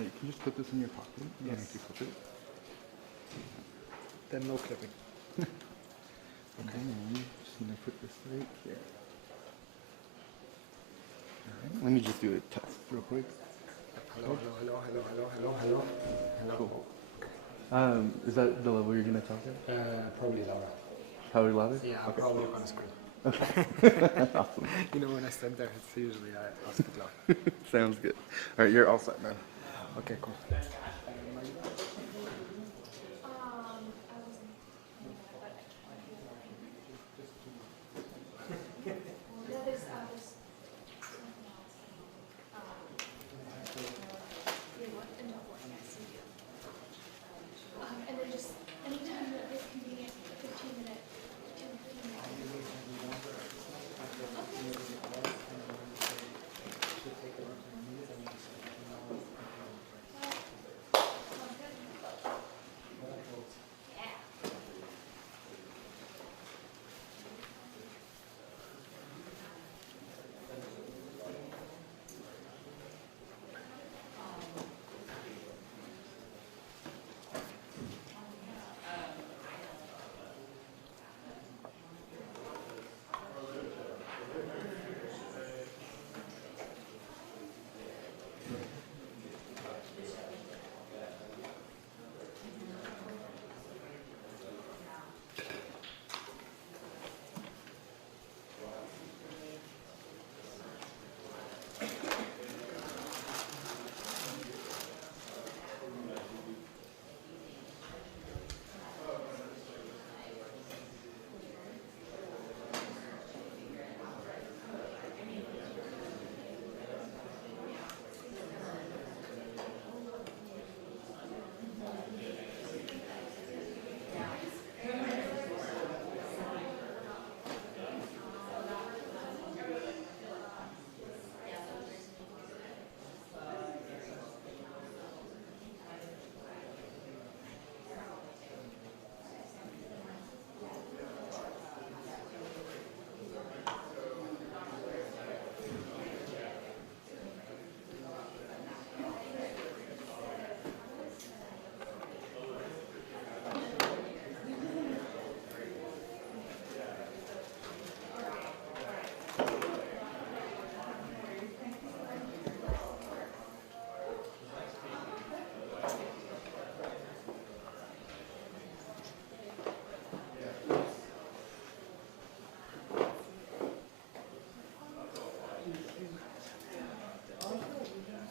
you can just put this in your pocket. Yes. If you clip it. Then no clipping. Okay. And then just gonna put this right here. All right. Let me just do a test real quick. Hello, hello, hello, hello, hello, hello, hello. Cool. Is that the level you're gonna talk at? Probably louder. Probably louder? Yeah, I'll Okay. probably look on the screen. Okay. Awesome. You know, when I stand there, it's usually I'll speak loud. Sounds good. All right, you're all set, man. Okay, cool.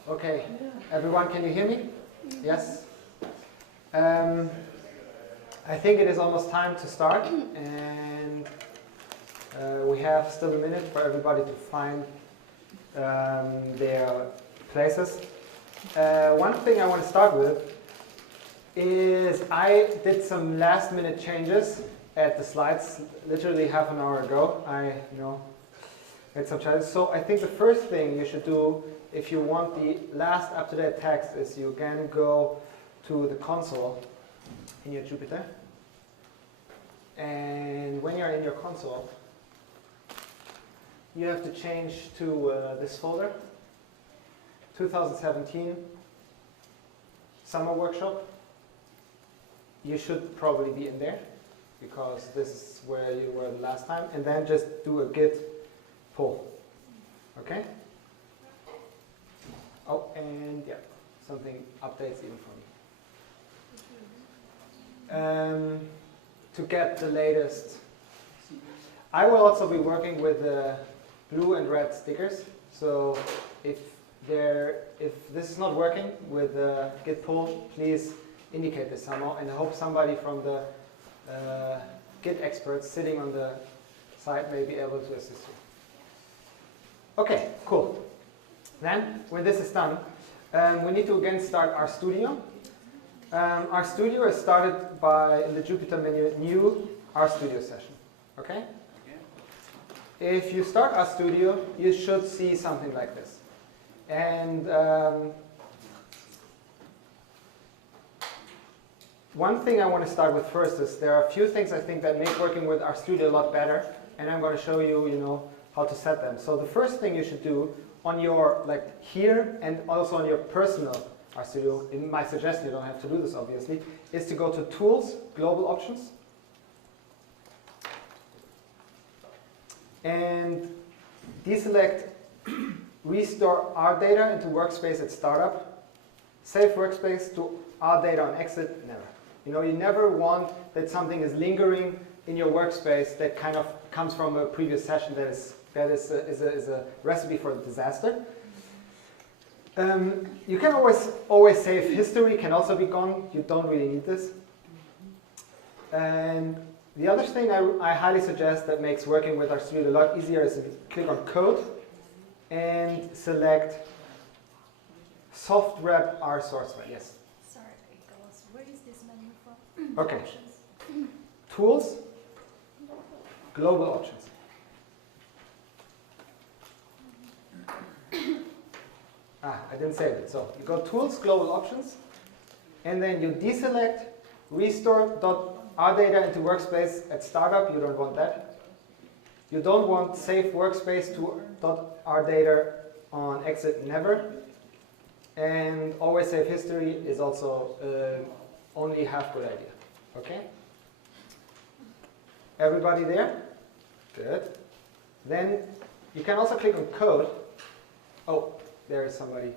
Okay, everyone, can you hear me? Yes? I think it is almost time to start, and we have still a minute for everybody to find their places. One thing I want to start with is I did some last minute changes at the slides literally half an hour ago. I had some changes. So I think the first thing you should do if you want the last up-to-date text is you can go to the console in your Jupyter. And when you're in your console, you have to change to this folder, 2017 Summer Workshop. You should probably be in there because this is where you were the last time. And then just do a git pull. Okay? Oh, and yeah, something updates even for me. To get the latest. I will also be working with blue and red stickers. So if this is not working with git pull, please indicate this somehow. And I hope somebody from the Git experts sitting on the side may be able to assist you. Okay, cool. Then, when this is done, we need to again start our studio. Our studio is started by, in the Jupyter menu, new RStudio session. Okay? If you start RStudio, you should see something like this. And one thing I want to start with first is there are a few things I think that make working with RStudio a lot better, and I'm going to show you, how to set them. So the first thing you should do on your, here and also on your personal RStudio, in my suggestion, you don't have to do this obviously, is to go to Tools, Global Options, and deselect Restore R data into workspace at startup, save workspace to R data on exit, never. You know, you never want that something is lingering in your workspace that kind of comes from a previous session that is a recipe for disaster. You can always save history, can also be gone. You don't really need this. And the other thing I highly suggest that makes working with RStudio a lot easier is if you click on Code and select Soft Wrap R source file. Yes? Sorry, Nicholas. Where is this menu from? Okay. Tools, Global Options. I didn't save it. So you go Tools, Global Options, and then you deselect Restore.R data into workspace at startup. You don't want that. You don't want Save Workspace to .R data on exit, never. And always save history is also only half good idea. Okay? Everybody there? Good. Then you can also click on Code. Oh, there is somebody.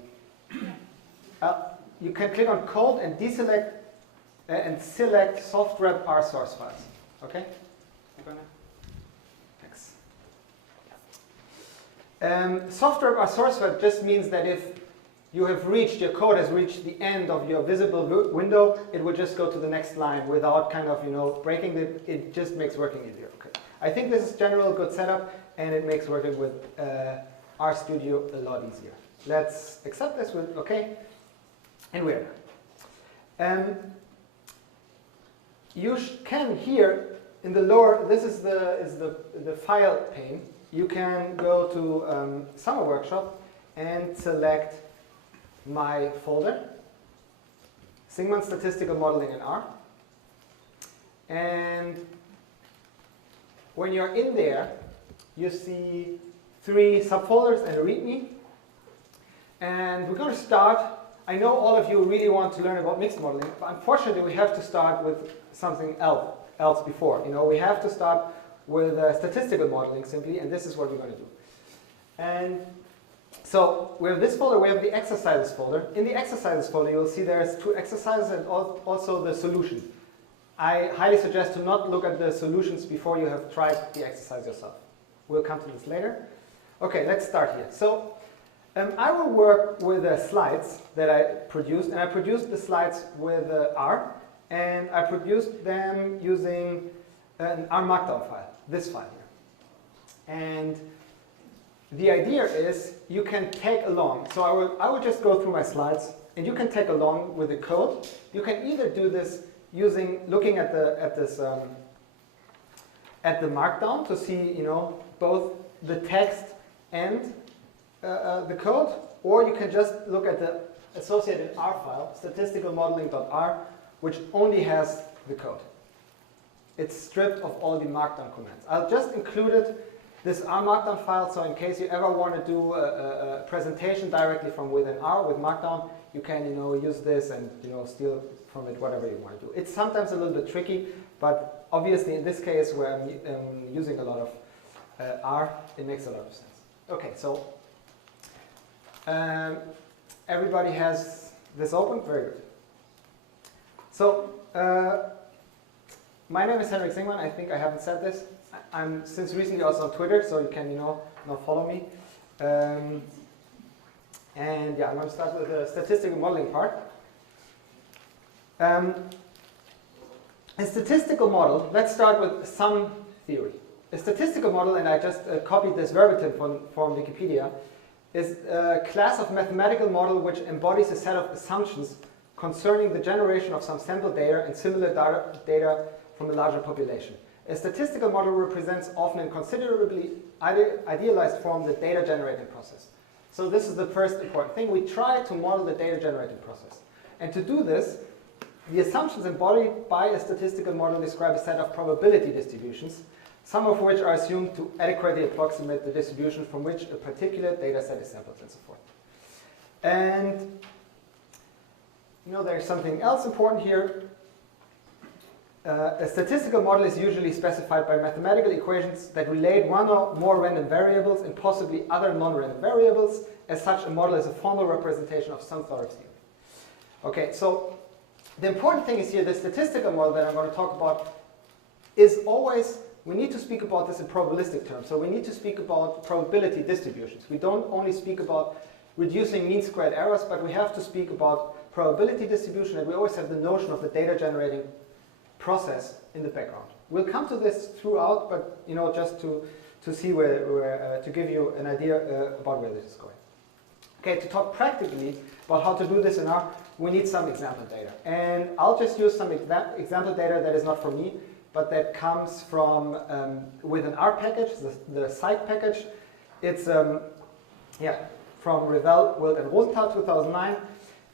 You can click on Code and deselect and select software R source files. Okay? Thanks. Software R source file just means that if you have reached, your code has reached the end of your visible window, it will just go to the next line without kind of, breaking it. It just makes working easier. Okay. I think this is general good setup, and it makes working with RStudio a lot easier. Let's accept this with OK, and we're done. You can here in the lower. This is the file pane. You can go to Summer Workshop and select my folder, Singman Statistical Modeling in R. And when you're in there, you see 3 subfolders and a README. And we're going to start. I know all of you really want to learn about mixed modeling, but unfortunately we have to start with something else before. We have to start with statistical modeling simply, and this is what we're going to do. And so we have this folder, we have the exercises folder. In the exercises folder, you'll see there's 2 exercises and also the solution. I highly suggest to not look at the solutions before you have tried the exercise yourself. We'll come to this later. Okay, let's start here. So I will work with the slides that I produced, and I produced the slides with R, and I produced them using an R Markdown file, this file here. And the idea is you can tag along. So I will just go through my slides, and you can tag along with the code. You can either do this looking at the Markdown to see both the text and the code, or you can just look at the associated R file, statisticalmodeling.r, which only has the code. It's stripped of all the Markdown commands. I'll just included this R Markdown file, so in case you ever want to do a presentation directly from within R with Markdown, you can use this and steal from it whatever you want to do. It's sometimes a little bit tricky, but obviously in this case where I'm using a lot of R, it makes a lot of sense. Okay, so everybody has this open? Very good. So my name is Henrik Singman. I think I haven't said this. I'm since recently also on Twitter, so you can now follow me. And yeah, I'm going to start with the statistical modeling part. A statistical model, let's start with some theory. A statistical model, and I just copied this verbatim from Wikipedia, is a class of mathematical model which embodies a set of assumptions concerning the generation of some sample data and similar data from a larger population. A statistical model represents often in considerably idealized form the data generating process. So this is the first important thing. We try to model the data generating process. And to do this, the assumptions embodied by a statistical model describe a set of probability distributions, some of which are assumed to adequately approximate the distribution from which a particular data set is sampled and so forth. And there's something else important here. A statistical model is usually specified by mathematical equations that relate one or more random variables and possibly other non-random variables. As such, a model is a formal representation of some sort of theory. Okay, so the important thing is here, the statistical model that I'm going to talk about is always, we need to speak about this in probabilistic terms. So we need to speak about probability distributions. We don't only speak about reducing mean squared errors, but we have to speak about probability distribution, and we always have the notion of the data generating process in the background. We'll come to this throughout, but just to see to give you an idea about where this is going. Okay, to talk practically about how to do this in R, we need some example data. And I'll just use some example data that is not from me, but that comes from with an R package, the psych package. It's from Revell, Wild, and Rosenthal, 2009.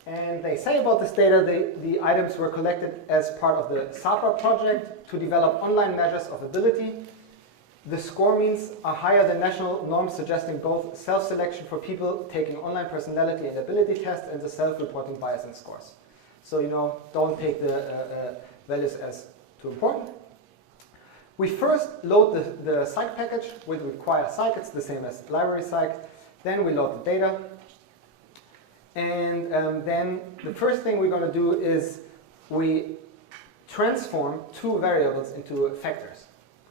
And they say about this data, the items were collected as part of the SAPRA project to develop online measures of ability. The score means are higher than national norms, suggesting both self-selection for people taking online personality and ability tests and the self-reporting bias in scores. So, don't take the values as too important. We first load the psych package with require psych. It's the same as library psych. Then we load the data. And then the first thing we're going to do is we transform two variables into factors,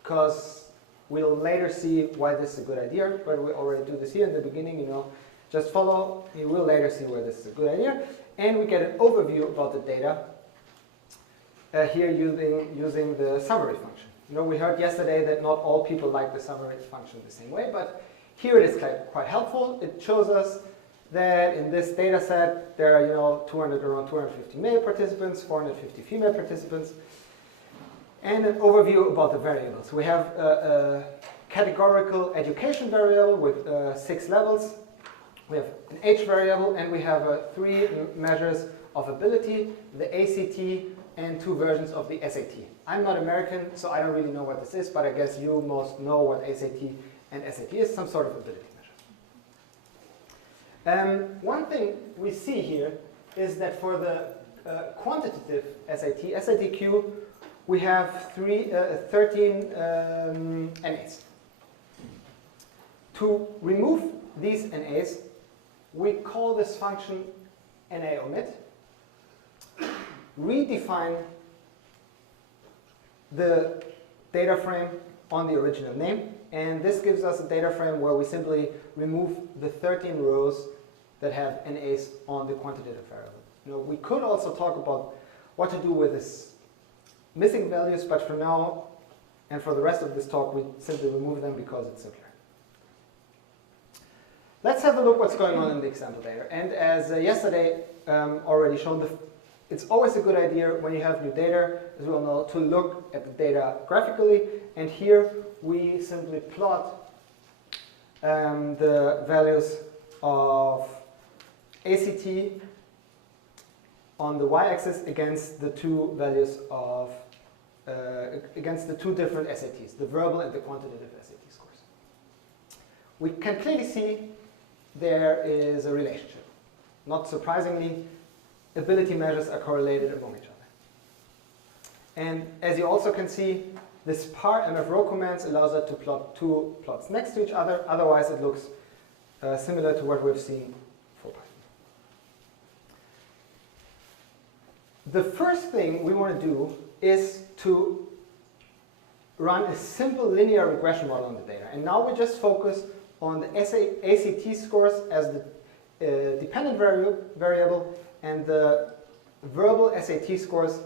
because we'll later see why this is a good idea, but we already do this here in the beginning, just follow. You will later see why this is a good idea. And we get an overview about the data here using the summary function. We heard yesterday that not all people like the summary function the same way, but here it is quite helpful. It shows us that in this data set, there are around 250 male participants, 450 female participants, and an overview about the variables. We have a categorical education variable with 6 levels. We have an age variable, and we have 3 measures of ability, the ACT, and 2 versions of the SAT. I'm not American, so I don't really know what this is, but I guess you most know what ACT and SAT is, some sort of ability measure. One thing we see here is that for the quantitative SAT, SATQ, we have 13 NAs. To remove these NAs, we call this function NA-omit, redefine the data frame on the original name, and this gives us a data frame where we simply remove the 13 rows that have NAs on the quantitative variable. We could also talk about what to do with this missing values, but for now and for the rest of this talk, we simply remove them because it's simpler. Let's have a look what's going on in the example data. And as yesterday already shown, it's always a good idea when you have new data, as we all know, to look at the data graphically. And here we simply plot the values of ACT on the y-axis against the two values of against the 2 different SATs, the verbal and the quantitative SAT scores. We can clearly see there is a relationship. Not surprisingly, ability measures are correlated among each other. And as you also can see, this par MF row commands allows us to plot 2 plots next to each other. Otherwise, it looks similar to what we've seen for Python. The first thing we want to do is to run a simple linear regression model on the data. And now we just focus on the ACT scores as the dependent variable and the verbal SAT scores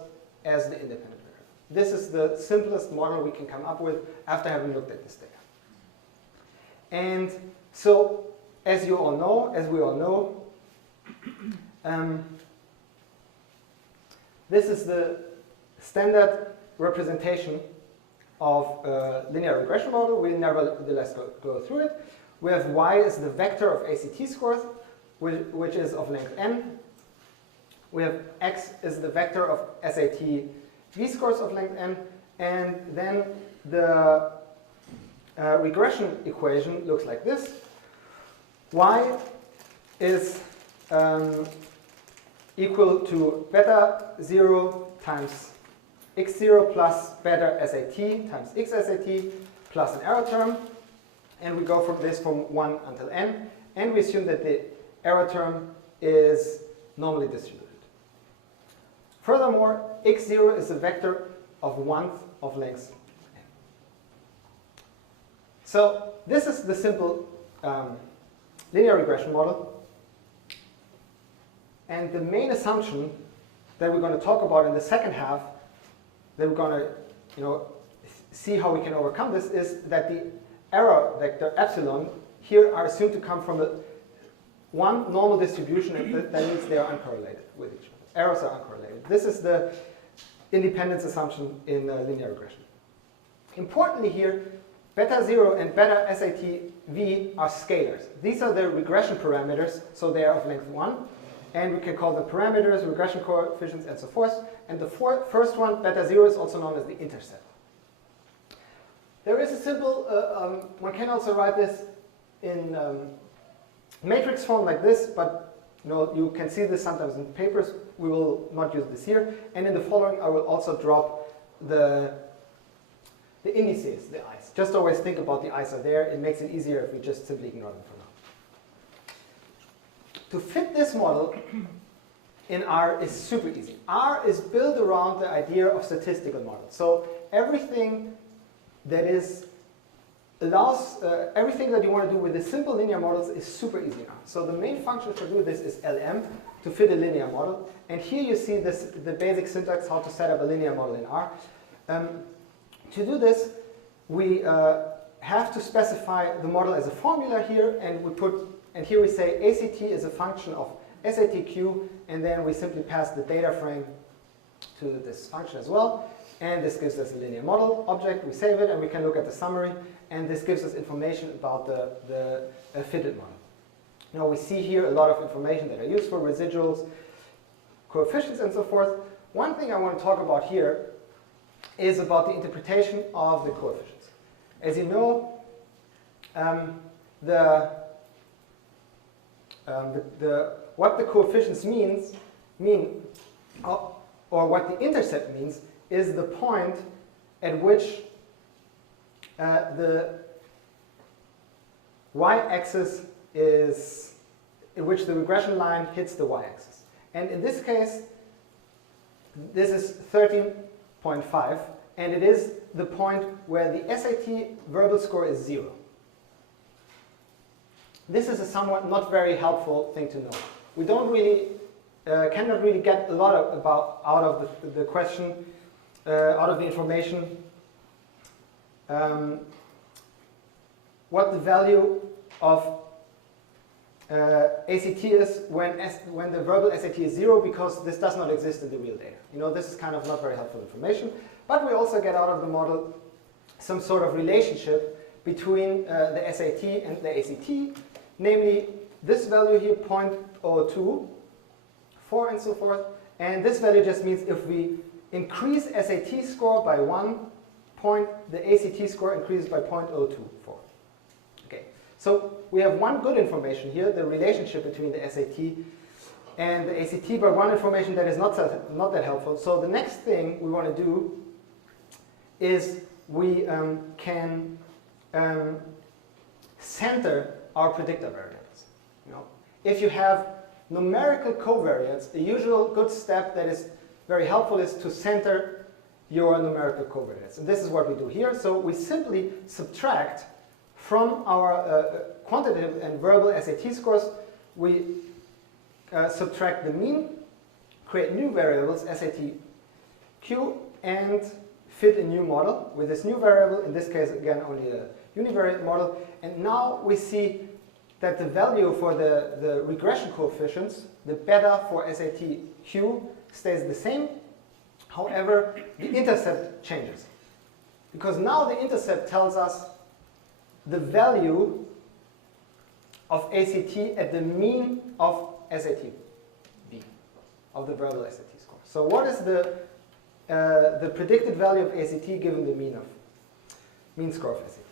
as the independent variable. This is the simplest model we can come up with after having looked at this data. And so, as we all know, this is the standard representation of a linear regression model. We nevertheless go through it. We have y as the vector of ACT scores, which is of length n. We have x is the vector of SAT V scores of length n. And then the regression equation looks like this. Y is equal to beta 0 times x0 plus beta SAT times x SAT plus an error term. And we go from this from 1 until n. And we assume that the error term is normally distributed. Furthermore, x0 is a vector of 1th of length n. So this is the simple linear regression model. And the main assumption that we're going to talk about in the second half, that we're going to see how we can overcome this, is that the error vector epsilon here are assumed to come from one normal distribution, and that means they are uncorrelated with each other. Errors are uncorrelated. This is the independence assumption in linear regression. Importantly here, beta 0 and beta SAT v are scalars. These are the regression parameters, so they are of length 1. And we can call them parameters, regression coefficients, and so forth. And the first one, beta 0, is also known as the intercept. There is a simple, one can also write this in matrix form like this, but you can see this sometimes in papers. We will not use this here. And in the following, I will also drop the indices, the i's. Just always think about the i's are there. It makes it easier if we just simply ignore them for now. To fit this model in R is super easy. R is built around the idea of statistical models. So everything that everything that you want to do with the simple linear models is super easy now. So the main function for doing this is LM to fit a linear model. And here you see the basic syntax how to set up a linear model in R. To do this, we have to specify the model as a formula here, and here we say ACT is a function of SATQ, and then we simply pass the data frame to this function as well. And this gives us a linear model object. We save it, and we can look at the summary. And this gives us information about the fitted model. Now we see here a lot of information that are useful, residuals, coefficients, and so forth. One thing I want to talk about here is about the interpretation of the coefficients. As you know, what the coefficients mean, or what the intercept means, is the point at which the y-axis is, in which the regression line hits the y-axis. And in this case, this is 13.5, and it is the point where the SAT verbal score is 0. This is a somewhat not very helpful thing to know. We don't really, cannot really get a lot out of the question, out of the information, what the value of ACT is when the verbal SAT is 0, because this does not exist in the real data. This is kind of not very helpful information. But we also get out of the model some sort of relationship between the SAT and the ACT, namely this value here, 0.02, 4, and so forth. And this value just means if we increase SAT score by 1 point, the ACT score increases by 0.024. Okay, so we have one good information here, the relationship between the SAT and the ACT, but one information that is not that helpful. So the next thing we want to do is we can center our predictor variables. If you have numerical covariates, the usual good step that is very helpful is to center your numerical covariates. And this is what we do here. So we simply subtract from our quantitative and verbal SAT scores, we subtract the mean, create new variables, SATQ, and fit a new model with this new variable, in this case again only a univariate model. And now we see that the value for the regression coefficients, the beta for SATQ, stays the same. However, the intercept changes. Because now the intercept tells us the value of ACT at the mean of SAT B, of the verbal SAT score. So what is the predicted value of ACT given the mean score of SAT?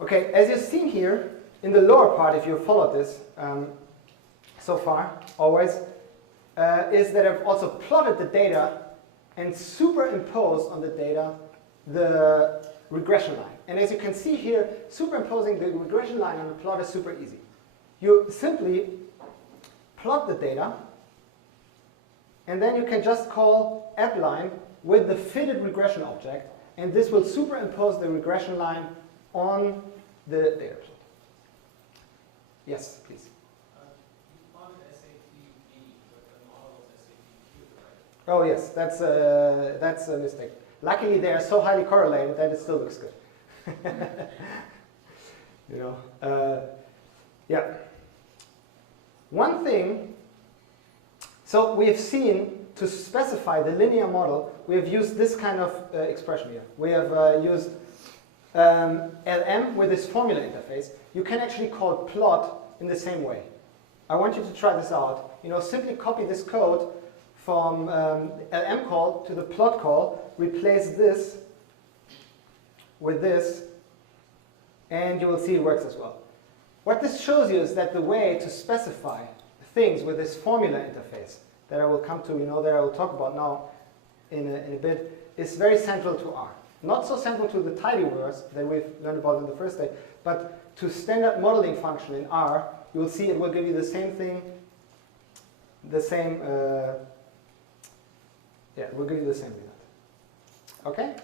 Okay, as you've seen here, in the lower part, if you followed this, so far, always, is that I've also plotted the data and superimposed on the data the regression line. And as you can see here, superimposing the regression line on the plot is super easy. You simply plot the data, and then you can just call appline with the fitted regression object, and this will superimpose the regression line on the data plot. Yes, please. You plotted SAT-B, but the model is SAT-Q, right? Oh yes, that's a mistake. Luckily, they are so highly correlated that it still looks good. You know, yeah. One thing. So we have seen to specify the linear model, we have used this kind of expression here. We have used LM with this formula interface. You can actually call plot in the same way. I want you to try this out. You know, simply copy this code from LM call to the plot call, replace this with this, and you will see it works as well. What this shows you is that the way to specify things with this formula interface that I will come to, you know, that I will talk about now in a bit, is very central to R. Not so central to the tidyverse that we've learned about in the first day, but to standard modeling function in R, you will see it will give you the same thing, the same, yeah, it will give you the same result. Okay?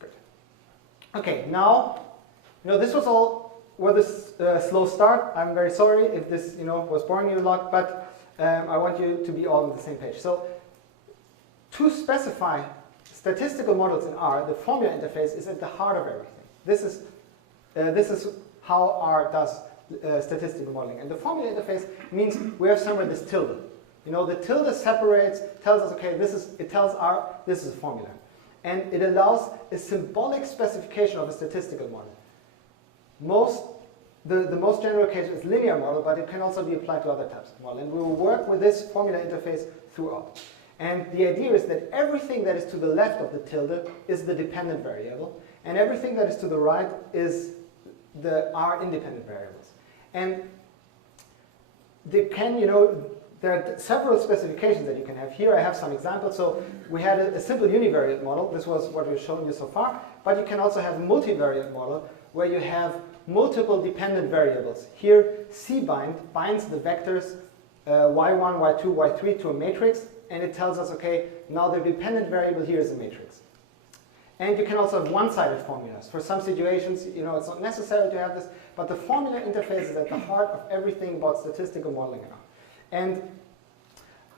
Good. Okay, now, you know, this was all with a slow start. I'm very sorry if this, you know, was boring you a lot, but I want you to be all on the same page. So, to specify statistical models in R, the formula interface is at the heart of everything. This is how R does statistical modeling. And the formula interface means we have somewhere this tilde. You know, the tilde separates, tells us, okay, it tells R, this is a formula. And it allows a symbolic specification of a statistical model. The most general case is linear model, but it can also be applied to other types of model. And we will work with this formula interface throughout. And the idea is that everything that is to the left of the tilde is the dependent variable, and everything that is to the right is the R independent variables. And they can, you know, there are several specifications that you can have. Here I have some examples. So we had a simple univariate model. This was what we've shown you so far. But you can also have a multivariate model where you have multiple dependent variables. Here, cbind binds the vectors y1, y2, y3 to a matrix, and it tells us, okay, now the dependent variable here is a matrix. And you can also have one-sided formulas. For some situations, you know, it's not necessary to have this, but the formula interface is at the heart of everything about statistical modeling now. And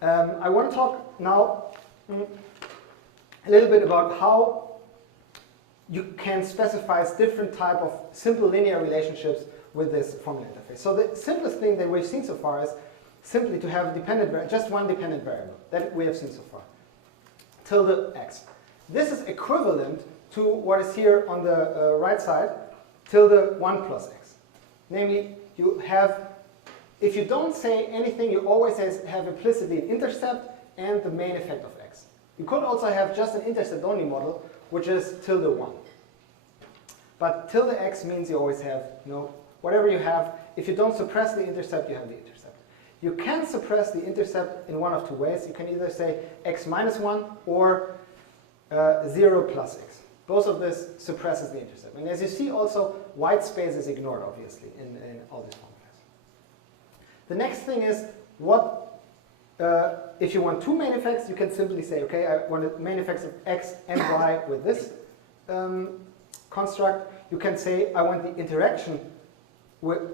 I want to talk now a little bit about how you can specify different type of simple linear relationships with this formula interface. So the simplest thing that we've seen so far is simply to have just one dependent variable that we have seen so far, tilde x. This is equivalent to what is here on the right side, tilde 1 plus x. Namely, you have, if you don't say anything, you always have implicitly an intercept and the main effect of x. You could also have just an intercept-only model, which is tilde 1. But tilde x means you always have, you know, whatever you have. If you don't suppress the intercept, you have the intercept. You can suppress the intercept in one of two ways. You can either say x minus 1 or 0 plus x. Both of this suppresses the intercept. And as you see also, white space is ignored, obviously, in all these formulas. The next thing is, what if you want two main effects, you can simply say, okay, I want a main effects of x and y with this construct. You can say, I want the interaction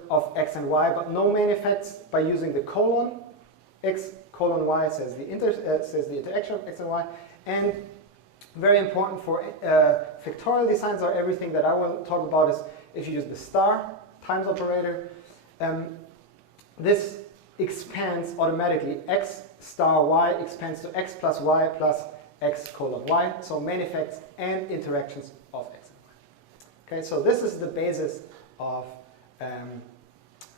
of x and y, but no main effects by using the colon. X colon y says the interaction of x and y. And very important for factorial designs, or everything that I will talk about, is if you use the star times operator. This expands automatically. X star y expands to x plus y plus x colon y. So main effects and interactions of x and y. Okay, so this is the basis of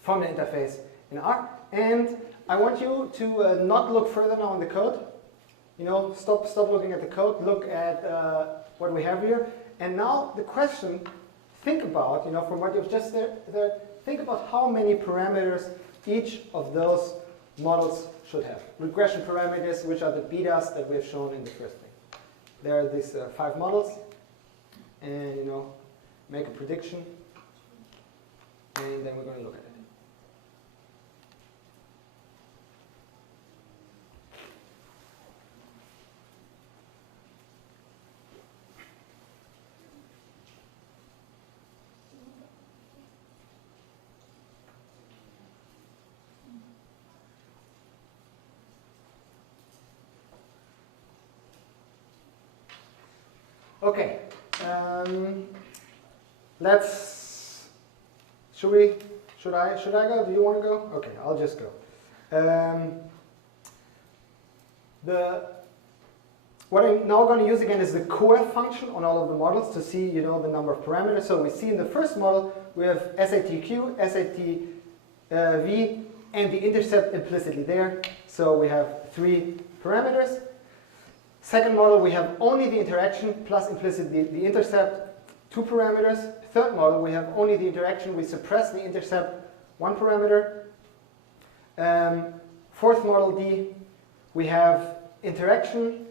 formula interface in R. And I want you to not look further now in the code. You know, stop looking at the code. Look at what we have here. And now the question, think about, you know, from what you've just there, think about how many parameters each of those models should have. Regression parameters, which are the betas that we have shown in the first thing. There are these 5 models, and make a prediction, and then we're going to look at it. Okay, should I go? Do you want to go? Okay, I'll just go. What I'm now going to use again is the coef function on all of the models to see, the number of parameters. So we see in the first model we have SATQ, SATV, and the intercept implicitly there. So we have 3 parameters. Second model, we have only the interaction plus implicitly the intercept, 2 parameters. Third model, we have only the interaction, we suppress the intercept, 1 parameter. Fourth model D, we have interaction,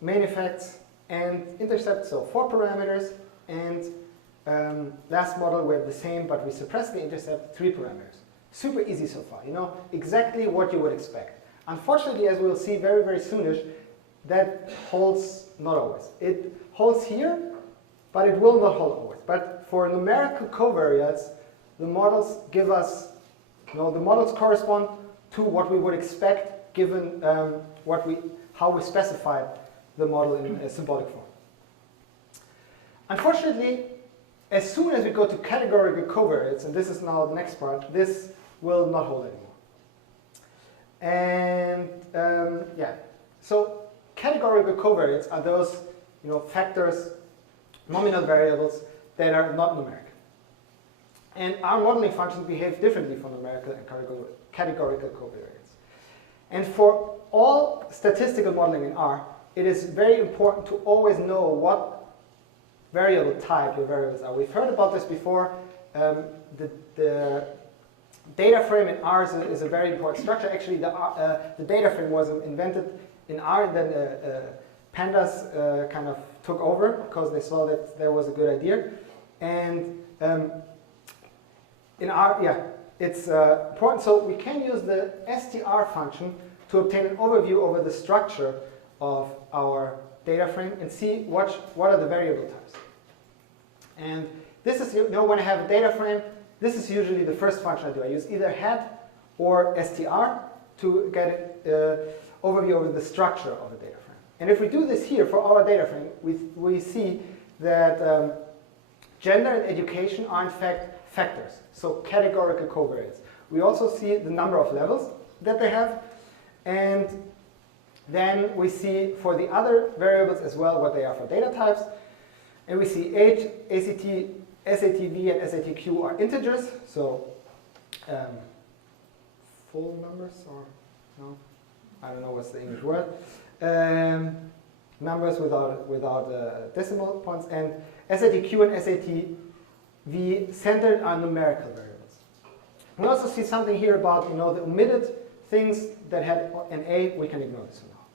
main effects, and intercept, so 4 parameters. And last model, we have the same, but we suppress the intercept, 3 parameters. Super easy so far, exactly what you would expect. Unfortunately, as we'll see very, very soonish, that holds not always. It holds here, but it will not hold always. But for numerical covariates, the models give us, the models correspond to what we would expect given how we specified the model in a symbolic form. Unfortunately, as soon as we go to categorical covariates, and this is now the next part, this will not hold anymore. And so categorical covariates are those factors, nominal variables that are not numerical. And our modeling functions behave differently from numerical and categorical covariates. And for all statistical modeling in R, it is very important to always know what variable type your variables are. We've heard about this before. The data frame in R is a very important structure. Actually, the data frame was invented in R, and then pandas kind of took over because they saw that there was a good idea. And in R, it's important. So we can use the str function to obtain an overview over the structure of our data frame and see what are the variable types. And this is, when I have a data frame, this is usually the first function I do. I use either head or str to get an overview over the structure of a data frame. And if we do this here for our data frame, we see that gender and education are in fact factors, so categorical covariates. We also see the number of levels that they have, and then we see for the other variables as well what they are for data types. And we see age, ACT, SATV, and SATQ are integers, so full numbers, or no? I don't know what's the English word. Numbers without decimal points, and SATQ and SATV centered on numerical variables. We also see something here about the omitted things that had an A. We can ignore this for now.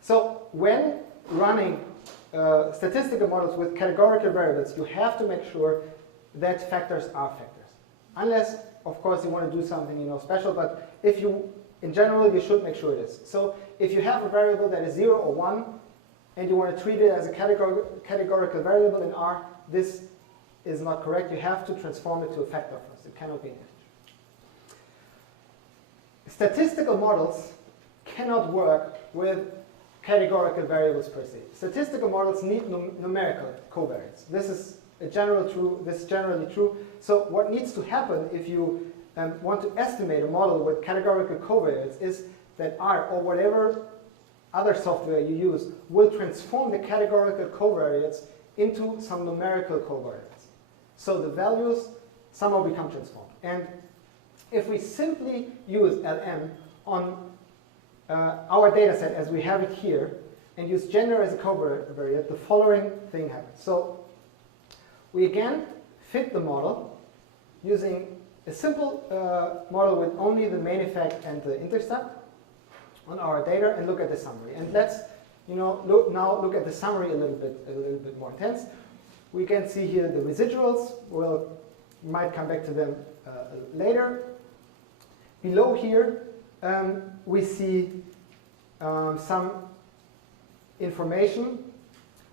So when running statistical models with categorical variables, you have to make sure that factors are factors, unless of course you want to do something special. But if you in general, you should make sure it is. So if you have a variable that is 0 or 1, and you want to treat it as a categorical variable in R, this is not correct. You have to transform it to a factor first. It cannot be an integer. Statistical models cannot work with categorical variables per se. Statistical models need numerical covariates. This is generally true. So what needs to happen if you want to estimate a model with categorical covariates is that R, or whatever other software you use, will transform the categorical covariates into some numerical covariates. So the values somehow become transformed. And if we simply use LM on our data set as we have it here, and use gender as a covariate, the following thing happens. So we again fit the model using a simple model with only the main effect and the intercept on our data and look at the summary. And let's look at the summary a little bit more intense. We can see here the residuals. We'll might come back to them later. Below here, we see some information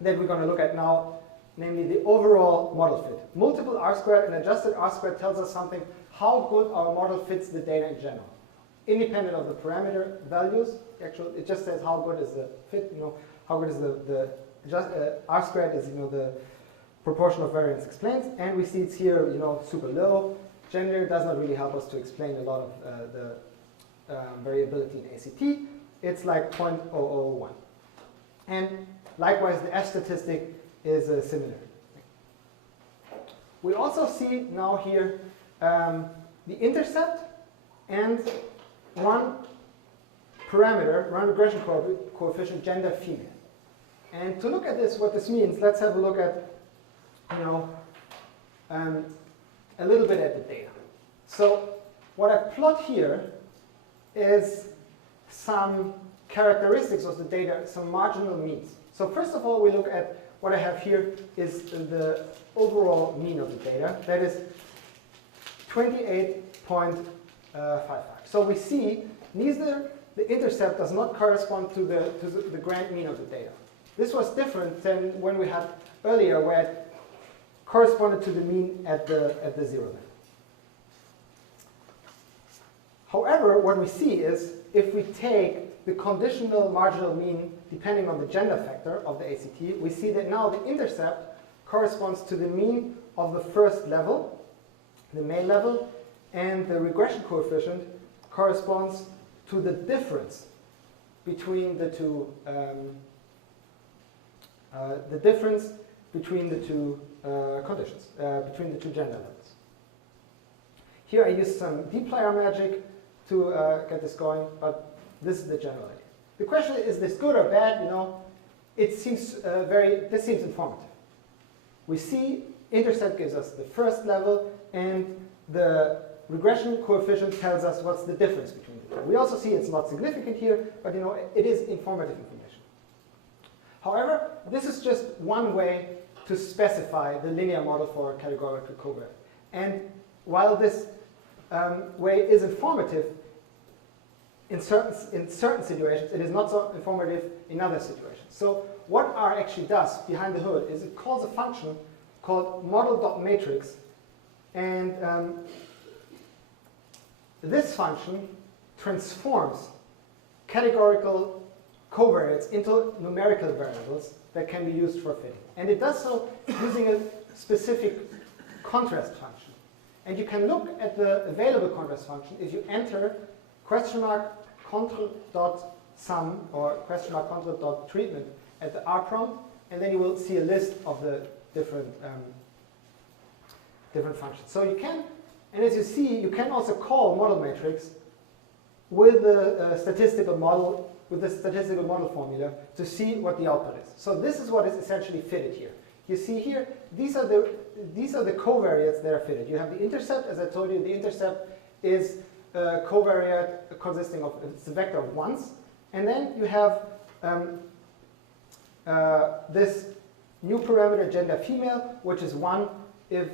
that we're going to look at now, namely the overall model fit. Multiple R-squared and adjusted R-squared tells us something how good our model fits the data in general, independent of the parameter values. Actually, it just says how good is the fit. How good is the R-squared is the proportion of variance explains, and we see it's here super low. Gender does not really help us to explain a lot of the variability in ACT. It's like 0.001. And likewise, the F statistic is similar. We also see now here the intercept and one parameter, one regression coefficient, gender female. And to look at this, what this means, let's have a look at a little bit at the data. So what I plot here is some characteristics of the data, some marginal means. So first of all, we look at what I have here is the overall mean of the data. That is 28.55. So we see neither the intercept does not correspond to the grand mean of the data. This was different than when we had earlier, where it corresponded to the mean at the 0 level. However, what we see is if we take the conditional marginal mean depending on the gender factor of the ACT, we see that now the intercept corresponds to the mean of the first level, the male level, and the regression coefficient corresponds to the difference between the two conditions, between the two gender levels. Here I use some dplyr magic to get this going, but this is the general idea. The question is this good or bad? It seems this seems informative. We see intercept gives us the first level, and the regression coefficient tells us what's the difference between the two. We also see it's not significant here, but it is informative information. However, this is just one way to specify the linear model for categorical covariance. And while this way is informative, in certain situations, it is not so informative in other situations. So what R actually does behind the hood is it calls a function called model.matrix, and this function transforms categorical covariates into numerical variables that can be used for fitting. And it does so using a specific contrast function. And you can look at the available contrast function if you enter $control.sum or $control.treatment at the R prompt, and then you will see a list of the different functions. So you can, and as you see, you can also call model matrix with the statistical model, with the statistical model formula to see what the output is. So this is what is essentially fitted here. You see here, these are the covariates that are fitted. You have the intercept, as I told you, the intercept is a covariate consisting of, it's a vector of ones, and then you have this new parameter gender female, which is 1 if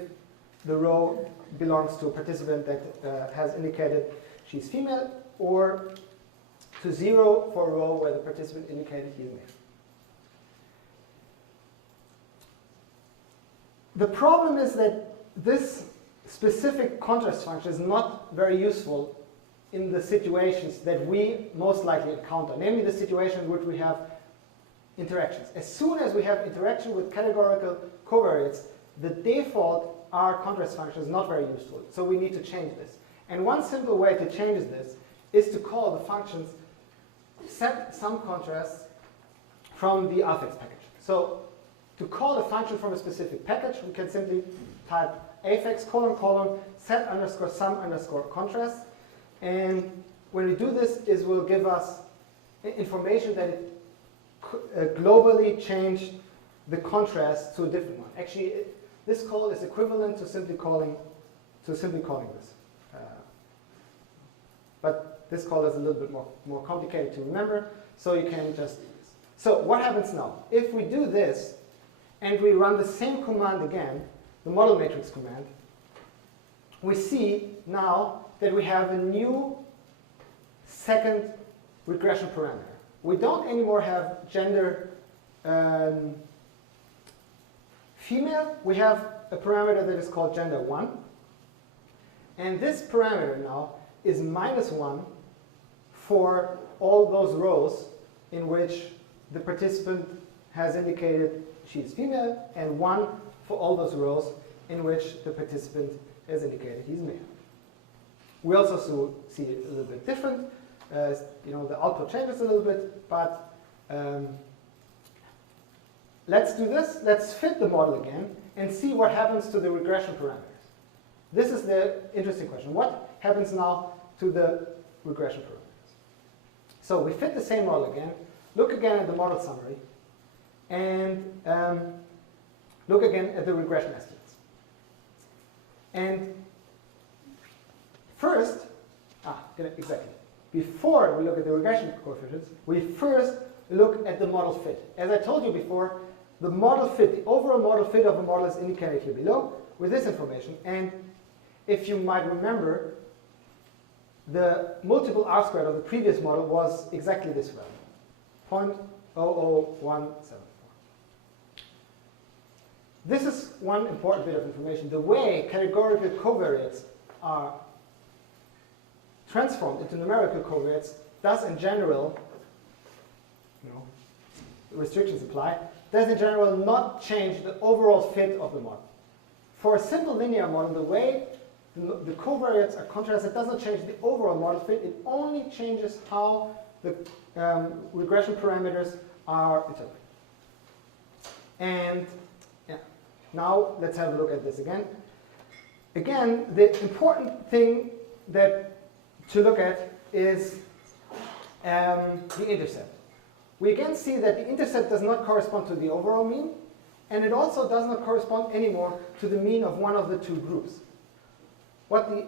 the row belongs to a participant that has indicated she's female, or to 0 for a row where the participant indicated he's male. The problem is that this specific contrast function is not very useful in the situations that we most likely encounter, namely the situation in which we have interactions. As soon as we have interaction with categorical covariates, the default R contrast function is not very useful, so we need to change this. And one simple way to change this is to call the functions set some contrasts from the afex package. So to call a function from a specific package, we can simply type afex : set underscore some underscore contrast. And when we do this, it will give us information that it globally changed the contrast to a different one. Actually, this call is equivalent to simply calling this. this call is a little bit more complicated to remember, so you can just do this. So what happens now? If we do this, and we run the same command again, the model matrix command, we see now that we have a new second regression parameter. We don't anymore have gender female. We have a parameter that is called gender 1. And this parameter now is -1 for all those rows in which the participant has indicated she is female, and 1 for all those rows in which the participant has indicated he's male. We also see it a little bit different. The output changes a little bit, but let's do this. Let's fit the model again and see what happens to the regression parameters. This is the interesting question. What happens now to the regression parameters? So we fit the same model again. Look again at the model summary, and look again at the regression estimates. And first, exactly. Before we look at the regression coefficients, we first look at the model fit. As I told you before, the model fit, the overall model fit of a model is indicated here below with this information. And if you might remember, the multiple R squared of the previous model was exactly this value, 0.00174. This is one important bit of information. The way categorical covariates are transformed into numerical covariates does in general, restrictions apply, does in general not change the overall fit of the model. For a simple linear model, the way the covariates are contrasted does not change the overall model fit. It only changes how the regression parameters are interpreted. And now let's have a look at this again. Again, the important thing to look at is the intercept. We again see that the intercept does not correspond to the overall mean, and it also does not correspond anymore to the mean of one of the two groups. What the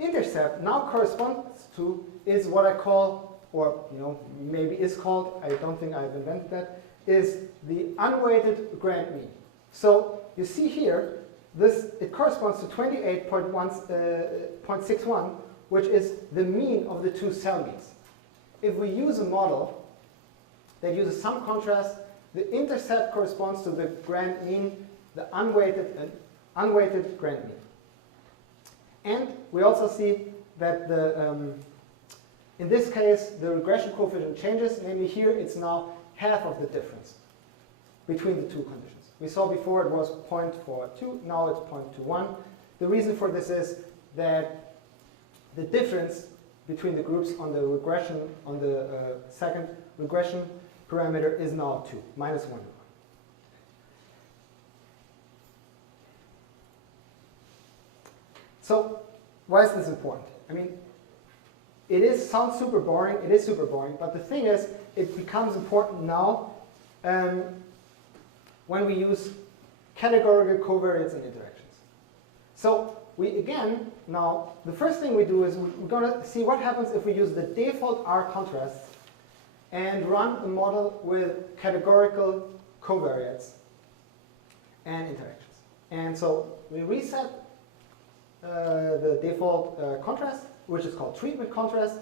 intercept now corresponds to is what I call, or maybe is called, I don't think I've invented that, is the unweighted grand mean. So you see here, it corresponds to 28.61, which is the mean of the two cell means. If we use a model that uses some contrast, the intercept corresponds to the grand mean, the unweighted grand mean. And we also see that in this case, the regression coefficient changes. Namely here, it's now half of the difference between the two conditions. We saw before it was 0.42, now it's 0.21. The reason for this is that the difference between the groups on the regression, on the second regression parameter is now 2, -1. So why is this important? I mean, sounds super boring, it is super boring, but the thing is, it becomes important now when we use categorical covariates and interactions. So now, the first thing we do is we're going to see what happens if we use the default R contrasts and run a model with categorical covariates and interactions. And so we reset the default contrast, which is called treatment contrast.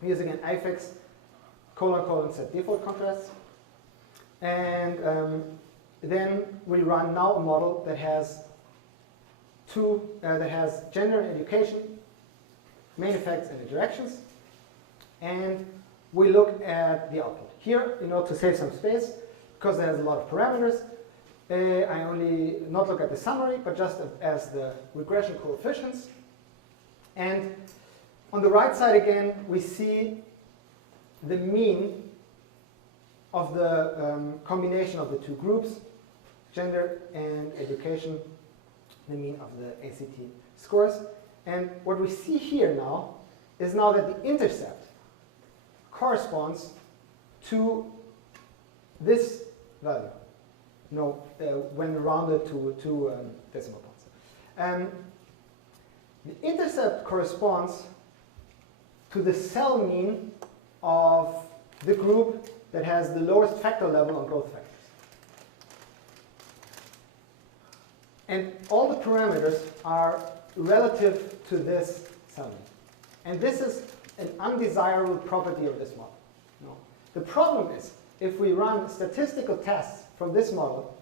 We use again afex : set default contrast. And then we run now a model that has gender and education, main effects and interactions, and we look at the output. Here, to save some space, because it has a lot of parameters, I only not look at the summary, but just as the regression coefficients. And on the right side again, we see the mean of the combination of the two groups, gender and education, the mean of the ACT scores. And what we see here now is that the intercept corresponds to this value, when rounded to two decimal points. The intercept corresponds to the cell mean of the group that has the lowest factor level on both factors. And all the parameters are relative to this cell mean. And this is an undesirable property of this model. No. The problem is, if we run statistical tests from this model,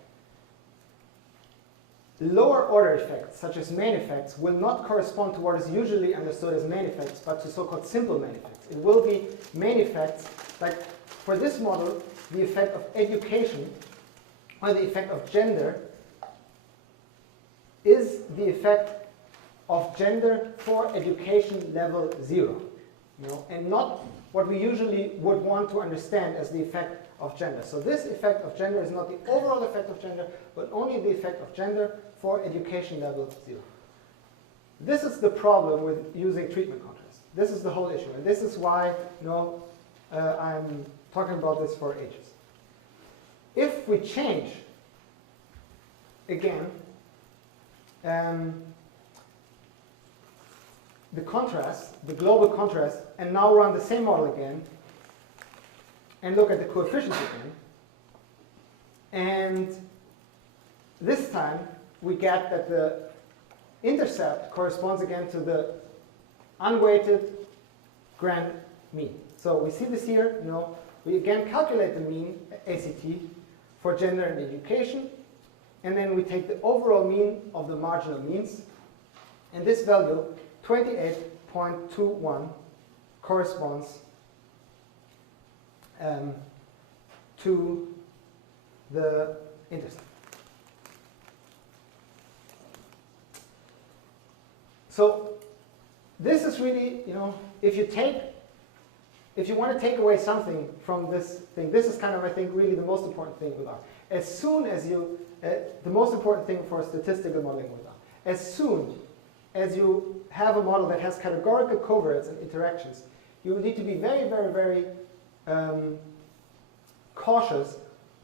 lower order effects, such as main effects, will not correspond to what is usually understood as main effects, but to so-called simple main effects. It will be main effects, like for this model, the effect of education, or the effect of gender, is the effect of gender for education level 0. You know, and not what we usually would want to understand as the effect of gender. So this effect of gender is not the overall effect of gender, but only the effect of gender for education level 0. This is the problem with using treatment contrast. This is the whole issue, and this is why I'm talking about this for ages. If we change, again, the contrast, the global contrast, and now run the same model again, and look at the coefficients again, and this time we get that the intercept corresponds again to the unweighted grand mean. So we see this here, we again calculate the mean ACT for gender and education, and then we take the overall mean of the marginal means, and this value, 28.21, corresponds to the intercept. So this is really, if you want to take away something from this thing, this is kind of, I think, really the most important thing with R. As soon as you, the most important thing for statistical modeling with R, as soon as you have a model that has categorical covariates and interactions, you need to be very, very, very cautious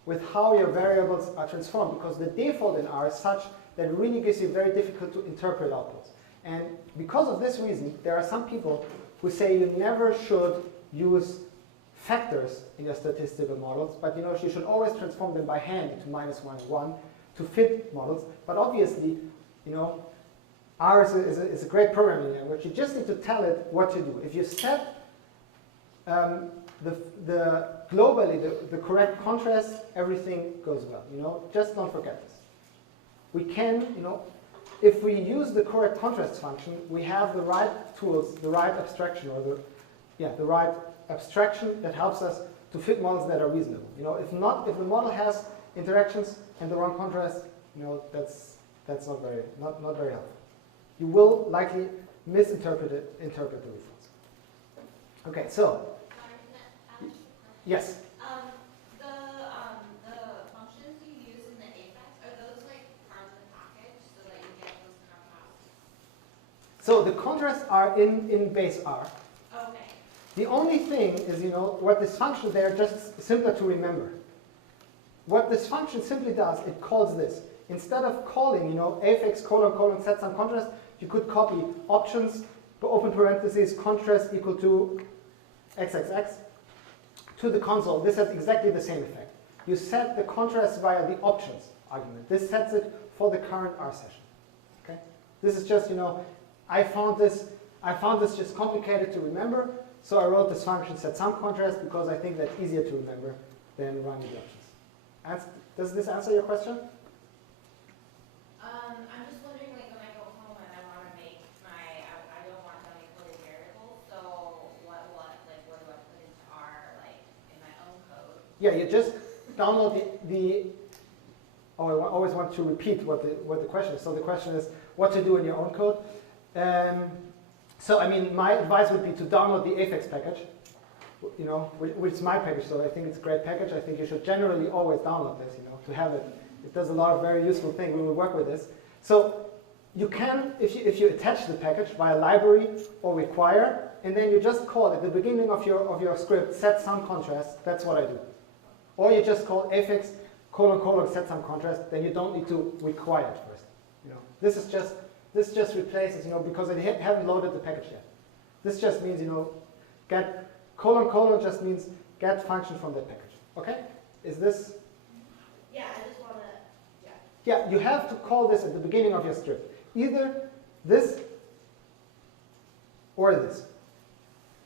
with how your variables are transformed, because the default in R is such that it really gives you very difficult to interpret outputs. And because of this reason, there are some people who say you never should use factors in your statistical models, but you should always transform them by hand into -1 and 1 to fit models. But obviously, R is a great programming language. You just need to tell it what to do. If you set globally the correct contrast, everything goes well. Just don't forget this. We can, if we use the correct contrast function, we have the right tools, the right abstraction, or the right abstraction that helps us to fit models that are reasonable. If not, if the model has interactions and the wrong contrast, that's not very helpful. You will likely interpret the results. Okay, so yes. The functions you use in the afex, are those like part of the package so that you get those contrasts? So the contrasts are in base R. Okay. The only thing is, what this function there, just simpler to remember. What this function simply does, it calls this. Instead of calling, afex : set some contrast, you could copy options, open parentheses, contrast equal to xxx to the console. This has exactly the same effect. You set the contrast via the options argument. This sets it for the current R session. Okay? This is just, I found this just complicated to remember, so I wrote this function set some contrast because I think that's easier to remember than running the options. Does this answer your question? I'm just wondering, like, when I go home and I want to make I don't want to make coded variables, so what do I put into R, like, in my own code? Yeah, you just download I always want to repeat what the question is. So the question is what to do in your own code. So, my advice would be to download the afex package, which is my package, so I think it's a great package. I think you should generally always download this, to have it. It does a lot of very useful things. We will work with this. So you can, if you attach the package via library or require, and then you just call at the beginning of your script set some contrast. That's what I do. Or you just call afex : set some contrast. Then you don't need to require it first. This is just This just replaces, because I haven't loaded the package yet. This just means, get colon just means get function from that package. Okay? Is this? Yeah, I just want to, yeah. Yeah, you have to call this at the beginning of your script. Either this or this.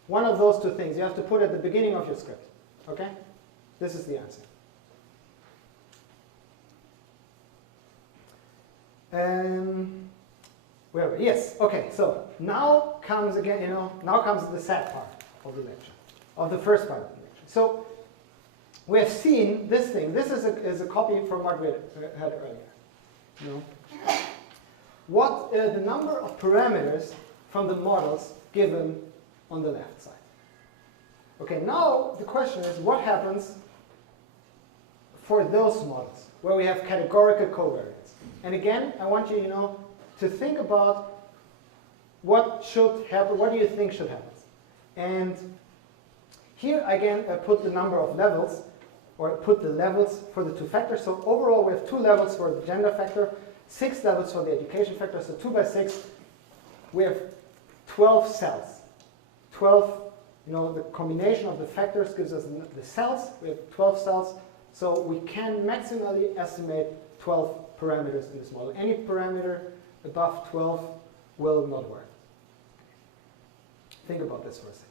One of those two things you have to put at the beginning of your script. Okay? This is the answer. Where were we? Yes, okay, so now comes again, now comes the sad part of the lecture, of the first part of the lecture. So we have seen this thing. This is a copy from what we had earlier. What are the number of parameters from the models given on the left side? Okay, now the question is, what happens for those models where we have categorical covariance? And again, I want you, to think about what should happen, what do you think should happen? And here again, I put the number of levels, or put the levels for the two factors. So overall, we have 2 levels for the gender factor, 6 levels for the education factor. So 2 by 6, we have 12 cells. 12, the combination of the factors gives us the cells. We have 12 cells. So we can maximally estimate 12 parameters in this model. Any parameter above 12 will not work. Think about this for a second.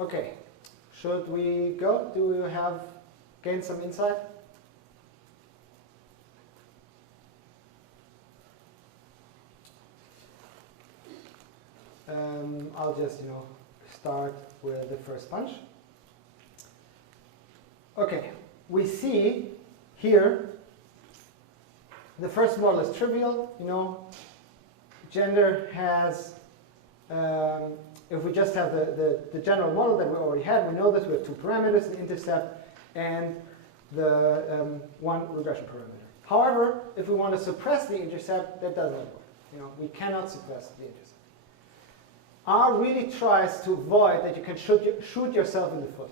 Okay, should we go? Do you have gained some insight? I'll just, start with the first punch. Okay, we see here the first model is trivial. Gender has, if we just have the general model that we already had, we know that we have 2 parameters, the intercept and the 1 regression parameter. However, if we want to suppress the intercept, that doesn't work. We cannot suppress the intercept. R really tries to avoid that you can shoot yourself in the foot.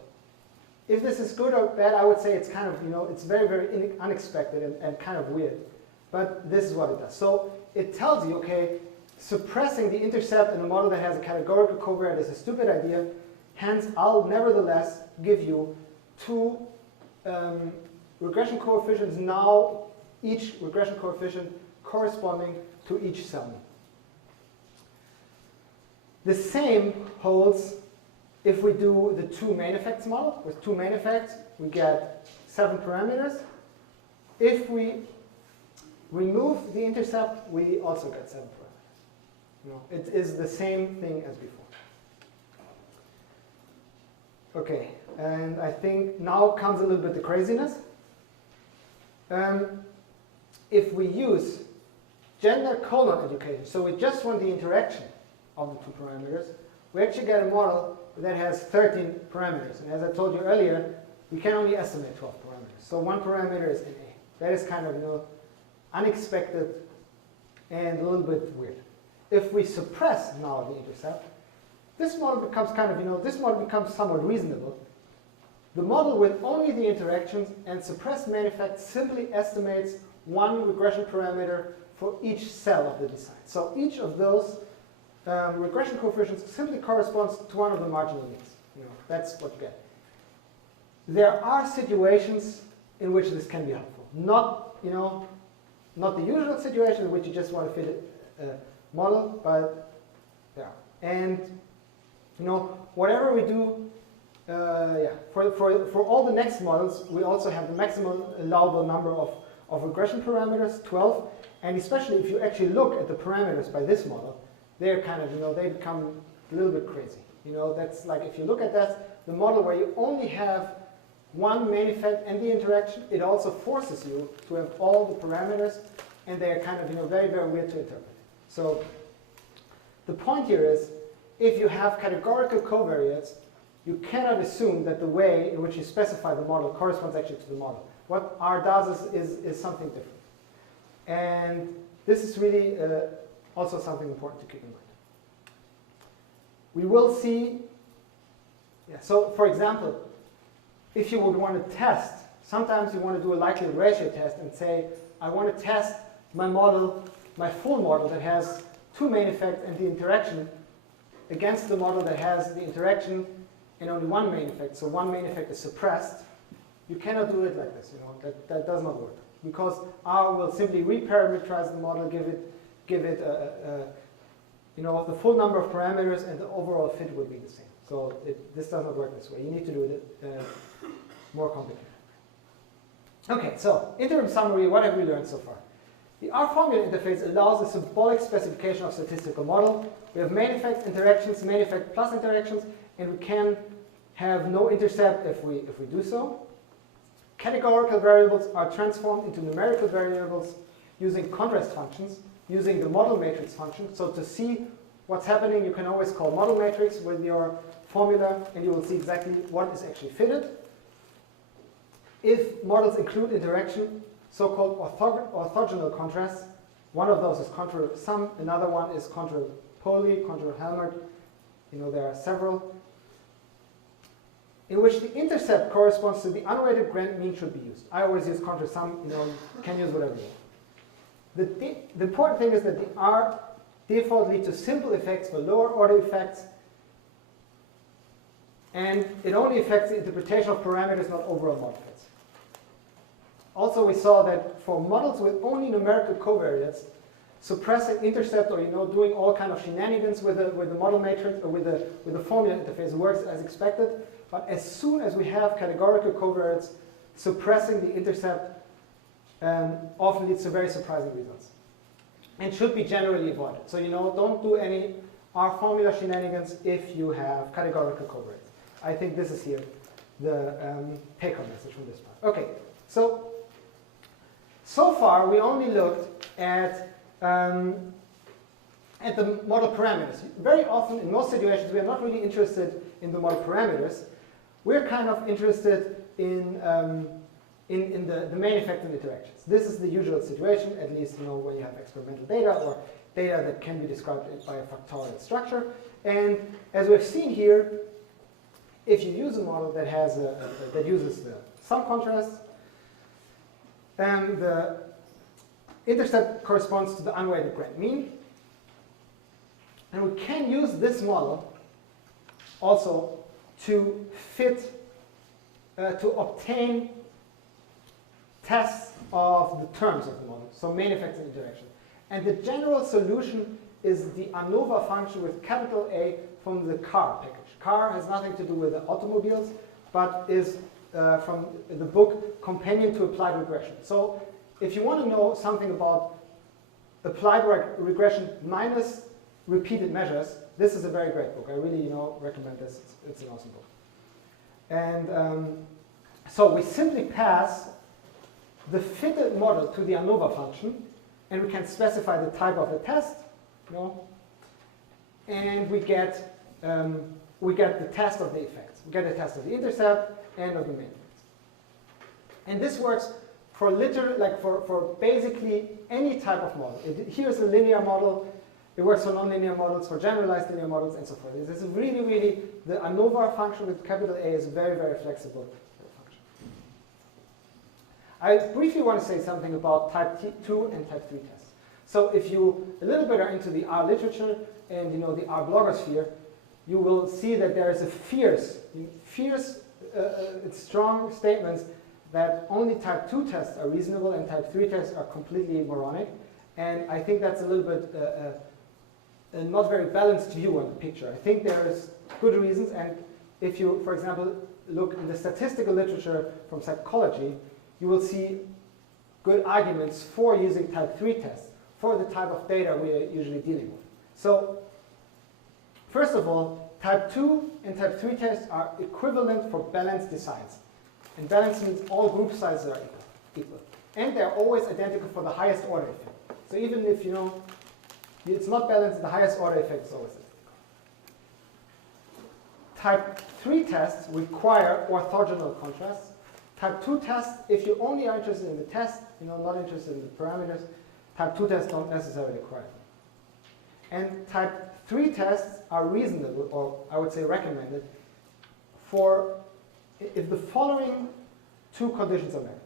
If this is good or bad, I would say it's kind of, it's very, very unexpected and kind of weird. But this is what it does. So it tells you, okay, suppressing the intercept in a model that has a categorical covariance is a stupid idea. Hence, I'll nevertheless give you 2 regression coefficients now, each regression coefficient corresponding to each cell. The same holds if we do the 2 main effects model. With 2 main effects, we get 7 parameters. If we remove the intercept, we also get 7 parameters. It is the same thing as before. Okay, and I think now comes a little bit the craziness. If we use gender colon education, so we just want the interaction of the 2 parameters, we actually get a model that has 13 parameters. And as I told you earlier, we can only estimate 12 parameters. So 1 parameter is NA. That is kind of unexpected and a little bit weird. If we suppress now the intercept, this model becomes kind of, this model becomes somewhat reasonable. The model with only the interactions and suppressed main effect simply estimates 1 regression parameter for each cell of the design. So each of those regression coefficients simply corresponds to one of the marginal means. That's what you get. There are situations in which this can be helpful. Not the usual situation in which you just want to fit a model, but yeah. And whatever we do, for all the next models, we also have the maximum allowable number of regression parameters, 12. And especially if you actually look at the parameters by this model, they're kind of, they become a little bit crazy. That's like if you look at that, the model where you only have one main effect and the interaction, it also forces you to have all the parameters, and they are kind of, very, very weird to interpret. So the point here is, if you have categorical covariates, you cannot assume that the way in which you specify the model corresponds actually to the model. What R does is something different. And this is really also something important to keep in mind. We will see, so for example, if you would want to test, sometimes you want to do a likelihood ratio test and say, I want to test my model, my full model that has two main effects and the interaction against the model that has the interaction and only one main effect. So one main effect is suppressed. You cannot do it like this. That does not work, because R will simply reparameterize the model, give it the full number of parameters, and the overall fit will be the same. So this does not work this way. You need to do it more complicated. Okay, so interim summary, what have we learned so far? The R formula interface allows a symbolic specification of statistical model. We have main effect, interactions, main effect plus interactions, and we can have no intercept if we do so. Categorical variables are transformed into numerical variables using contrast functions, using the model matrix function. So to see what's happening, you can always call model matrix with your formula, and you will see exactly what is actually fitted. If models include interaction, so-called orthogonal contrasts, one of those is contra sum, another one is contra Pauli, contra Helmert. There are several, in which the intercept corresponds to the unweighted grand mean should be used. I always use contra sum, you can use whatever you want. The important thing is that the R default lead to simple effects for lower order effects, and it only affects the interpretation of parameters, not overall model fits. Also, we saw that for models with only numerical covariates, suppressing intercept or doing all kind of shenanigans with the model matrix or with the formula interface works as expected. But as soon as we have categorical covariates, suppressing the intercept often leads to very surprising results, and should be generally avoided. So don't do any R formula shenanigans if you have categorical covariates. I think this is here the take-home message from this part. Okay, so far we only looked at the model parameters. Very often, in most situations, we are not really interested in the model parameters. We're kind of interested in the main effect and interactions. This is the usual situation, at least when you have experimental data or data that can be described by a factorial structure. And as we've seen here, if you use a model that has that uses the sum contrast, the intercept corresponds to the unweighted grand mean. And we can use this model also to to obtain tests of the terms of the model, so main effects and interaction. And the general solution is the ANOVA function with capital A from the car package. Car has nothing to do with the automobiles, but is from the book Companion to Applied Regression. So if you want to know something about applied regression minus repeated measures, this is a very great book. I really recommend this. It's an awesome book. And so we simply pass the fitted model to the ANOVA function, and we can specify the type of the test, and we get the test of the effects. We get a test of the intercept and of the main effects. And this works for for basically any type of model. Here's a linear model. It works for nonlinear models, for generalized linear models, and so forth. This is really, really, the ANOVA function with capital A is very, very flexible function. I briefly want to say something about type 2 and type 3 tests. So if you a little bit are into the R literature and the R blogosphere, you will see that there is a fierce, strong statements that only type 2 tests are reasonable and type 3 tests are completely moronic. And I think that's a little bit a not very balanced view on the picture. I think there is good reasons, and if you, for example, look in the statistical literature from psychology, you will see good arguments for using type 3 tests for the type of data we are usually dealing with. So, first of all, type 2 and type 3 tests are equivalent for balanced designs. And balance means all group sizes are equal. And they're always identical for the highest order effect. So even if you know it's not balanced, the highest order effect is always identical. Type 3 tests require orthogonal contrasts. Type 2 tests, if you only are interested in the test, not interested in the parameters, type 2 tests don't necessarily require them. And type 3 tests are reasonable, or I would say recommended, for if the following two conditions are met.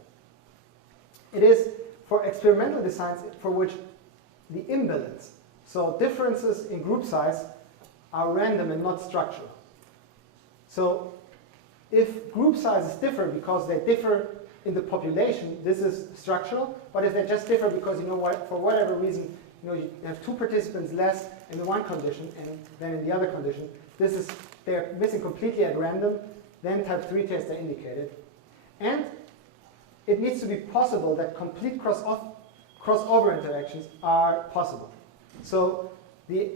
It is for experimental designs for which the imbalance, so differences in group size, are random and not structural. So if group sizes differ because they differ in the population, this is structural. But if they just differ because, for whatever reason, you have two participants less in the one condition and then in the other condition, they're missing completely at random, then type 3 tests are indicated. And it needs to be possible that complete crossover interactions are possible. So the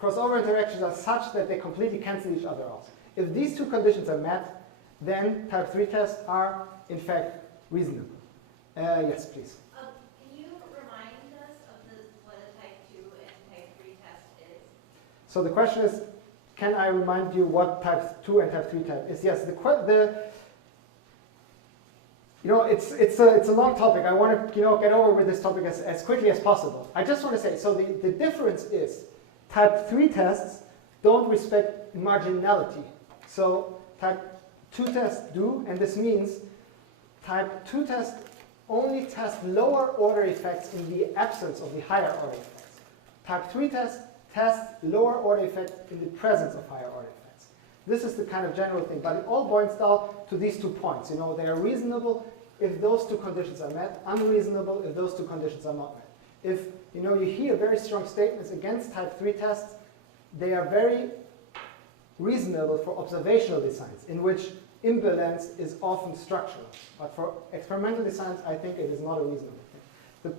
crossover interactions are such that they completely cancel each other out. If these two conditions are met, then type 3 tests are, in fact, reasonable. Yes, please. Can you remind us of what a type 2 and type 3 test is? So the question is, can I remind you what type 2 and type 3 test is? Yes, it's a long topic. I want to get over with this topic as quickly as possible. I just want to say, so the difference is type 3 tests don't respect marginality. So type 2 tests do, and this means type 2 tests only test lower order effects in the absence of the higher order effects. Type 3 tests test lower order effects in the presence of higher order effects. This is the kind of general thing, but it all boils down to these 2 points. They are reasonable if those 2 conditions are met, unreasonable if those 2 conditions are not met. If you hear very strong statements against type 3 tests, they are very reasonable for observational designs, in which imbalance is often structural. But for experimental designs, I think it is not a reasonable thing.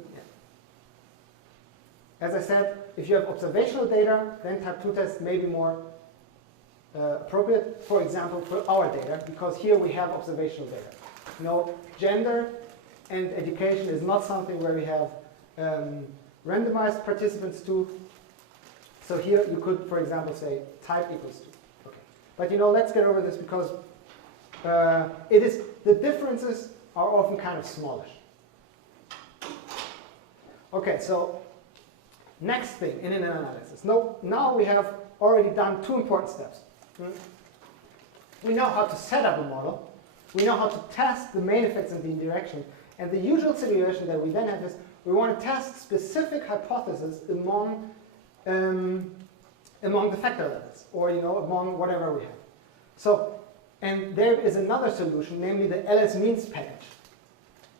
As I said, if you have observational data, then type 2 tests may be more appropriate, for example, for our data, because here we have observational data. Gender and education is not something where we have randomized participants to. So here you could, for example, say type equals 2. Okay. But let's get over this because the differences are often kind of smallish. Okay, so next thing in an analysis. Now we have already done 2 important steps. We know how to set up a model. We know how to test the main effects of the interaction. And the usual situation that we then have is we want to test specific hypotheses among the factor levels, or among whatever we have. So, and there is another solution, namely the LS means package.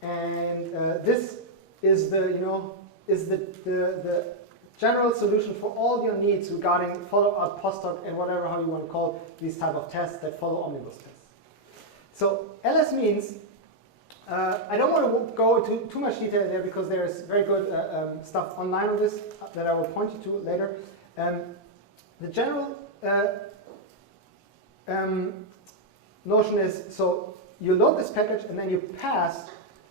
And this is the general solution for all your needs regarding follow-up, post-hoc, and whatever how you want to call these type of tests that follow omnibus tests. So LS means, I don't want to go into too much detail there because there is very good stuff online on this that I will point you to later. The general notion is, so you load this package and then you pass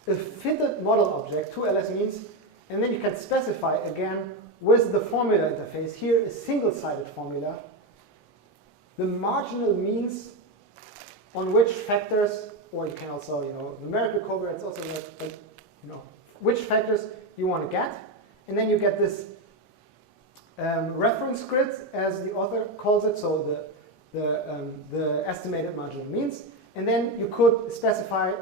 a fitted model object to LS means, and then you can specify again with the formula interface, here a single-sided formula, the marginal means on which factors, or you can also, numerical covariance also, which factors you want to get, and then you get this reference grid, as the author calls it, so the estimated marginal means, and then you could specify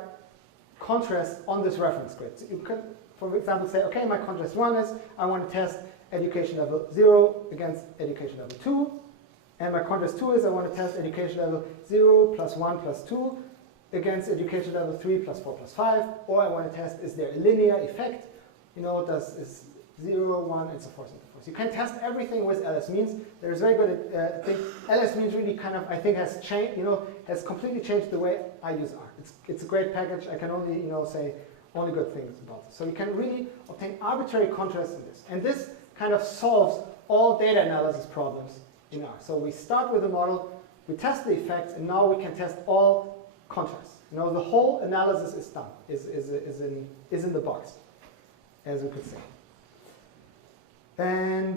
contrast on this reference grid. So you can, for example, say, okay, my contrast 1 is I want to test education level 0 against education level 2, and my contrast 2 is I want to test education level 0 plus 1 plus 2 against education level 3 plus 4 plus 5, or I want to test, is there a linear effect? 0, 1, and so forth and so forth. You can test everything with ls means. There's very good thing. ls means really kind of, I think, has changed, has completely changed the way I use R. It's a great package. I can only, say only good things about it. So you can really obtain arbitrary contrast in this. And this kind of solves all data analysis problems in R. So we start with a model, we test the effects, and now we can test all contrasts. The whole analysis is done, is in the box, as we could say. And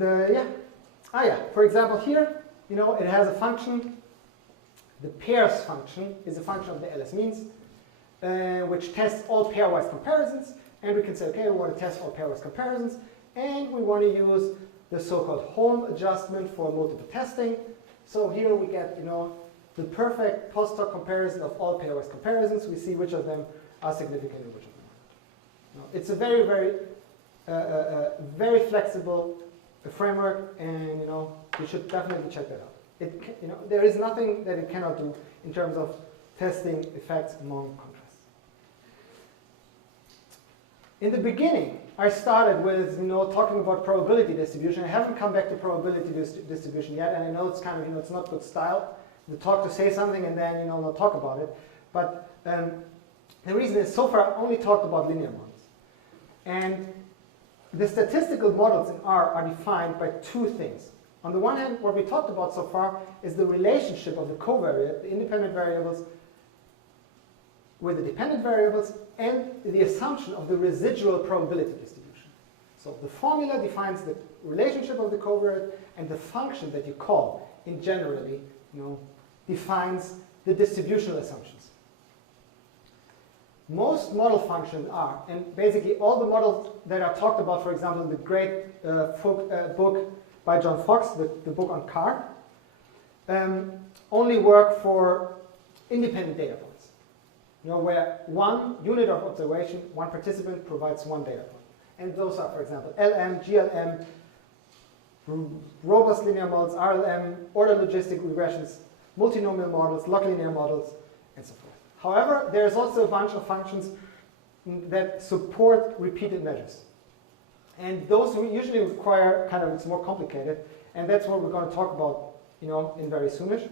for example here, it has a function. The pairs function is a function of the ls means, which tests all pairwise comparisons. And we can say, okay, we want to test all pairwise comparisons, and we want to use the so-called Holm adjustment for multiple testing. So here we get, the perfect post-hoc comparison of all pairwise comparisons. We see which of them are significant and which of them aren't. It's a very, very very flexible framework, and you should definitely check that out. There is nothing that it cannot do in terms of testing effects among contrasts. In the beginning, I started with talking about probability distribution. I haven't come back to probability distribution yet, and I know it's kind of it's not good style to say something and then not talk about it. But the reason is so far I only talked about linear models, and the statistical models in R are defined by two things. On the one hand, what we talked about so far is the relationship of the covariate, the independent variables, with the dependent variables, and the assumption of the residual probability distribution. So the formula defines the relationship of the covariate, and the function that you call in generally, defines the distributional assumptions. Most model functions are, and basically all the models that are talked about, for example, in the great book by John Fox, the book on CAR, only work for independent data points. Where one unit of observation, one participant provides one data point. And those are, for example, LM, GLM, robust linear models, RLM, order logistic regressions, multinomial models, log linear models, and so forth. However, there's also a bunch of functions that support repeated measures. And those usually require it's more complicated, and that's what we're going to talk about, in very soonish.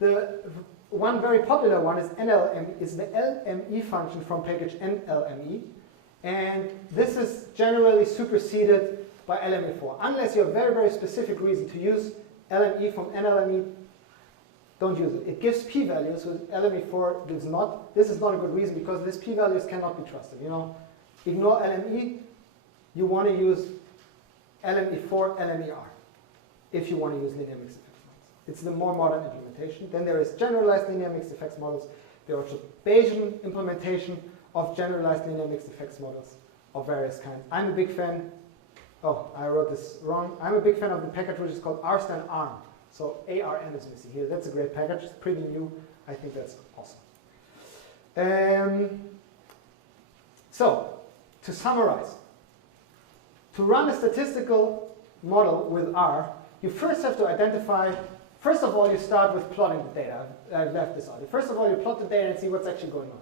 The one very popular one is the LME function from package NLME, and this is generally superseded by LME4. Unless you have very, very specific reason to use LME from NLME, don't use it. It gives p-values, which LME4 gives not. This is not a good reason because these p-values cannot be trusted. Ignore LME. You want to use LME4, LMER if you want to use linear mixed effects models. It's the more modern implementation. Then there is generalized linear mixed effects models. There are also Bayesian implementation of generalized linear mixed effects models of various kinds. I'm a big fan. Oh, I wrote this wrong. I'm a big fan of the package which is called RStan ARM. So ARM is missing here. That's a great package. It's pretty new. I think that's awesome. So, to summarize, to run a statistical model with R, you first have to identify, first of all, you start with plotting the data. I've left this out. First of all, you plot the data and see what's actually going on.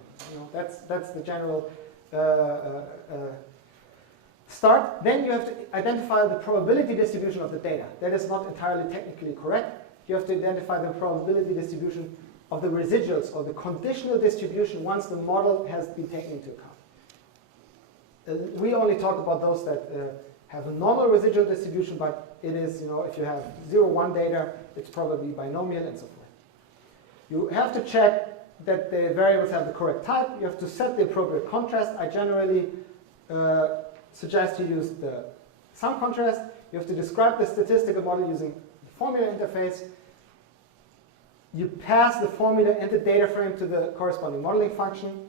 That's the general start. Then you have to identify the probability distribution of the data. That is not entirely technically correct. You have to identify the probability distribution of the residuals, or the conditional distribution, once the model has been taken into account. We only talk about those that have a normal residual distribution, but it is, if you have 0, 1 data, it's probably binomial and so forth. You have to check that the variables have the correct type. You have to set the appropriate contrast. I generally suggest you use the sum contrast. You have to describe the statistical model using the formula interface. You pass the formula and the data frame to the corresponding modeling function.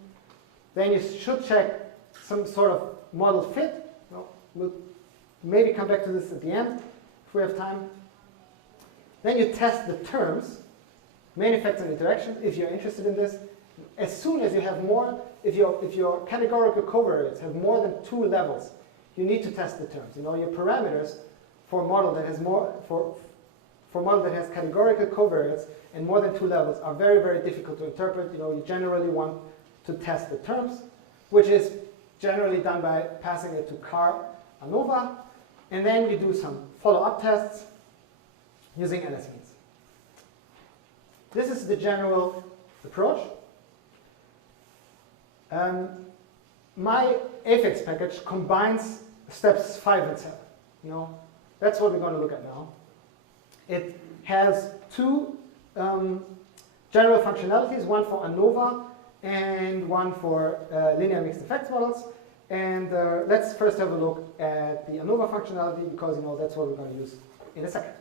Then you should check some sort of model fit. We'll maybe come back to this at the end if we have time. Then you test the terms, main effects and interactions, if you're interested in this. As soon as you have more, if your categorical covariates have more than 2 levels, you need to test the terms. Your parameters for a model that has for a model that has categorical covariates and more than 2 levels are very, very difficult to interpret. You generally want to test the terms, which is generally done by passing it to CAR ANOVA, and then we do some follow-up tests using LS means. This is the general approach. My afex package combines steps 5 and 7. You know, that's what we're going to look at now. It has two general functionalities, one for ANOVA and one for linear mixed effects models. And let's first have a look at the ANOVA functionality, because you know that's what we're going to use in a second.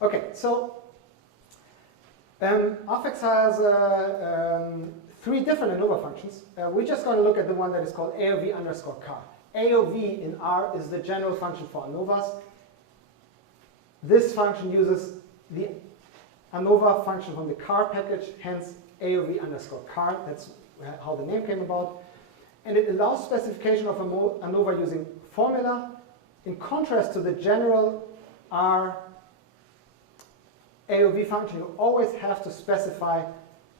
Okay, so afex has 3 different ANOVA functions. We're just going to look at the one that is called AOV_car. AOV in R is the general function for ANOVAs. This function uses the ANOVA function from the car package, hence AOV_car. That's how the name came about. And it allows specification of ANOVA using formula, in contrast to the general R AOV function. You always have to specify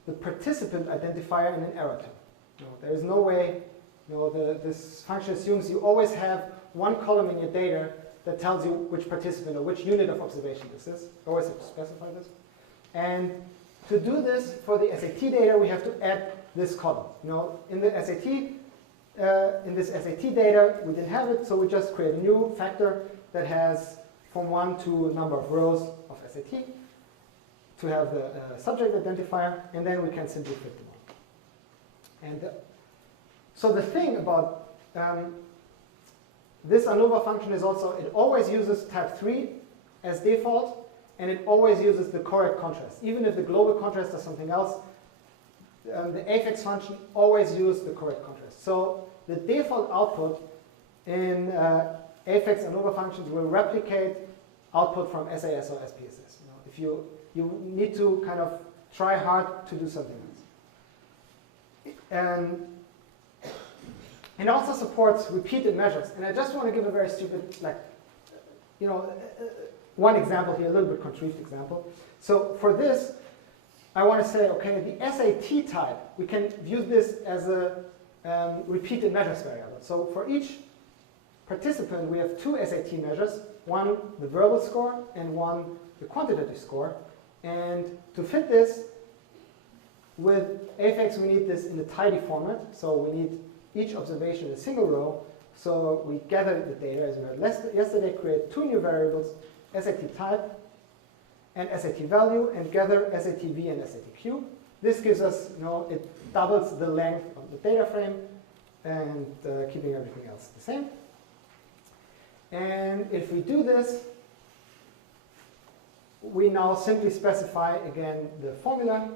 the participant identifier in an error term. You know, there is no way, you know, this function assumes you always have one column in your data that tells you which participant or which unit of observation this is. You always have to specify this. And to do this for the SAT data, we have to add this column. You know, in the SAT, in this SAT data, we didn't have it, so we just create a new factor that has from 1 to a number of rows of SAT to have the subject identifier, and then we can simply fit them on. And so the thing about this ANOVA function is also, it always uses type 3 as default, and it always uses the correct contrast. Even if the global contrast is something else, the afex function always uses the correct contrast. So the default output in afex ANOVA functions will replicate output from SAS or SPSS. You know, if you need to kind of try hard to do something else. And it also supports repeated measures. And I just want to give a very stupid, like, you know, one example here, a little bit contrived example. So for this, I want to say, okay, the SAT type, we can view this as a repeated measures variable. So for each participant, we have 2 SAT measures, one the verbal score and one the quantitative score. And to fit this with afex, we need this in a tidy format. So we need each observation in a single row. So we gather the data, as we heard yesterday, create 2 new variables, SAT type and SAT value, and gather SATV and SATQ. This gives us, you know, it doubles the length of the data frame and keeping everything else the same. And if we do this, we now simply specify again the formula.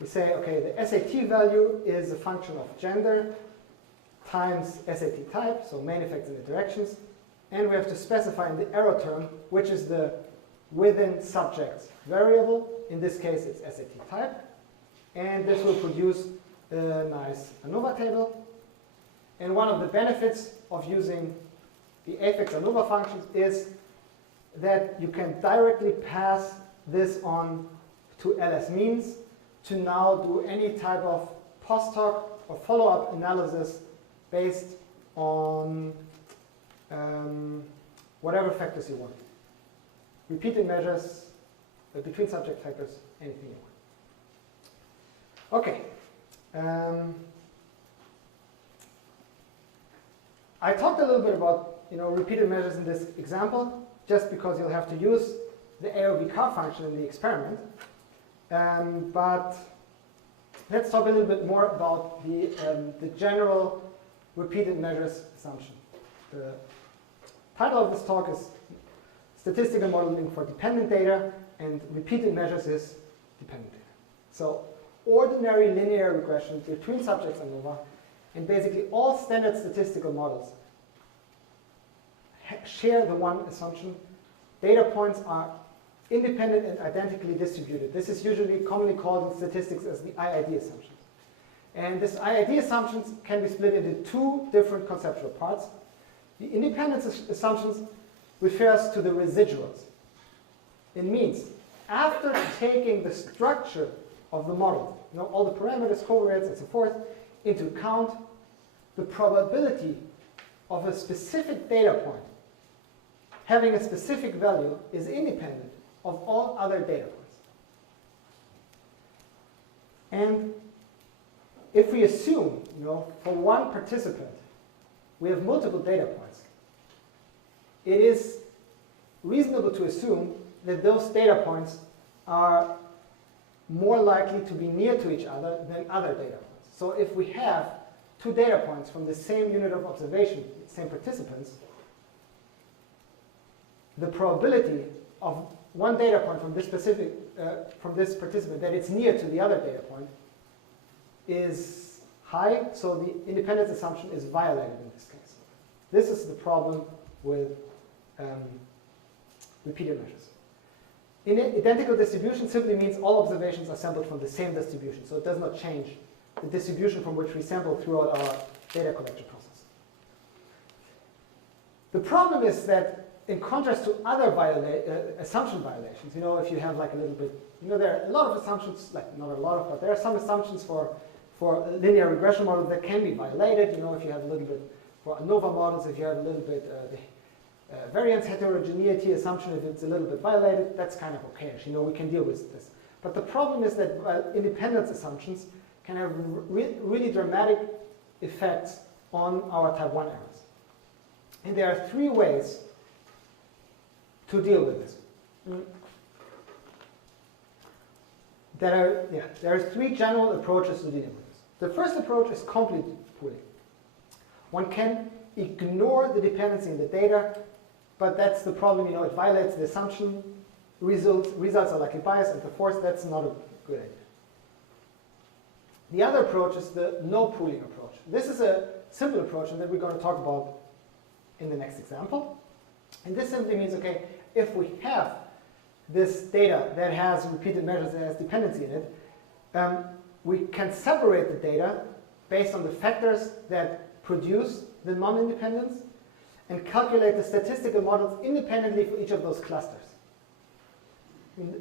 We say, okay, the SAT value is a function of gender times SAT type, so main effects and interactions. And we have to specify in the error term, which is the within subjects variable. In this case, it's SAT type. And this will produce a nice ANOVA table. And one of the benefits of using the afex ANOVA functions is that you can directly pass this on to LS means to now do any type of post-hoc or follow-up analysis based on whatever factors you want. Repeated measures, between subject factors, anything you want. Okay. I talked a little bit about, you know, repeated measures in this example, just because you'll have to use the AOV_car function in the experiment. But let's talk a little bit more about the general repeated measures assumption. The title of this talk is Statistical Modeling for Dependent Data, and repeated measures is dependent data. So ordinary linear regression between subjects and ANOVA, and basically all standard statistical models share the one assumption. Data points are independent and identically distributed. This is usually commonly called in statistics as the IID assumptions. And this IID assumptions can be split into 2 different conceptual parts. The independence assumptions refers to the residuals. It means after taking the structure of the model, you know, all the parameters, covariates, and so forth, into account, the probability of a specific data point having a specific value is independent of all other data points. And if we assume, for one participant, we have multiple data points, it is reasonable to assume that those data points are more likely to be near to each other than other data points. So if we have two data points from the same unit of observation, same participants, the probability of one data point from this participant that it's near to the other data point is high, so the independence assumption is violated in this case. This is the problem with repeated measures. Identical distribution simply means all observations are sampled from the same distribution, so it does not change the distribution from which we sample throughout our data collection process. The problem is that in contrast to other assumption violations, if you have like a little bit, there are a lot of assumptions, like not a lot of, but there are some assumptions for linear regression models that can be violated. If you have a little bit for ANOVA models, if you have a little bit the variance heterogeneity assumption, if it's a little bit violated, that's kind of okay. We can deal with this. But the problem is that independence assumptions can have really dramatic effects on our type 1 errors. And there are three ways to deal with this. There are three general approaches to dealing with this. The first approach is complete pooling. One can ignore the dependency in the data, but that's the problem, it violates the assumption, results are likely biased, and the fourth, that's not a good idea. The other approach is the no pooling approach. This is a simple approach, and that we're going to talk about in the next example. And this simply means, okay, if we have this data that has repeated measures that has dependency in it, we can separate the data based on the factors that produce the non-independence and calculate the statistical models independently for each of those clusters.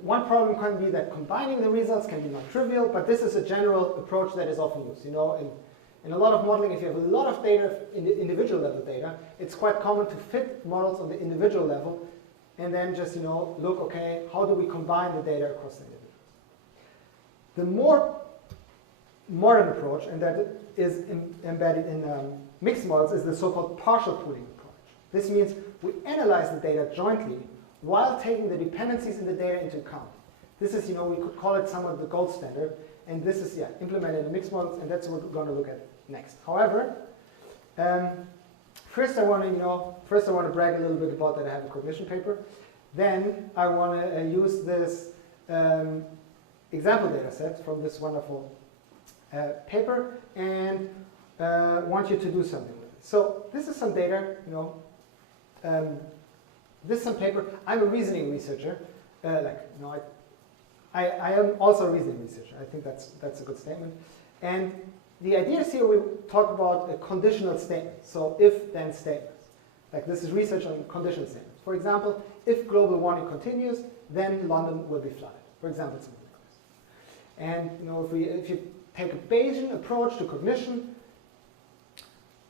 One problem can be that combining the results can be non-trivial, but this is a general approach that is often used. In a lot of modeling, if you have a lot of data, individual level data, it's quite common to fit models on the individual level and then just look, okay, how do we combine the data across the individuals? The more modern approach, and that is embedded in mixed models, is the so-called partial pooling approach. This means we analyze the data jointly while taking the dependencies in the data into account. This is, we could call it somewhat the gold standard, and this is implemented in mixed models, and that's what we're going to look at next. However, first I want to brag a little bit about that I have a Cognition paper. Then I want to use this example data set from this wonderful paper and want you to do something with it. So this is some data, this is some paper. I'm a reasoning researcher. I am also a reasoning researcher. I think that's a good statement. And the idea is here we talk about a conditional statement. So if-then statements. Like this is research on conditional statements. For example, if global warming continues, then London will be flooded. For example, something like this. And if you take a Bayesian approach to cognition,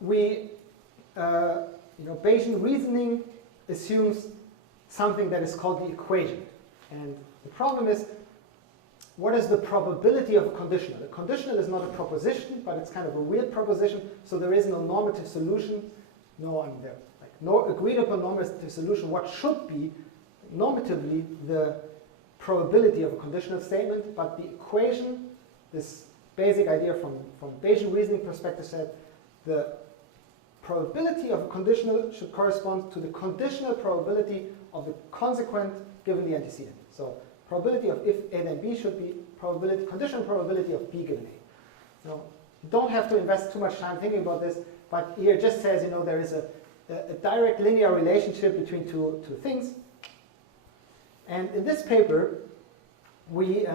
Bayesian reasoning assumes something that is called the equation. And the problem is, what is the probability of a conditional? A conditional is not a proposition, but it's kind of a weird proposition, so there is no normative solution, no agreed upon normative solution. What should be normatively the probability of a conditional statement, but the equation, this basic idea from Bayesian reasoning perspective, said the probability of a conditional should correspond to the conditional probability of the consequent given the antecedent. So probability of if A then B should be conditional probability of B given A. You don't have to invest too much time thinking about this, but here it just says there is a direct linear relationship between two things. And in this paper, we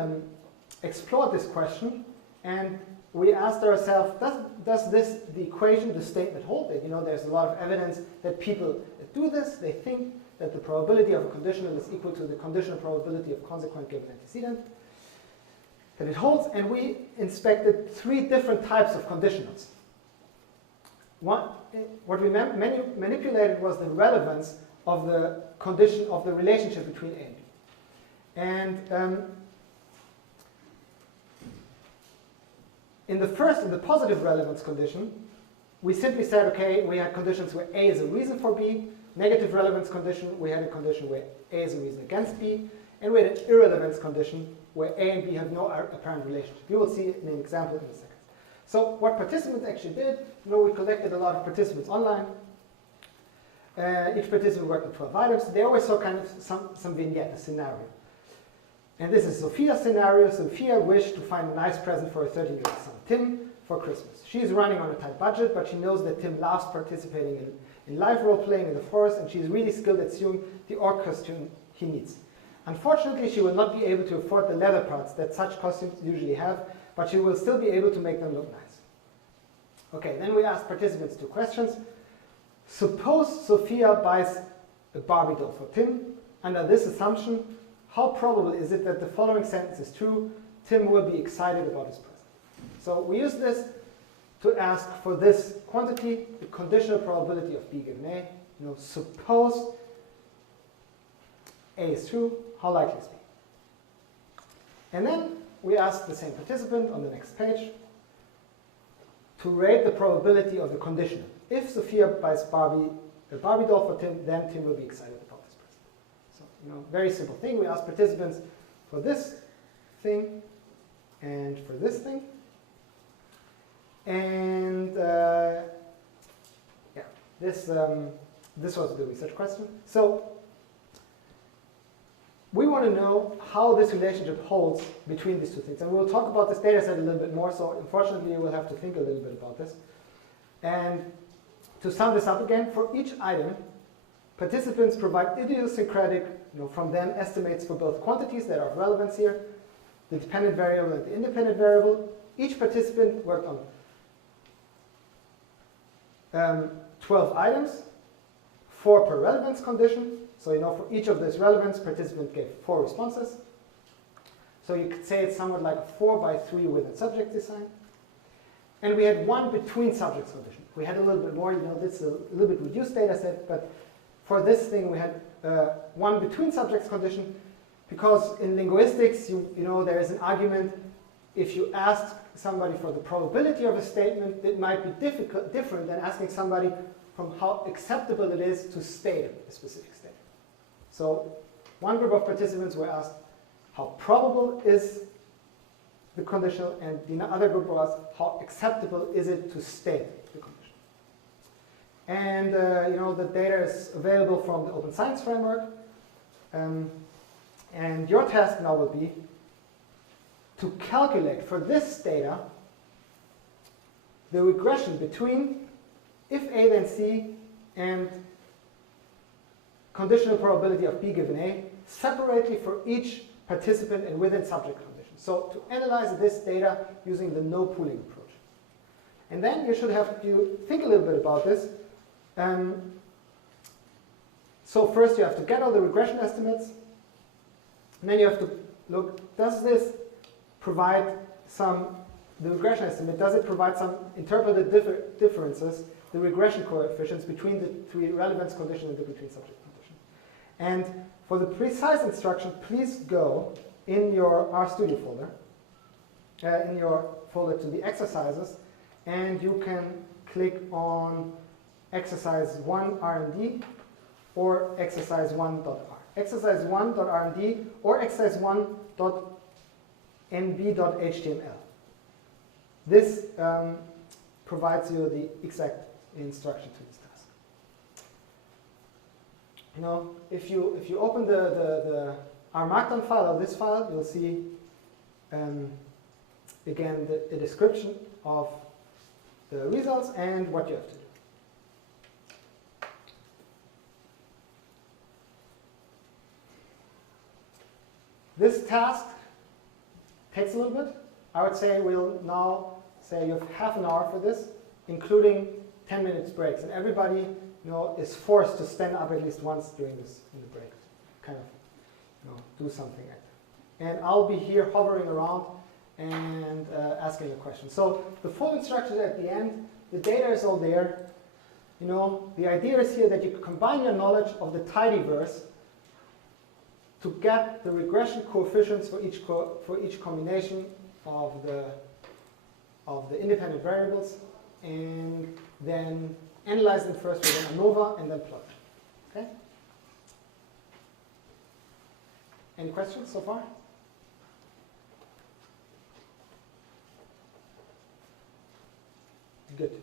explored this question and we asked ourselves, does the equation, the statement hold? There's a lot of evidence that people do this. They think that the probability of a conditional is equal to the conditional probability of consequent given antecedent. That it holds, and we inspected three different types of conditionals. what we manipulated was the relevance of the condition of the relationship between A and B. And in the positive relevance condition, we simply said, okay, we had conditions where A is a reason for B. Negative relevance condition, we had a condition where A is a reason against B. And we had an irrelevance condition where A and B have no apparent relationship. You will see an example in a second. So what participants actually did, we collected a lot of participants online. Each participant worked on 12 items. They always saw kind of some vignette, a scenario. And this is Sophia's scenario. Sophia wished to find a nice present for her 13-year-old son, Tim, for Christmas. She's running on a tight budget, but she knows that Tim loves participating in live role-playing in the forest, and she's really skilled at sewing the orc costume he needs. Unfortunately, she will not be able to afford the leather parts that such costumes usually have, but she will still be able to make them look nice. Okay, then we asked participants 2 questions. Suppose Sophia buys a Barbie doll for Tim. Under this assumption, how probable is it that the following sentence is true? Tim will be excited about his present. So we use this to ask for this quantity, the conditional probability of B given A. Suppose A is true, how likely is B? And then we ask the same participant on the next page to rate the probability of the conditional. If Sophia buys a Barbie doll for Tim, then Tim will be excited about this present. So, very simple thing. We ask participants for this thing and for this thing. And yeah, this was the research question. So we want to know how this relationship holds between these 2 things. And we'll talk about this data set a little bit more, so unfortunately you will have to think a little bit about this. And to sum this up again, for each item, participants provide idiosyncratic, from them, estimates for both quantities that are of relevance here, the dependent variable and the independent variable. Each participant worked on 12 items, 4 per relevance condition. So for each of these relevance, participant gave 4 responses. So you could say it's somewhat like a 4 by 3 within subject design. And we had 1 between subjects condition. We had a little bit more, this is a little bit reduced data set, but for this thing we had 1 between subjects condition, because in linguistics, there is an argument, if you ask somebody for the probability of a statement, it might be different than asking somebody from how acceptable it is to state a specific statement. So one group of participants were asked how probable is the conditional, and the other group was how acceptable is it to state the condition. And the data is available from the Open Science Framework. And your task now will be to calculate for this data the regression between if A then C and conditional probability of B given A separately for each participant and within subject condition. So to analyze this data using the no pooling approach. And then you should have to think a little bit about this. So first you have to get all the regression estimates. And then you have to look, does this provide the regression estimate, does it provide some interpreted differences, the regression coefficients between the 3 relevance conditions and the between subject condition. And for the precise instruction, please go in your RStudio folder, in your folder to the exercises, and you can click on exercise 1 R&D or exercise 1.r. Exercise 1.R&D or exercise 1.nb.html. This provides you the exact instruction to this task. If you open the R Markdown file or this file, you'll see again the description of the results and what you have to do. This task takes a little bit. I would say we'll now say you have half an hour for this, including 10 minutes breaks. And everybody is forced to stand up at least once during this in the break. Kind of do something like that. And I'll be here hovering around and asking a question. So the full instructions at the end the data is all there. You know, the idea is here that you combine your knowledge of the tidyverse to get the regression coefficients for each combination of the independent variables, and then analyze them first with an ANOVA and then plot. Okay? Any questions so far? Good.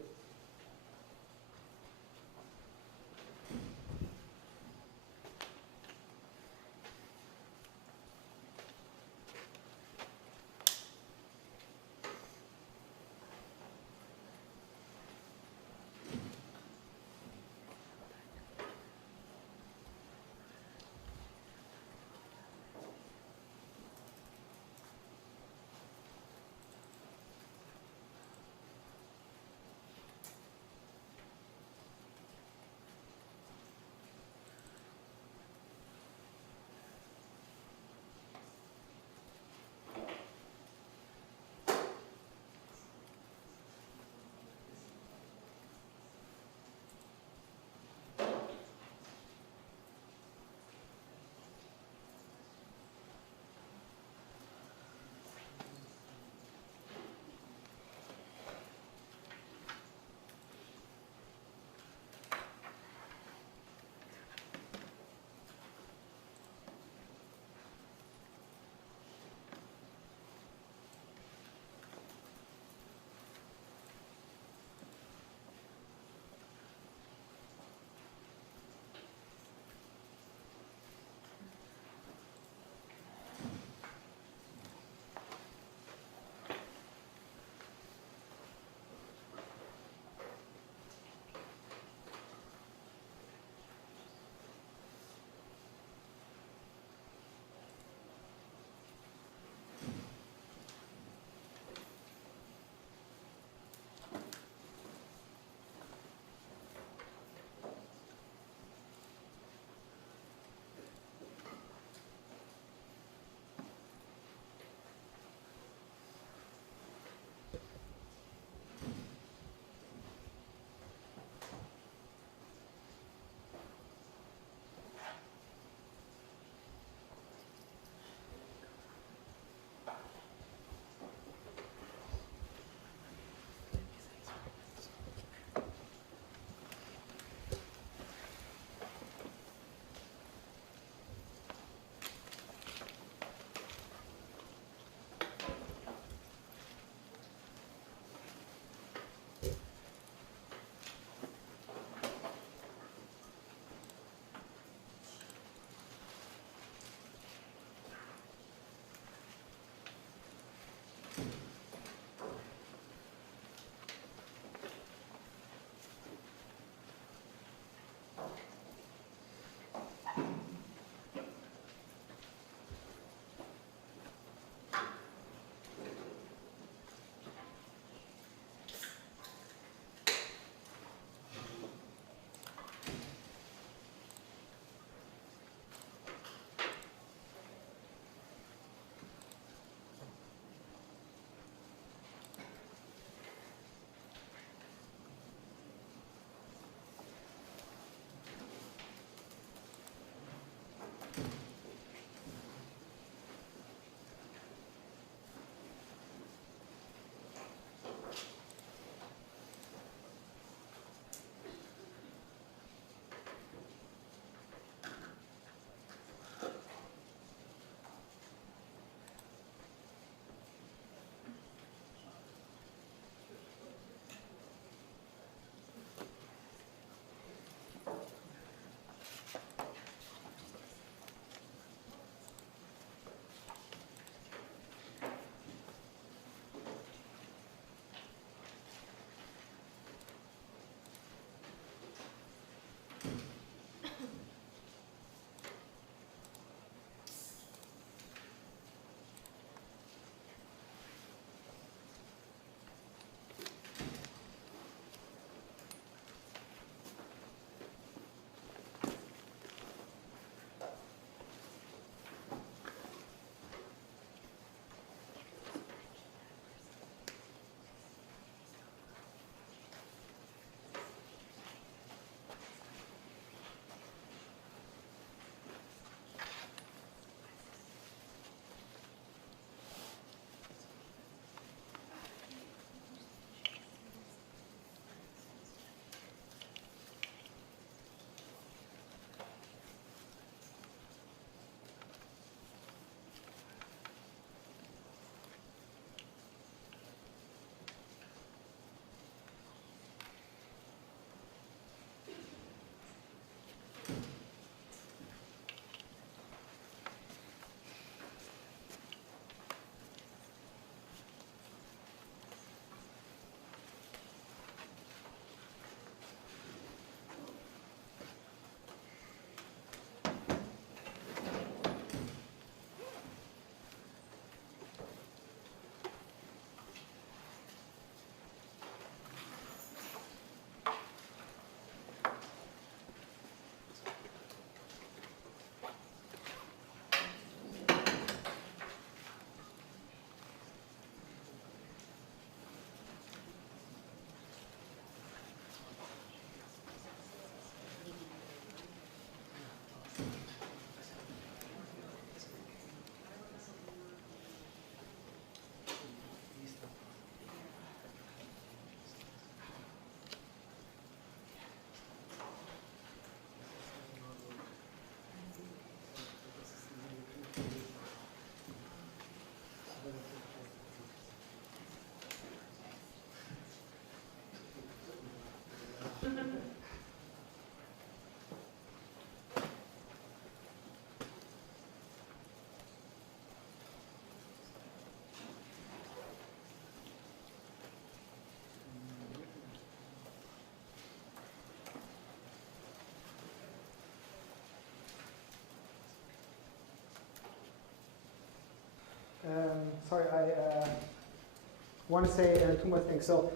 want to say two more things. So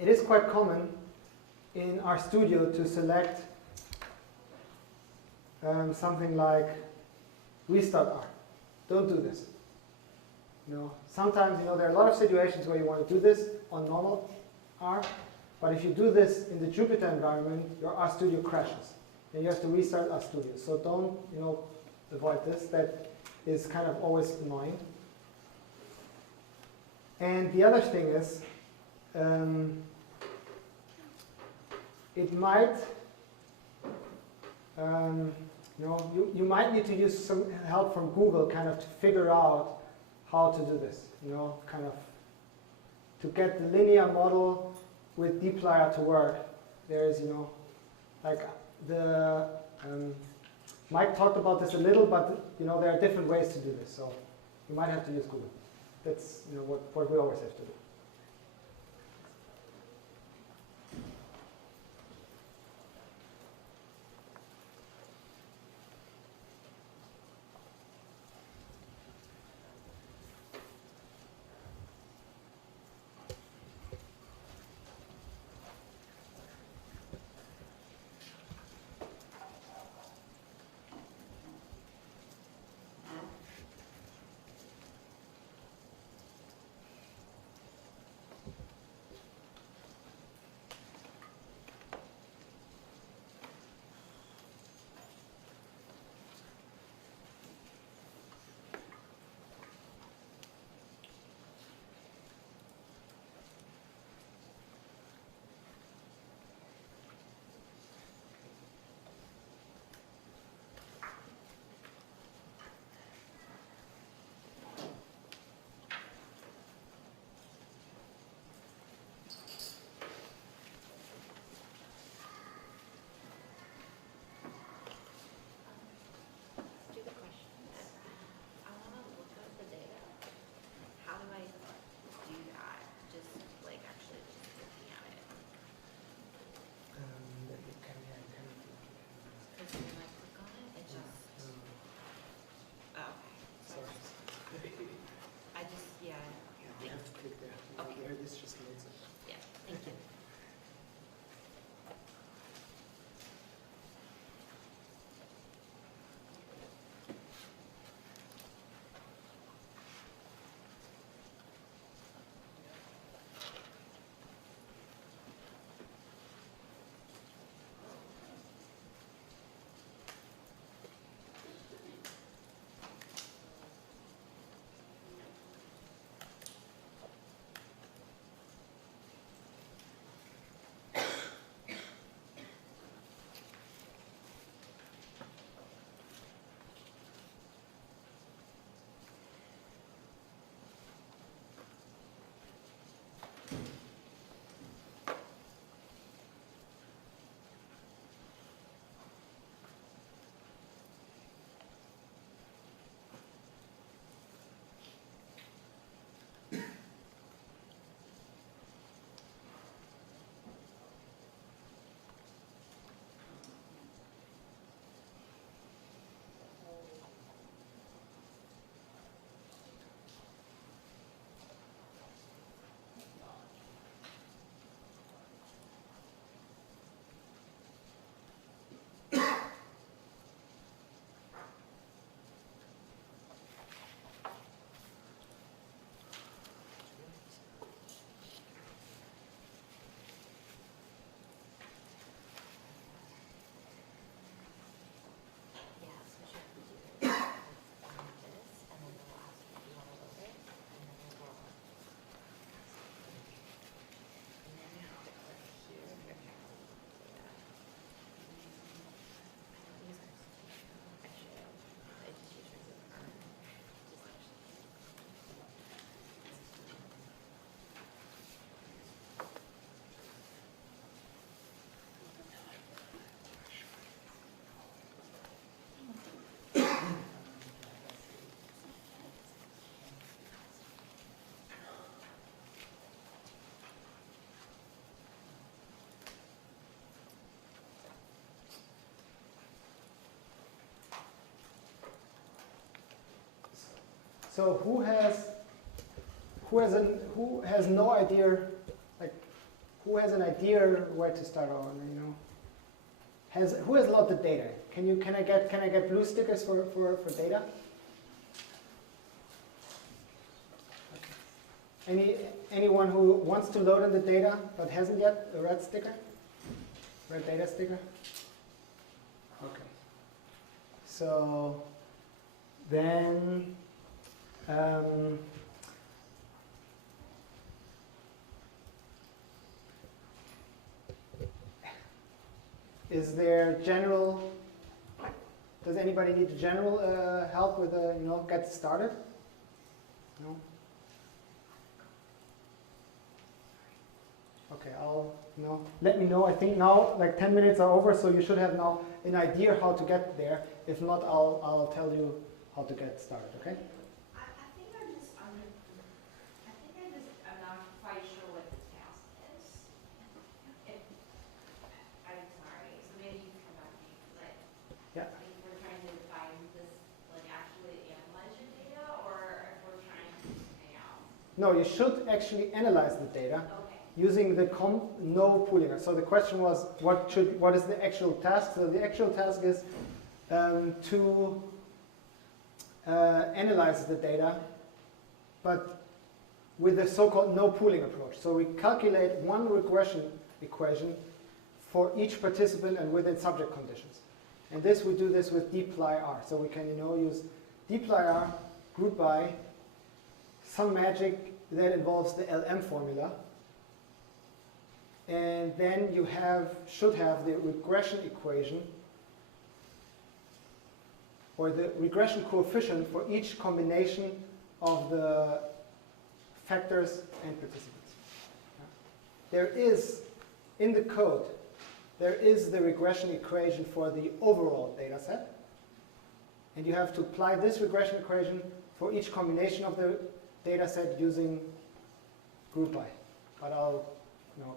it is quite common in our studio to select something like restart R. Don't do this. Sometimes there are a lot of situations where you want to do this on normal R, but if you do this in the Jupyter environment, your RStudio crashes, and you have to restart RStudio. So don't avoid this. That is kind of always annoying. And the other thing is, it might, you might need to use some help from Google kind of to figure out how to do this, kind of to get the linear model with dplyr to work. There is, like the, Mike talked about this a little, but there are different ways to do this. So you might have to use Google. That's what we always have to do. So who has who has no idea, like, who has an idea where to start on, you know? Who has loaded data? Can I get blue stickers for data? Okay. Anyone who wants to load in the data but hasn't yet, a red sticker? Red data sticker? Okay. So then is there general, does anybody need general help with, get started? No? Okay, let me know. I think now, like 10 minutes are over, so you should have now an idea how to get there. If not, I'll tell you how to get started, okay? I think I'm not quite sure what the task is. I'm sorry, so maybe you can come back to me, like, Yeah. if we're trying to define this, like actually analyze your data, or if we're trying to do something else. No, you should actually analyze the data. Okay. Using the no pooling. So the question was, what is the actual task? So the actual task is to analyze the data, but with the so-called no pooling approach. So we calculate one regression equation for each participant and within subject conditions. And we do this with dplyr. So we can use dplyr, group by, some magic that involves the LM formula. And then you should have the regression equation, or the regression coefficient for each combination of the factors and participants. There is, in the code, there is the regression equation for the overall data set. And you have to apply this regression equation for each combination of the data set using group by. But I'll come over.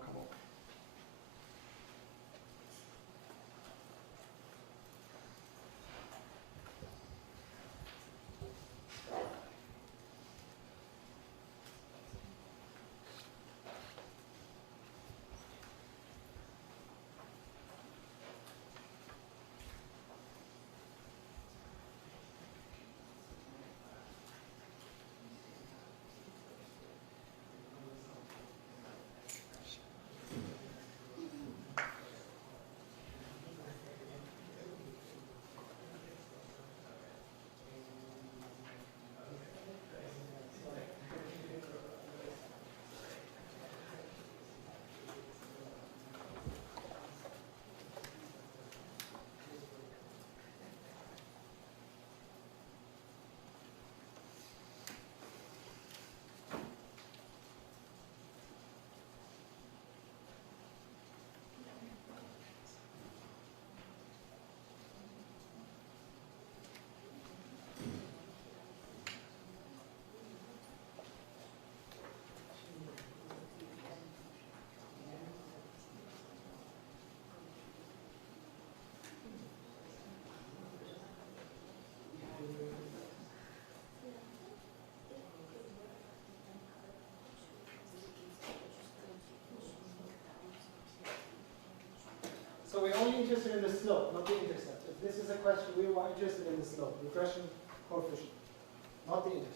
So we're only interested in the slope, not the intercept. If this is a question, we are interested in the slope, regression coefficient, not the intercept.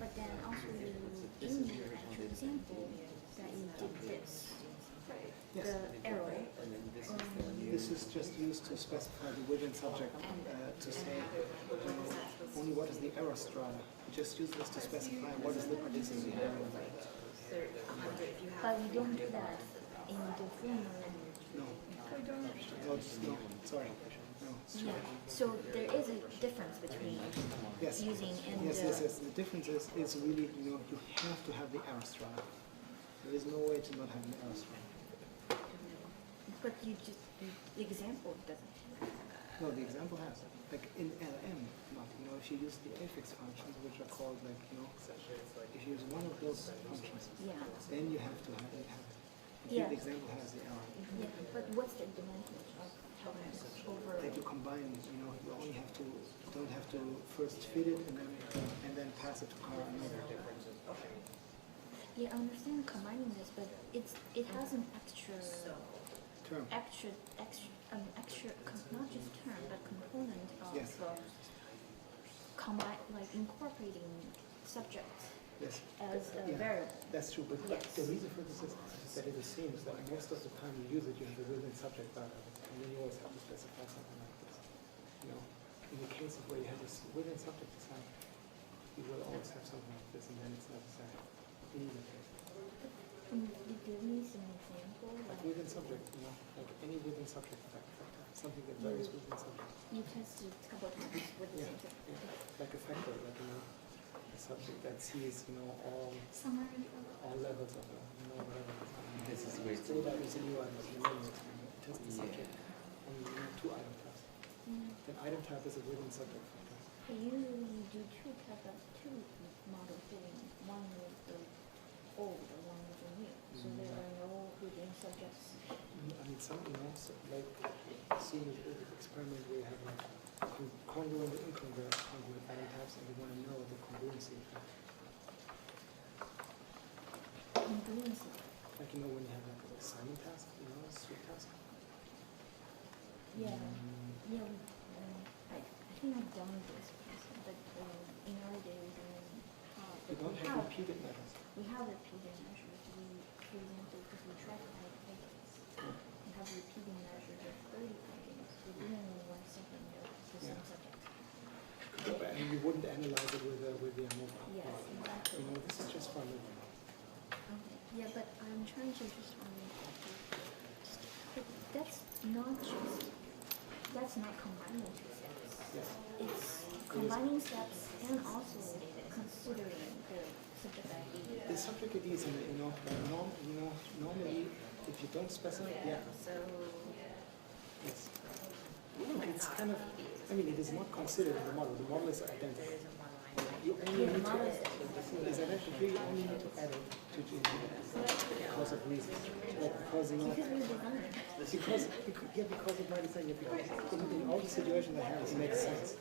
But then also in the actual example that you did this, Yes. the arrow, This is just used to specify the within subject to say only what is the error strata. We just use this to specify what is the participating error. but we don't do that in the former. No. No, sorry. No. Yeah. So there is a difference between Yes. using and Yes. The difference is really, you have to have the error strata. There is no way to not have an error strata. but you just the example doesn't. No, the example has. Like in LM, not, if you use the afex functions, which are called if you use one of those functions, Yeah. then you have to have it. Yeah. The example has the error. Yeah. But what's the advantage of having over? That you combine, you only have to, don't have to first fit it and then pass it to ANOVA. Yeah, I understand combining this, but it has an extra Term. not just term but component of Yes. incorporating subjects Yes. as a Yeah. variable. That's true, but Yes. the reason for this is that it assumes that most of the time you use it, you have the within subject variable, and then you always have to specify something like this. In the cases where you have this within subject design, you will always have something like this, and then it's necessary. In either case. Can you give me some example? Like within subject, like any within subject factor, something that varies within subject. You tested a couple of times with the Yeah, same thing. yeah. Like a factor, like a subject that sees, all Summary. levels of whatever. This is way Say that is a new item, it's a new experiment. Test the subject on two item types. Then item type is a within subject factor. Usually you do two model fitting, one with the old and one with the new. So there are no within subjects. I mean, some, like seeing the experiment where you have congruent and incongruent item types, and you want to know the congruency effect. Congruency. Like, when you have like an assignment task, a sweet task. Yeah. Yeah. I think I've done this, but in our day we You don't have repeated measures. We have repeated measures. For example, if we track afex, we have repeating measures of 30 items within 1 second of the same subject. And you wouldn't analyze it with the ANOVA. Yes, exactly. This is just fun. Okay. Yeah, but I'm trying to just but that's not combining two steps. Yes. It's combining steps and also considering the subject ID. The subject ID is, normally if you don't specify, So yes. It's kind of, it is not considered in the model. The model is identical. You only need to add. The thing is that actually here you only need to add it to because of reasons. Like because you know. Because of my design, in all the situations I have, it makes sense.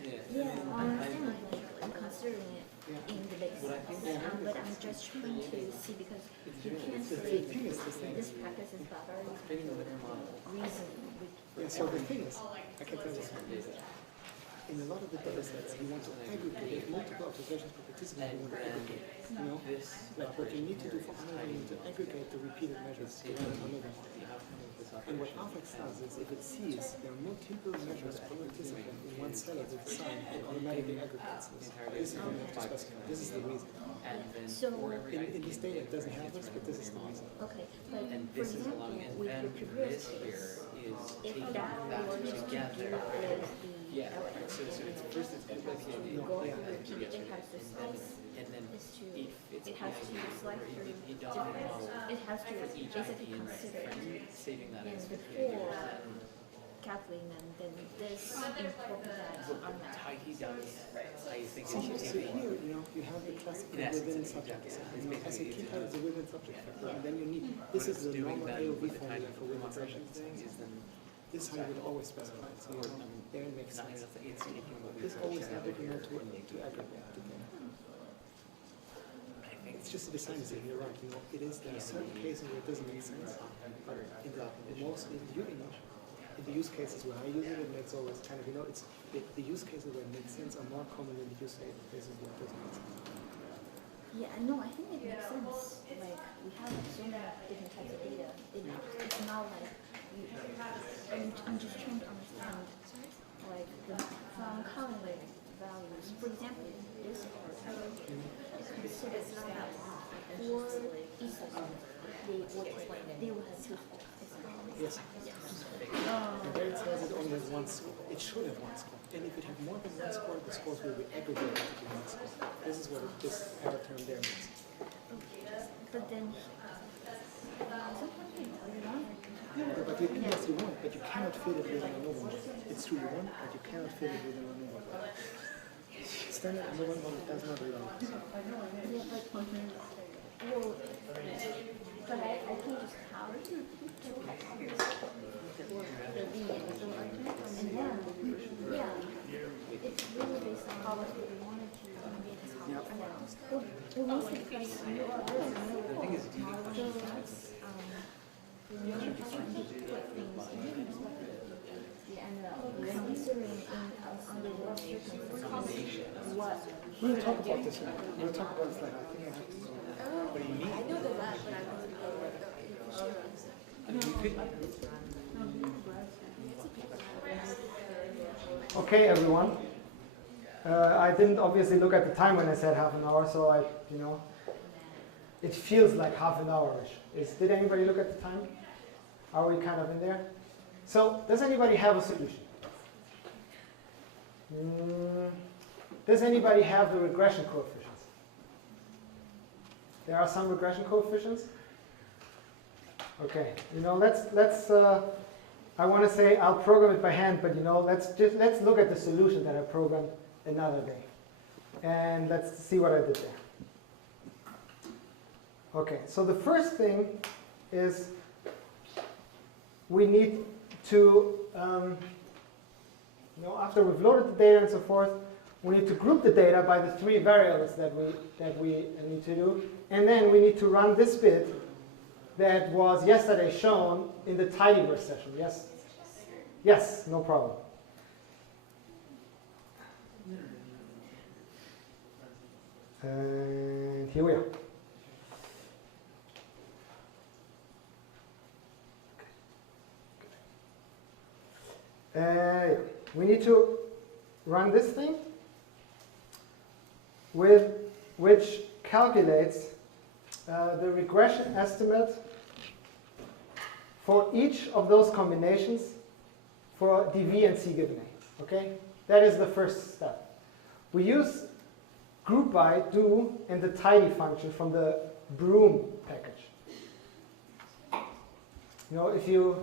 Yeah, I understand. Like, I'm considering it in the base. But I'm just trying to see because you can't say this practice is better. Reason. Yeah, so the thing is, I can tell you something. In a lot of the data sets, you want to aggregate multiple observations per participant. You want to aggregate. You know, like what you need to do for ANOVA, you need to aggregate the repeated measures to run ANOVA. And what afex does is, if it sees there are multiple measures per participant in one cell of the design, it automatically aggregates this. This is what you have to specify. This is the reason. So In this data, it doesn't have this, but this is the reason. okay, but for example, with the previous case, if that were to do with the LS, go to repeat it, it has to slice. It has to slice through different. It has to basically consider and before calculating and then this incorporate that on that. So here, you know, you have the classical within subjects. You know, SAT has the within subject factor, and then you need, this is the normal AOV formula for within subjects. This is how you would always specify it. So, you know, there it makes sense. This always applicable to aggregate. It's just a design decision, you're right. You know, it is, there are certain cases where it doesn't make sense. But in the use cases where I use it, it makes always kind of, you know, it's the use cases where it makes sense are more common than the use cases where it doesn't make sense. Yeah, no, I think it makes sense. Like we have so many different types of data. It's not like I'm just trying to understand like from current values. For example, this part considers that for each they will have two scores. Yes. And there it says it only has one score. It should have one score. And if it had more than one score, the scores will be aggregated to one score. This is what this error term there means. But then But you, yes, you want, but you cannot fit it within ANOVA. It's true, you want, but you cannot fit it within ANOVA. Standard ANOVA model does not allow this. yeah, but I can just count two hypotheses for the V and then it's really based on how much we wanted to announce. We need to pretty the thing is We'll talk about this one. We'll talk about this later. I think I have to. What do you need? I know that, but I Okay, everyone. I didn't obviously look at the time when I said half an hour, so it feels like half an hour-ish. Did anybody look at the time? Are we kind of in there? So, does anybody have a solution? Does anybody have the regression coefficients? There are some regression coefficients. Okay, let's. I want to say I'll program it by hand, but let's look at the solution that I programmed another day, and let's see what I did there. Okay, so the first thing is we need to, after we've loaded the data and so forth, we need to group the data by the three variables that we need to do, and then we need to run this bit that was yesterday shown in the tidyverse session. Yes? Yes, no problem. And here we are. We need to run this thing which calculates the regression estimate for each of those combinations for dv and c given a. Okay, that is the first step. We use group by, do, and the tidy function from the broom package. If you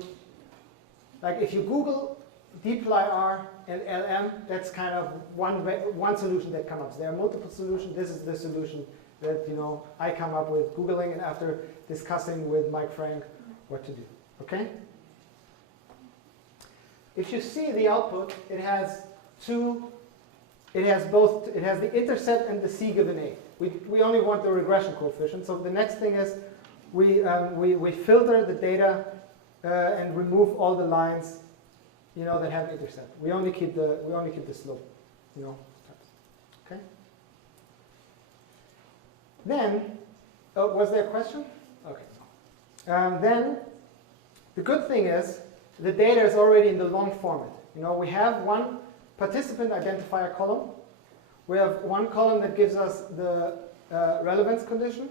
Google dplyr and LM, that's kind of one solution that comes up. There are multiple solutions. This is the solution that I come up with Googling and after discussing with Mike Frank what to do. Okay? If you see the output, it has the intercept and the C given A. We only want the regression coefficient. So the next thing is we filter the data and remove all the lines that have intercept. We only keep the slope, Okay. Then, was there a question? Okay. Then the good thing is the data is already in the long format. We have one participant identifier column. We have one column that gives us the relevance condition,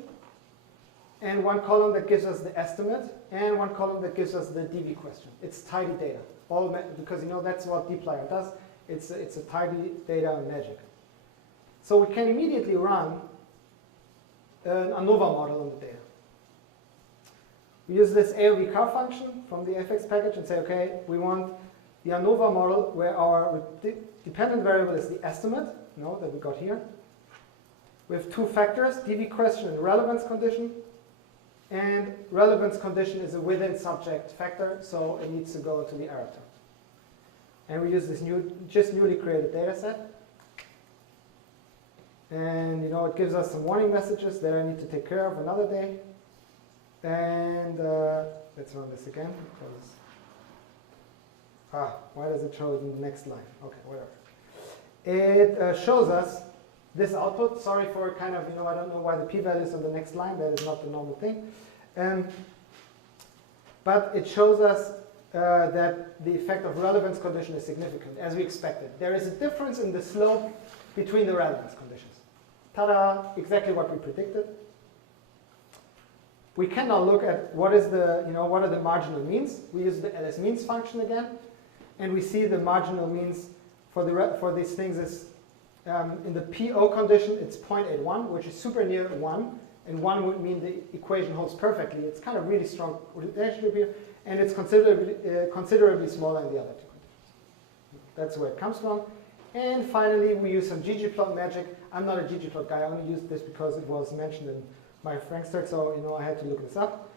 and one column that gives us the estimate, and one column that gives us the DV question. It's tidy data, because that's what dplyr does. It's a tidy data magic. So we can immediately run an ANOVA model on the data. We use this AOV car function from the afex package and say, okay, we want the ANOVA model where our dependent variable is the estimate, that we got here. We have two factors, DV question and relevance condition. And relevance condition is a within subject factor, so it needs to go to the error term. And we use this newly created data set. And it gives us some warning messages that I need to take care of another day. And let's run this again. Why does it show it in the next line? Okay, whatever. It shows us this output. Sorry for kind of, I don't know why the p-value is on the next line. That is not the normal thing. But it shows us that the effect of relevance condition is significant, as we expected. There is a difference in the slope between the relevance conditions. Ta-da! Exactly what we predicted. We can now look at what are the marginal means. We use the ls means function again, and we see the marginal means for these things is in the PO condition, it's 0.81, which is super near 1, and 1 would mean the equation holds perfectly. It's kind of really strong relationship here, and it's considerably smaller in the other two conditions. That's where it comes from. And finally, we use some ggplot magic. I'm not a ggplot guy. I only used this because it was mentioned in my Frank's talk, so I had to look this up.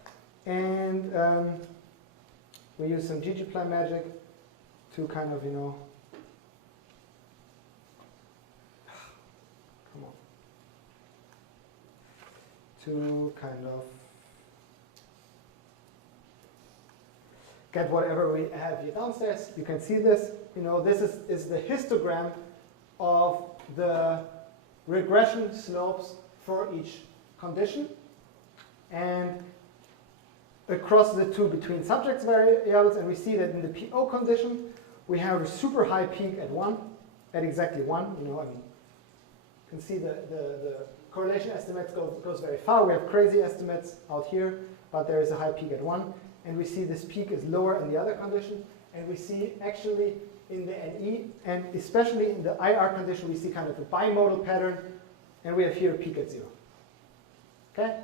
And we use some ggplot magic to kind of to kind of get whatever we have here downstairs. You can see this. This is the histogram of the regression slopes for each condition. And across the two between subjects variables, and we see that in the PO condition, we have a super high peak at exactly 1. You can see the correlation estimates goes very far. We have crazy estimates out here, but there is a high peak at 1. And we see this peak is lower in the other condition. And we see actually in the NE, and especially in the IR condition, we see kind of a bimodal pattern. And we have here a peak at 0. Okay?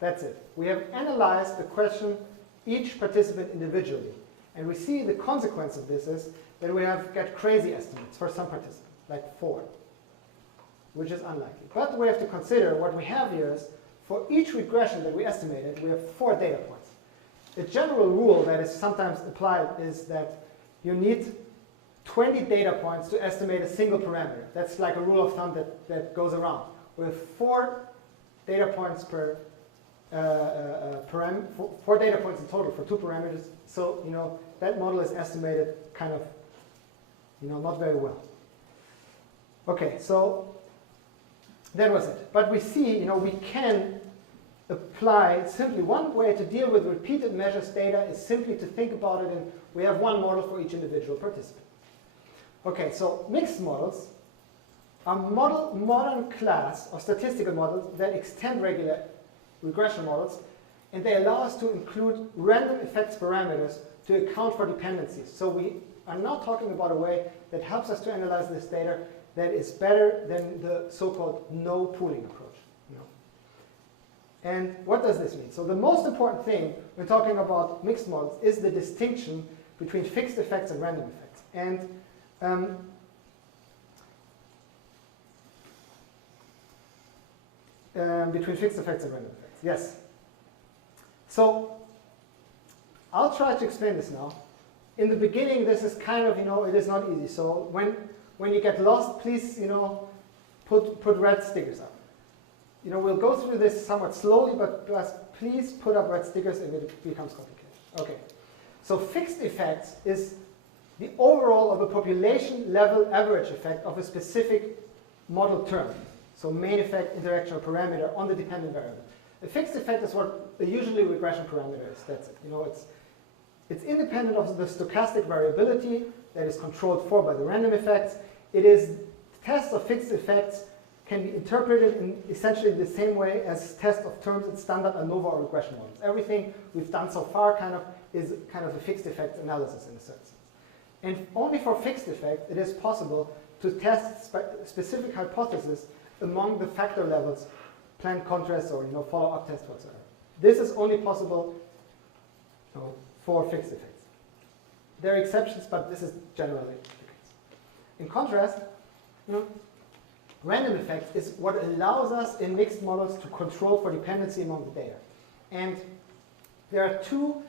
That's it. We have analyzed the question, each participant individually. And we see the consequence of this is that we get crazy estimates for some participants, like 4. Which is unlikely. But we have to consider what we have here is for each regression that we estimated, we have 4 data points. A general rule that is sometimes applied is that you need 20 data points to estimate a single parameter. That's like a rule of thumb that goes around. We have 4 data points per 4 data points in total for 2 parameters. So that model is estimated kind of not very well. Okay, so that was it. But we see, we can apply simply one way to deal with repeated measures data is simply to think about it, and we have one model for each individual participant. Okay, so mixed models are modern class of statistical models that extend regular regression models, and they allow us to include random effects parameters to account for dependencies. So we are now talking about a way that helps us to analyze this data that is better than the so-called no pooling approach. And what does this mean? So the most important thing when talking about mixed models is the distinction between fixed effects and random effects. And between fixed effects and random effects. Yes. So I'll try to explain this now. In the beginning, this is kind of, it is not easy. So when you get lost, please, put red stickers up. We'll go through this somewhat slowly, but please put up red stickers if it becomes complicated. Okay. So fixed effects is the overall of a population level average effect of a specific model term. So main effect, interaction, or parameter on the dependent variable. A fixed effect is what a usually regression parameter is. That's it. It's independent of the stochastic variability that is controlled for by the random effects. It is tests of fixed effects can be interpreted in essentially the same way as tests of terms in standard ANOVA or regression models. Everything we've done so far is kind of a fixed effect analysis in a certain sense. And only for fixed effect, it is possible to test specific hypotheses among the factor levels, planned contrast or follow-up test whatsoever. This is only possible for fixed effects. There are exceptions, but this is generally the case. In contrast, random effects is what allows us in mixed models to control for dependency among the data. And there are two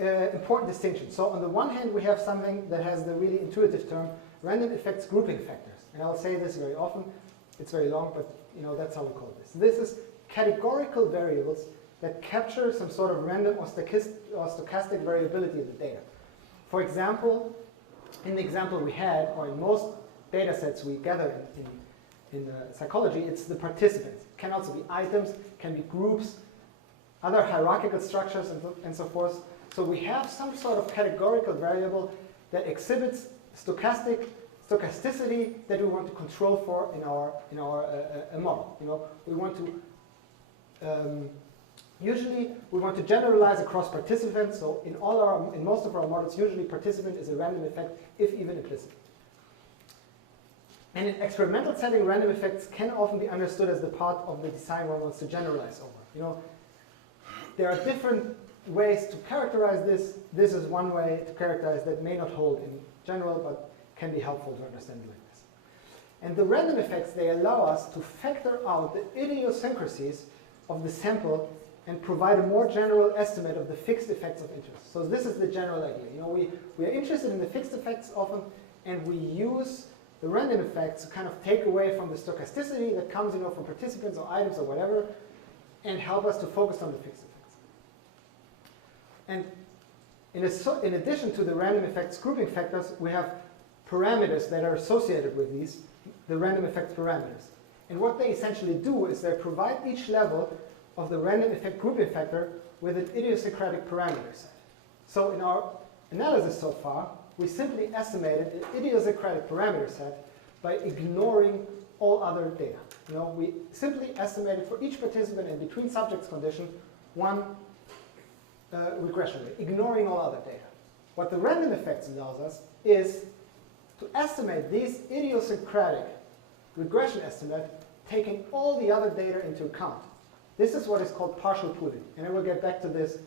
important distinctions. So on the one hand, we have something that has the really intuitive term, random effects grouping factors. And I'll say this very often. It's very long, but that's how we call this. This is categorical variables that capture some sort of random or stochastic variability of the data. For example, in the example we had, or in most data sets we gather in psychology, it's the participants. It can also be items, can be groups, other hierarchical structures, and so forth. So we have some sort of categorical variable that exhibits stochasticity that we want to control for in our model. We want to usually we want to generalize across participants. So in most of our models, usually participant is a random effect, if even implicit. And in experimental setting, random effects can often be understood as the part of the design one wants to generalize over. There are different ways to characterize this. This is one way to characterize that may not hold in general, but can be helpful to understand it like this. And the random effects, they allow us to factor out the idiosyncrasies of the sample and provide a more general estimate of the fixed effects of interest. So this is the general idea. We are interested in the fixed effects often, and we use the random effects to kind of take away from the stochasticity that comes from participants or items or whatever, and help us to focus on the fixed effects. And in addition to the random effects grouping factors, we have parameters that are associated with these, the random effects parameters. And what they essentially do is they provide each level of the random effect grouping factor with an idiosyncratic parameter set. So in our analysis so far, we simply estimated an idiosyncratic parameter set by ignoring all other data. We simply estimated for each participant and between subjects condition one regression rate, ignoring all other data. What the random effects allows us is to estimate these idiosyncratic regression estimate taking all the other data into account. This is what is called partial pooling. And I will get back to this.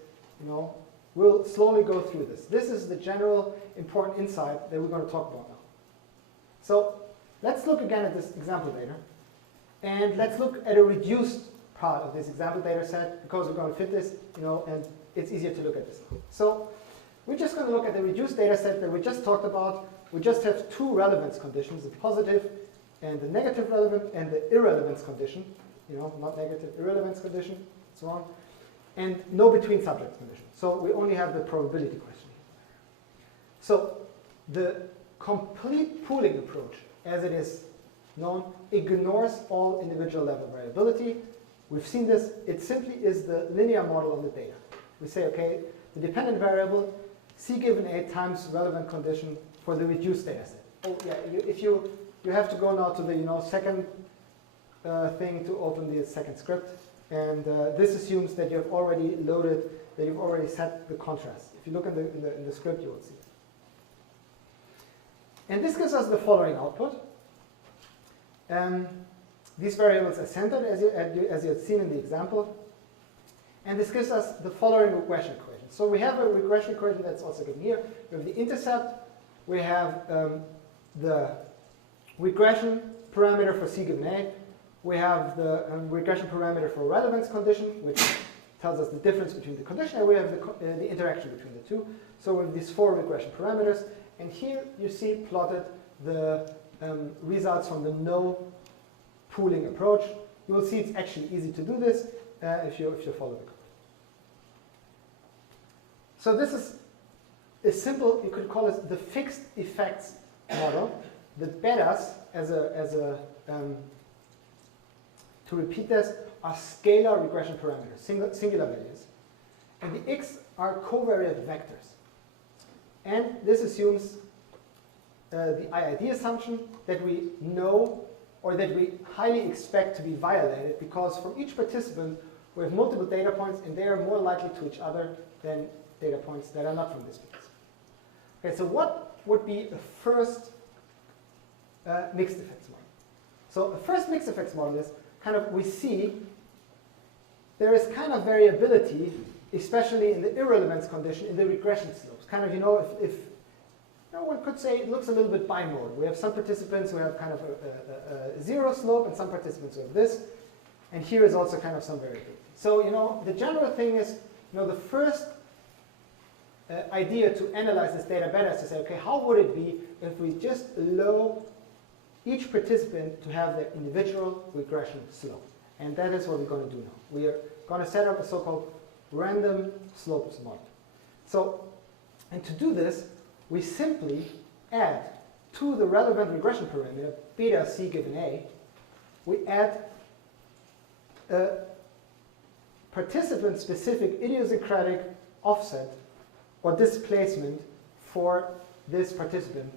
We'll slowly go through this. This is the general important insight that we're going to talk about now. So let's look again at this example data. And let's look at a reduced part of this example data set, because we're going to fit this, and it's easier to look at this now. So we're just going to look at the reduced data set that we just talked about. We just have two relevance conditions, the positive and the negative relevant, and the irrelevance condition. Not negative, irrelevance condition, so on. And no between subjects condition. So we only have the probability question. So the complete pooling approach, as it is known, ignores all individual level variability. We've seen this. It simply is the linear model of the data. We say, okay, the dependent variable, C given A times relevant condition for the reduced data set. Oh yeah, if you have to go now to the second thing to open the second script. And this assumes that you have already loaded, that you've already set the contrast. If you look in the script, you will see. And this gives us the following output. These variables are centered, as you had seen in the example. And this gives us the following regression equation. So we have a regression equation that's also given here. We have the intercept we have the regression parameter for C given A. We have the regression parameter for relevance condition, which tells us the difference between the condition, and we have the interaction between the two. So we have these 4 regression parameters, and here you see plotted the results from the no pooling approach. You will see it's actually easy to do this if you follow the code. So this is a simple, you could call it the fixed effects model. The betas, to repeat this, are scalar regression parameters, singular values. And the x are covariate vectors. And this assumes the IID assumption that we know or that we highly expect to be violated, because from each participant we have multiple data points and they are more likely to each other than data points that are not from this space. Okay, so what would be a first mixed effects model? So a first mixed effects model is kind of, we see there is kind of variability, especially in the irrelevance condition, in the regression slopes. Kind of, you know, if you know, one could say it looks a little bit bimodal. We have some participants who have kind of a zero slope and some participants who have this. And here is also kind of some variability. So, you know, the general thing is, you know, the first idea to analyze this data better is to say, okay, how would it be if we just allow each participant to have their individual regression slope? And that is what we're going to do now. We are going to set up a so-called random slopes model. So, and to do this, we simply add to the relevant regression parameter, beta C given A, we add a participant-specific idiosyncratic offset or displacement for this participant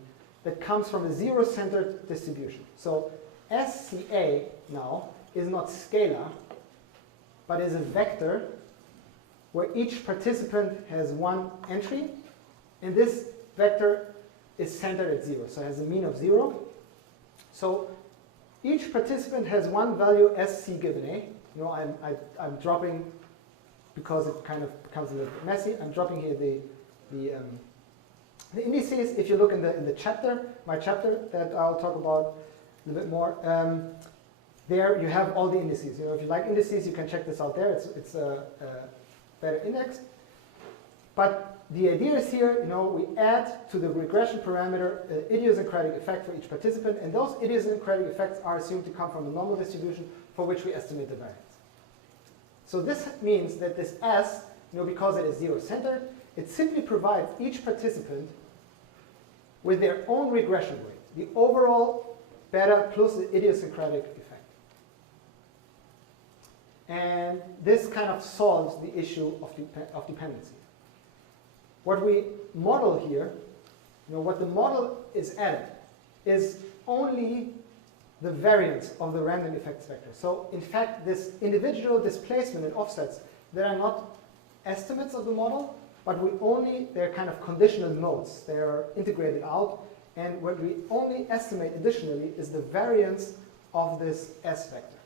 that comes from a zero-centered distribution. So SCA now is not scalar, but is a vector where each participant has one entry, and this vector is centered at 0, so it has a mean of 0. So each participant has one value SC given A. You know, I'm dropping, because it kind of becomes a little bit messy, I'm dropping here the indices. If you look in the chapter, my chapter that I'll talk about a little bit more, there you have all the indices. You know, if you like indices, you can check this out there. It's a better index. But the idea is here, you know, we add to the regression parameter an idiosyncratic effect for each participant, and those idiosyncratic effects are assumed to come from a normal distribution for which we estimate the variance. So this means that this S, you know, because it is zero-centered, it simply provides each participant with their own regression rate, the overall beta plus the idiosyncratic effect. And this kind of solves the issue of dependency. What we model here, you know, what the model is added is only the variance of the random effects vector. So in fact, this individual displacement and offsets, they are not estimates of the model, but they're kind of conditional modes. They are integrated out, and what we only estimate additionally is the variance of this S vector.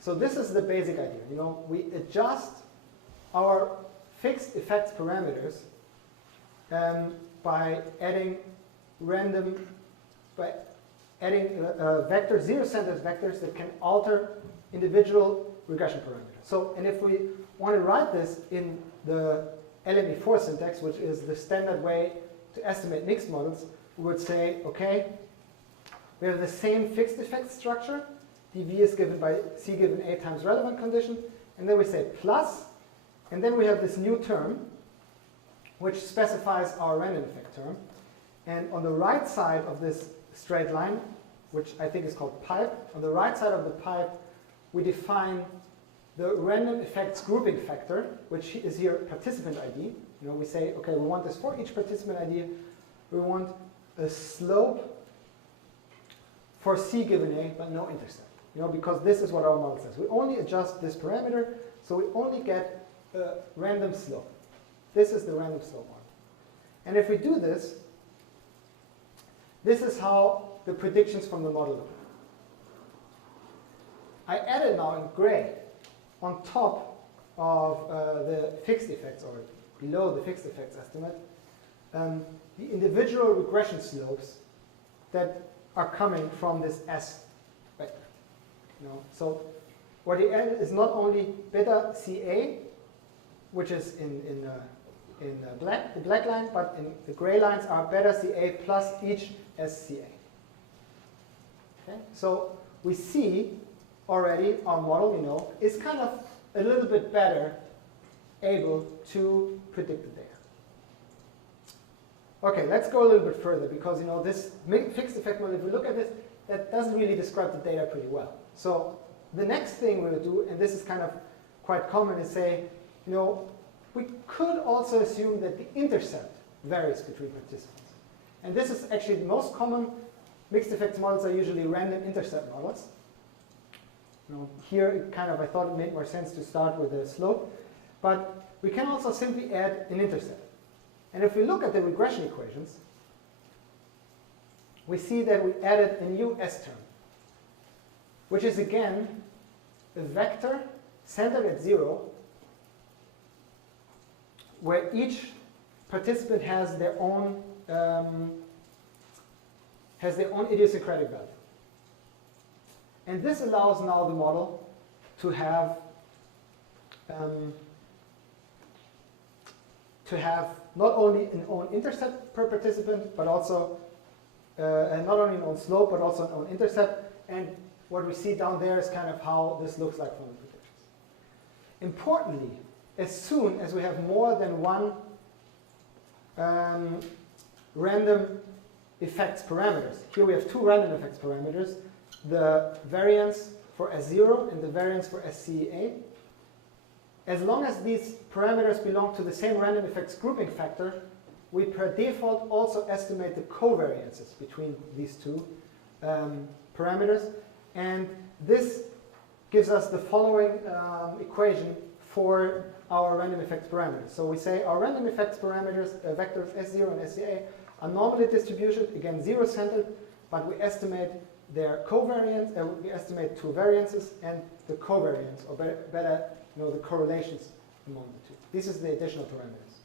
So this is the basic idea. You know, we adjust our fixed effects parameters by adding zero-centered vectors that can alter individual regression parameters. So, and if we want to write this in the LME4 syntax, which is the standard way to estimate mixed models, we would say, okay, we have the same fixed effect structure. dV is given by C given A times relevant condition. And then we say plus, and then we have this new term, which specifies our random effect term. And on the right side of this straight line, which I think is called pipe, on the right side of the pipe, we define the random effects grouping factor, which is here participant ID. You know, we say, okay, we want this for each participant ID. We want a slope for C given A, but no intercept. You know, because this is what our model says. We only adjust this parameter, so we only get a random slope. This is the random slope one. And if we do this, this is how the predictions from the model look. I added now in gray on top of the fixed effects, or below the fixed effects estimate, the individual regression slopes that are coming from this S vector. So what you add is not only beta CA, which is in the black line, but in the gray lines are beta CA plus each SCA. Okay? So we see already our model, is kind of a little bit better able to predict the data. Okay, let's go a little bit further because this fixed effect model, if we look at this, that doesn't really describe the data pretty well. So the next thing we'll do, and this is kind of quite common, is say, we could also assume that the intercept varies between participants. And this is actually the most common. Mixed effects models are usually random intercept models. Here, it kind of, I thought it made more sense to start with a slope. But we can also simply add an intercept. And if we look at the regression equations, we see that we added a new S term, which is again a vector centered at 0, where each participant has their own idiosyncratic value. And this allows now the model to have not only an own intercept per participant, but also not only an own slope, but also an own intercept. And what we see down there is kind of how this looks like from the predictions. Importantly, as soon as we have more than one random effects parameters, here we have two random effects parameters, the variance for S0 and the variance for SCA. As long as these parameters belong to the same random effects grouping factor, we per default also estimate the covariances between these two parameters. And this gives us the following equation for our random effects parameters. So we say our random effects parameters, vectors S0 and SCA, are normally distributed, again zero-centered, but we estimate their covariance, we estimate two variances and the covariance, or better, the correlations among the two. This is the additional parameters.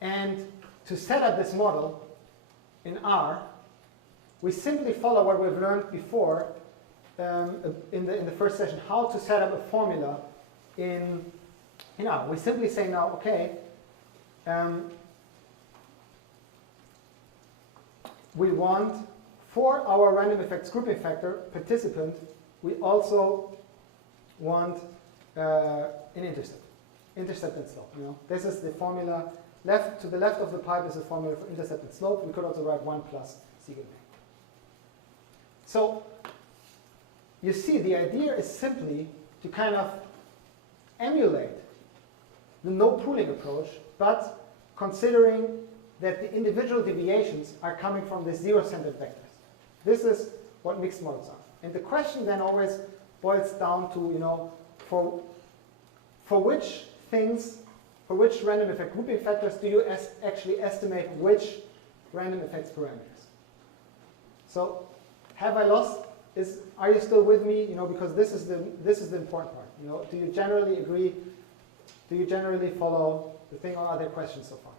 And to set up this model in R, we simply follow what we've learned before in the first session, how to set up a formula in R. We simply say now, okay, we want, for our random effects grouping factor participant, we also want an intercept and slope. This is the formula. To the left of the pipe is the formula for intercept and slope. We could also write 1 plus sigma. So you see, the idea is simply to kind of emulate the no pooling approach, but considering that the individual deviations are coming from the zero-centered vectors. This is what mixed models are. And the question then always boils down to, for which random effect grouping factors do you actually estimate which random effects parameters? So have I lost? Are you still with me? Because this is the important part. Do you generally agree? Do you generally follow the thing, or are there questions so far?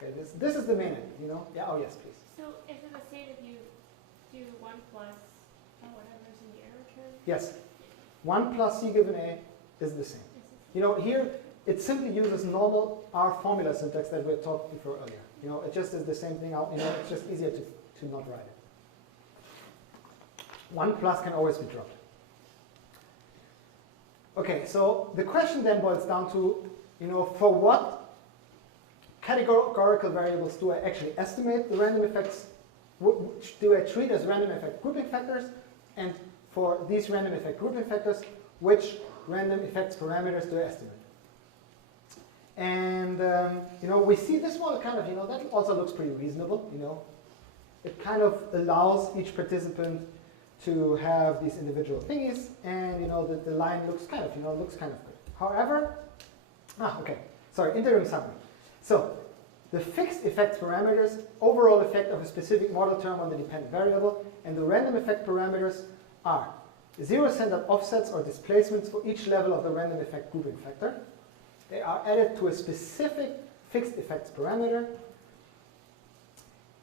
Okay, this is the main end, Yeah, oh yes, please. So is it the same if you do 1 plus whatever's in the error term? Yes. 1 plus C given A is the same. Here it simply uses normal R formula syntax that we had talked before earlier. It just is the same thing out, it's just easier to not write it. 1 plus can always be dropped. Okay, so the question then boils down to, for what categorical variables do I actually estimate the random effects? Do I treat as random effect grouping factors? And for these random effect grouping factors, which random effects parameters do I estimate? And we see this model kind of, that also looks pretty reasonable. It kind of allows each participant to have these individual thingies, and the line looks kind of, good. However, interim summary. So the fixed effects parameters, overall effect of a specific model term on the dependent variable, and the random effect parameters are zero-centered offsets or displacements for each level of the random effect grouping factor. They are added to a specific fixed effects parameter,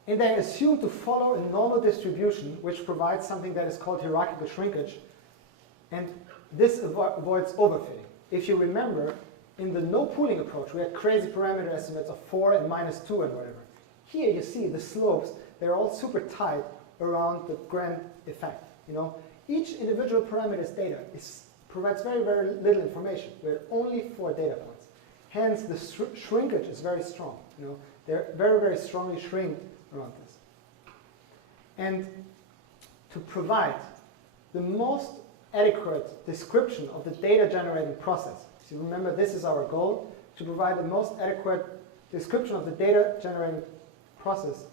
and they are assumed to follow a normal distribution which provides something that is called hierarchical shrinkage, and this avoids overfitting. If you remember, in the no pooling approach, we had crazy parameter estimates of 4 and -2 and whatever. Here you see the slopes, they're all super tight around the grand effect. Each individual parameter's data provides very, very little information. We have only 4 data points. Hence, the shrinkage is very strong. They're very, very strongly shrinked around this. And to provide the most adequate description of the data generating process, so remember this is our goal, to provide the most adequate description of the data generating process,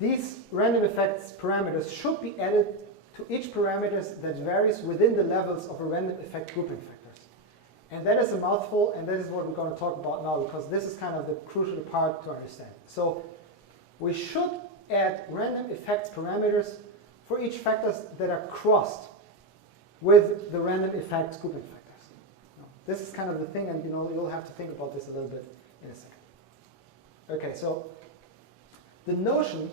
these random effects parameters should be added to each parameter that varies within the levels of a random effect grouping factors. And that is a mouthful, and that is what we're going to talk about now, because this is kind of the crucial part to understand. So we should add random effects parameters for each factors that are crossed with the random effects grouping factors. This is kind of the thing, and you'll have to think about this a little bit in a second. Okay, so the notion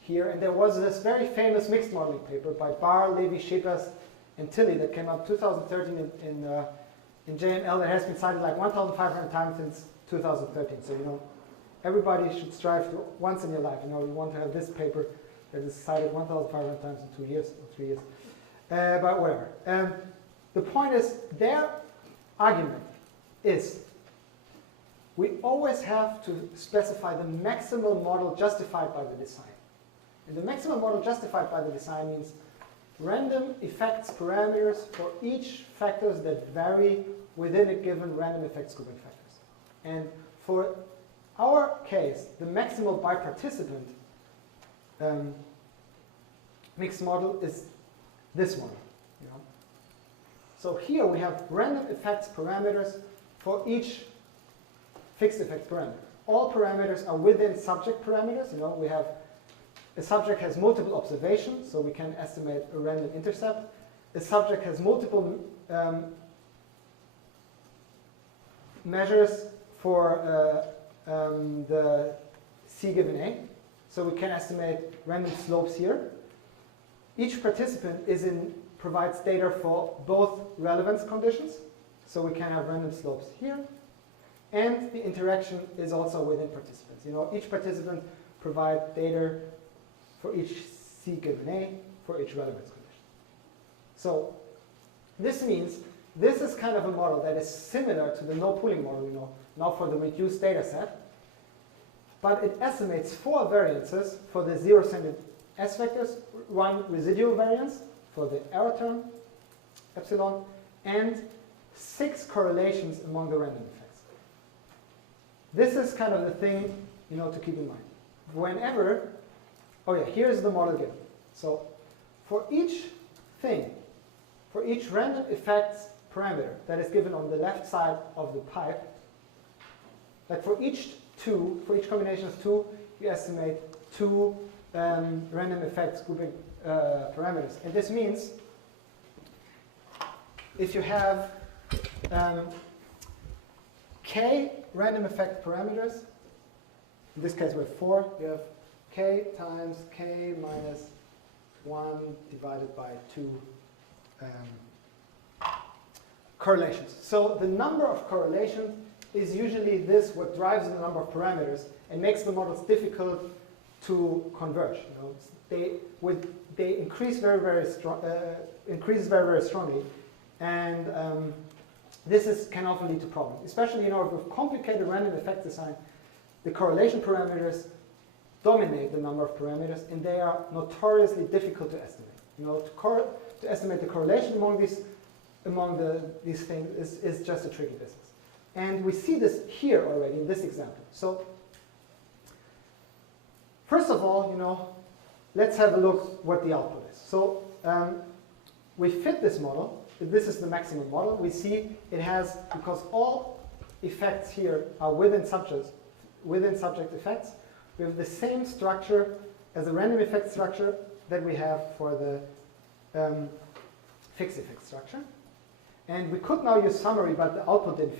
here, and there was this very famous mixed modeling paper by Barr, Levy, Shepers, and Tilley that came out 2013 in JML that has been cited like 1,500 times since 2013. So everybody should strive to once in your life. You want to have this paper that is cited 1,500 times in 2 years or 3 years. But whatever. The point is, their argument is we always have to specify the maximal model justified by the design. And the maximal model justified by the design means random effects parameters for each factors that vary within a given random effects grouping factors. And for our case, the maximal by participant mixed model is this one. So here we have random effects parameters for each fixed effects parameter. All parameters are within subject parameters. We have a subject has multiple observations, so we can estimate a random intercept. A subject has multiple measures for the C given A, so we can estimate random slopes here. Each participant provides data for both relevance conditions, so we can have random slopes here. And the interaction is also within participants. Each participant provides data for each C given A for each relevance condition. So this means this is kind of a model that is similar to the no pooling model, now for the reduced data set. But it estimates 4 variances for the zero-centered S vectors, 1 residual variance for the error term, epsilon, and 6 correlations among the random effects. This is kind of the thing to keep in mind. Whenever, here's the model given. So for each thing, for each random effects parameter that is given on the left side of the pipe, like for each combination of 2, you estimate 2 random effects grouping parameters. And this means if you have k random effect parameters, in this case we have 4, you have k times k minus 1 divided by 2 correlations. So the number of correlations is usually what drives the number of parameters and makes the models difficult to converge. They increase very, very strongly, and this can often lead to problems. Especially with complicated random effect design, the correlation parameters dominate the number of parameters, and they are notoriously difficult to estimate. To estimate the correlation among these things is just a tricky business. And we see this here already in this example. So first of all, let's have a look what the output is. So we fit this model. This is the maximum model. We see it has, because all effects here are within subject effects, we have the same structure as the random effect structure that we have for the fixed effect structure. And we could now use summary, but the output didn't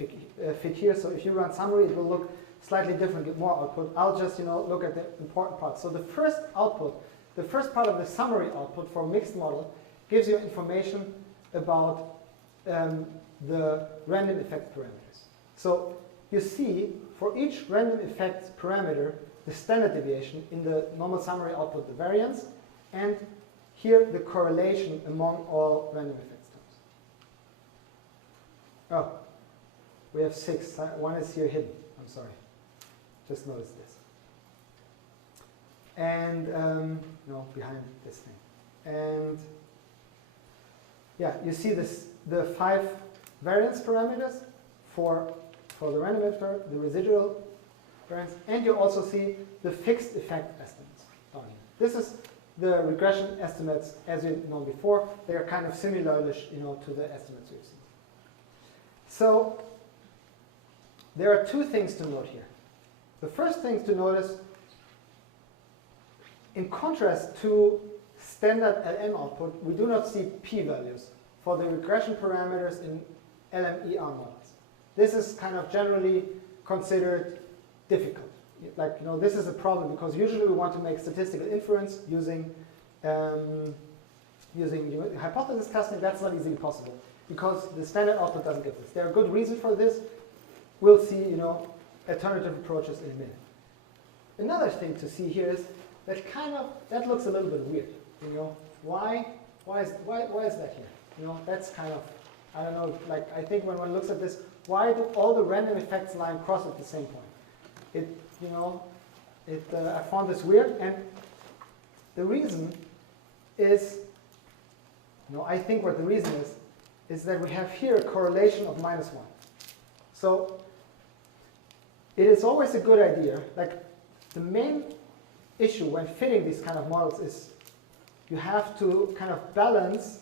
fit here. So if you run summary, it will look slightly different, get more output. I'll just look at the important parts. So the first output, the first part of the summary output for mixed model gives you information about the random effect parameters. So you see for each random effect parameter the standard deviation, in the normal summary output the variance, and here the correlation among all random effects terms. Oh, we have 6. One is here hidden. I'm sorry. Just noticed this. And no, behind this thing. And yeah, you see this, the 5 variance parameters for the random vector, the residual variance, and you also see the fixed effect estimates down here. This is the regression estimates as we've known before. They are kind of similar-ish, to the estimates we've seen. So there are 2 things to note here. The first thing to notice, in contrast to standard LM output, we do not see p-values for the regression parameters in LMER models. This is kind of generally considered difficult. Like, this is a problem because usually we want to make statistical inference using hypothesis testing. That's not easily possible because the standard output doesn't give this. There are good reasons for this. We'll see, alternative approaches in a minute. Another thing to see here is that that looks a little bit weird. Why is that here? That's kind of, I don't know, like I think when one looks at this, why do all the random effects line cross at the same point? I found this weird, and the reason is, I think what the reason is that we have here a correlation of -1. So it is always a good idea, like the main issue when fitting these kind of models is you have to kind of balance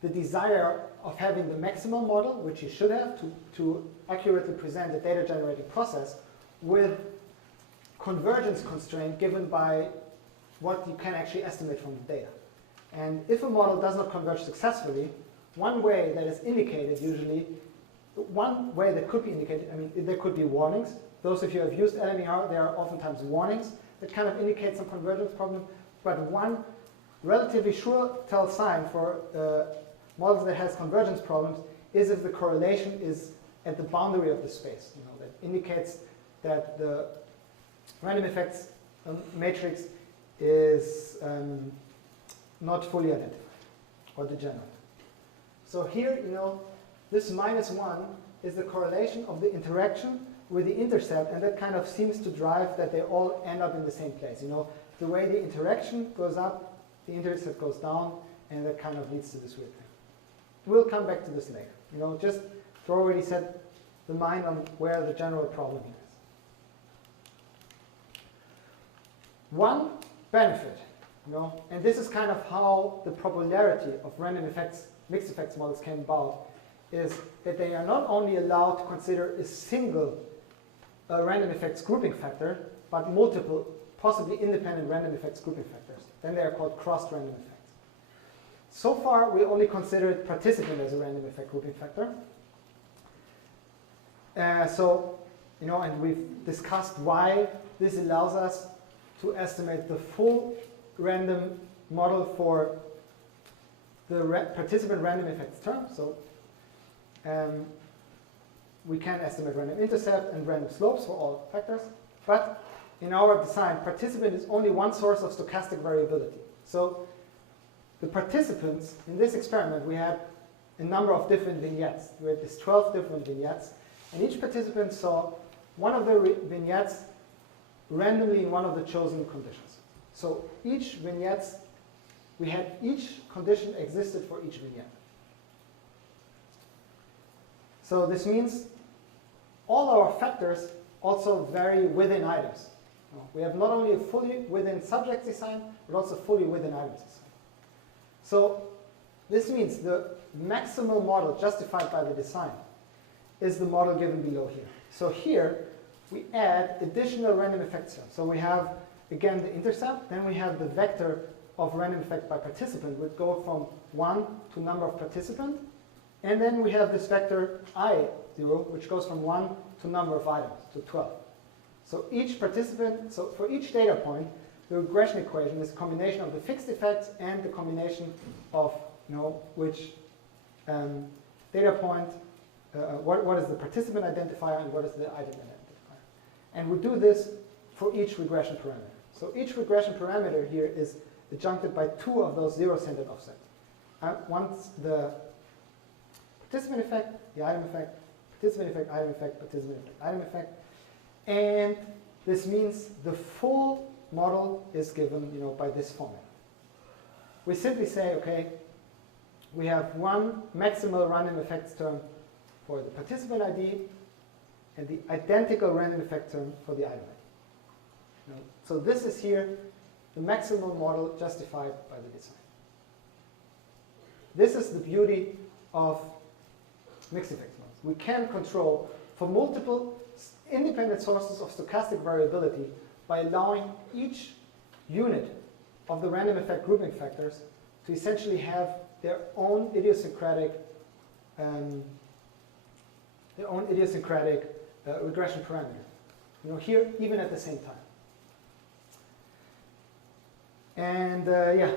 the desire of having the maximal model, which you should have to accurately present the data generating process, with convergence constraint given by what you can actually estimate from the data. And if a model does not converge successfully, one way that is indicated usually, one way that could be indicated, there could be warnings. Those of you who have used LMER, there are oftentimes warnings that kind of indicate some convergence problem. But one relatively sure tell sign for models that has convergence problems is if the correlation is at the boundary of the space. That indicates that the random effects matrix is not fully identified or degenerate. So here, this -1 is the correlation of the interaction with the intercept, and that kind of seems to drive that they all end up in the same place. The way the interaction goes up, the intercept goes down, and that kind of leads to this weird thing. We'll come back to this later. Just to already set the mind on where the general problem is. One benefit, and this is kind of how the popularity of random effects, mixed effects models came about, is that they are not only allowed to consider a single random effects grouping factor, but multiple, possibly independent random effects grouping factors. Then they are called crossed random effects. So far, we only considered participant as a random effect grouping factor. And we've discussed why this allows us to estimate the full random model for the participant random effects term. So we can estimate random intercept and random slopes for all factors. But in our design, participant is only one source of stochastic variability. So the participants in this experiment, we had a number of different vignettes. We had these 12 different vignettes. And each participant saw one of the vignettes randomly in one of the chosen conditions. So each vignette, we had each condition existed for each vignette. So this means all our factors also vary within items. We have not only a fully within subject design, but also fully within items design. So this means the maximal model justified by the design is the model given below here. So here we add additional random effects terms. So we have, again, the intercept, then we have the vector of random effect by participant, which go from 1 to number of participants, And then we have this vector I0, which goes from 1 to number of items, to 12. So each participant, so for each data point, the regression equation is a combination of the fixed effects and the combination of, which data point, what is the participant identifier and what is the item identifier. And we do this for each regression parameter. So each regression parameter here is adjuncted by 2 of those zero-centered offsets. Once the participant effect, the item effect, participant effect, item effect, participant effect, item effect. And this means the full model is given, by this formula. We simply say, okay, we have one maximal random effects term for the participant ID and the identical random effect term for the item ID. So this is here the maximal model justified by the design. This is the beauty of mixed effects models. We can control for multiple independent sources of stochastic variability by allowing each unit of the random effect grouping factors to essentially have their own idiosyncratic regression parameter. Here, even at the same time. And yeah,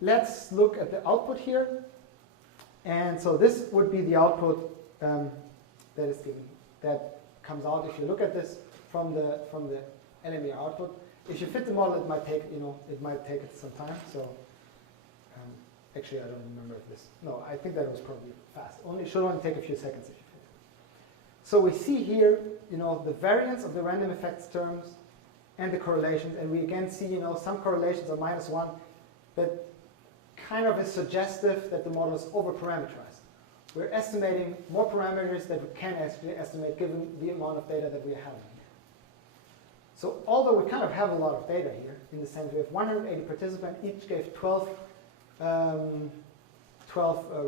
let's look at the output here. And so this would be the output that is given, that comes out if you look at this from the LME output. If you fit the model, it might take it some time. So actually, I don't remember if this. No, I think that was probably fast. It should only take a few seconds if you fit it. So we see here, the variance of the random effects terms and the correlations, and we again see, some correlations are -1 that kind of is suggestive that the model is over-parameterized. We're estimating more parameters that we can actually estimate given the amount of data that we are having. So although we kind of have a lot of data here, in the sense we have 180 participants, each gave 12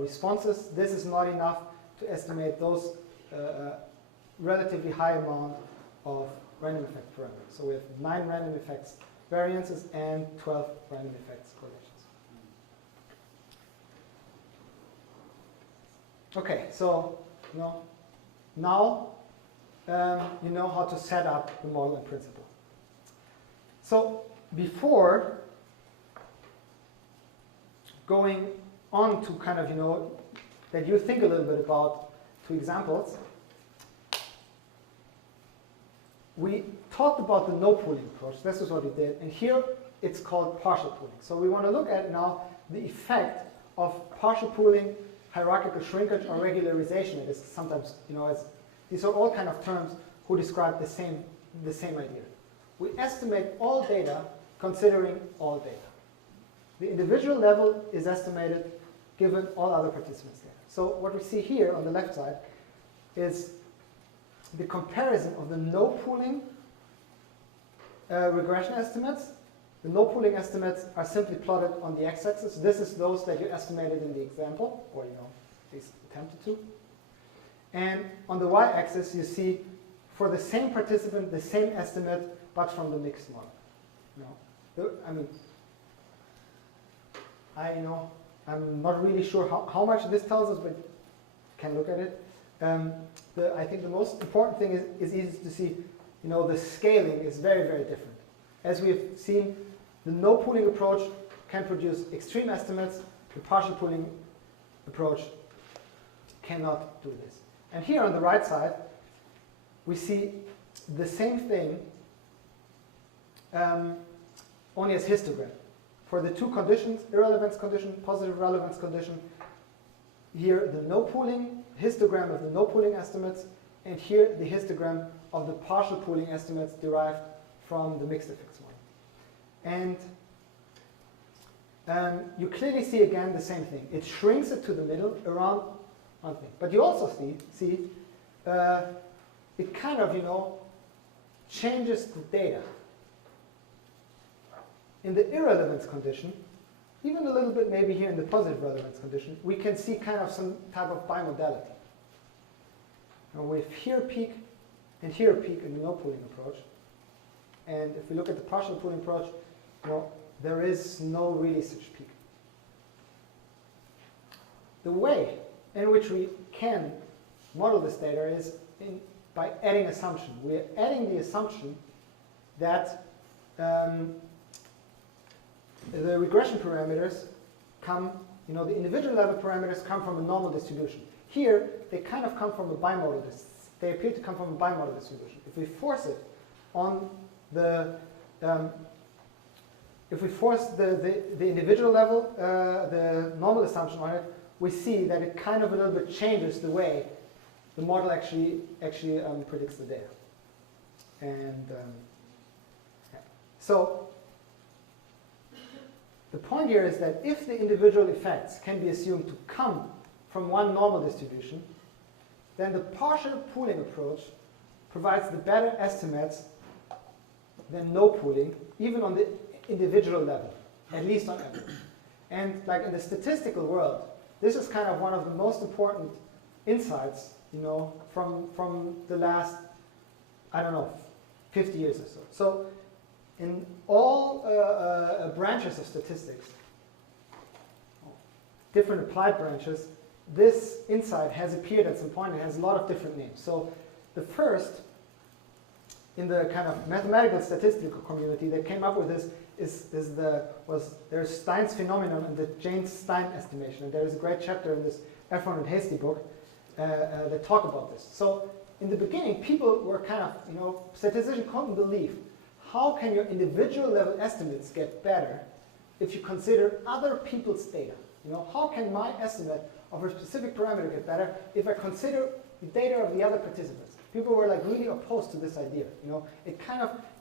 responses, this is not enough to estimate those relatively high amount of random effect parameters. So we have 9 random effects variances and 12 random effects correlations. Okay, so now you know how to set up the model in principle. So before going on to kind of, that you think a little bit about 2 examples, we talked about the no pooling approach. This is what we did. And here it's called partial pooling. So we want to look at now the effect of partial pooling, hierarchical shrinkage, or regularization. It is sometimes, these are all kind of terms who describe the same idea. We estimate all data considering all data. The individual level is estimated given all other participants' data. So what we see here on the left side is the comparison of the no pooling regression estimates. The no pooling estimates are simply plotted on the x-axis. This is those that you estimated in the example, or at least attempted to. And on the y-axis, you see for the same participant, the same estimate, but from the mixed model. I'm not really sure how much this tells us, but can look at it. I think the most important thing is easy to see. The scaling is very, very different. As we've seen, the no pooling approach can produce extreme estimates. The partial pooling approach cannot do this. And here on the right side, we see the same thing, only as histogram. For the 2 conditions, irrelevance condition, positive relevance condition, here the no pooling, histogram of the no pooling estimates, and here the histogram of the partial pooling estimates derived from the mixed effects model. And you clearly see again the same thing. It shrinks it to the middle around one thing. But you also see it kind of, changes the data. In the irrelevance condition, even a little bit maybe here in the positive relevance condition, we can see kind of some type of bimodality. Now we have here a peak and here a peak in the no pooling approach. And if we look at the partial pooling approach, there is no really such peak. The way in which we can model this data is by adding assumption. We're adding the assumption that the regression parameters come, the individual level parameters come from a normal distribution. Here, they kind of come from a bimodal distribution. They appear to come from a bimodal distribution. If we force it on the, if we force the individual level, the normal assumption on it, we see that it kind of a little bit changes the way the model actually predicts the data. And yeah. So the point here is that if the individual effects can be assumed to come from one normal distribution, then the partial pooling approach provides the better estimates than no pooling, even on the individual level, at least on average. And like in the statistical world, this is kind of one of the most important insights, from the last, 50 years or so. So in all branches of statistics, different applied branches, this insight has appeared at some point and has a lot of different names. So the first, in the kind of mathematical statistical community that came up with this there's Stein's phenomenon and the Jaynes-Stein estimation. And there is a great chapter in this Efron and Hasty book that talk about this. So in the beginning, people were kind of, statisticians couldn't believe, how can your individual level estimates get better if you consider other people's data? How can my estimate of a specific parameter get better if I consider the data of the other participants? People were like really opposed to this idea.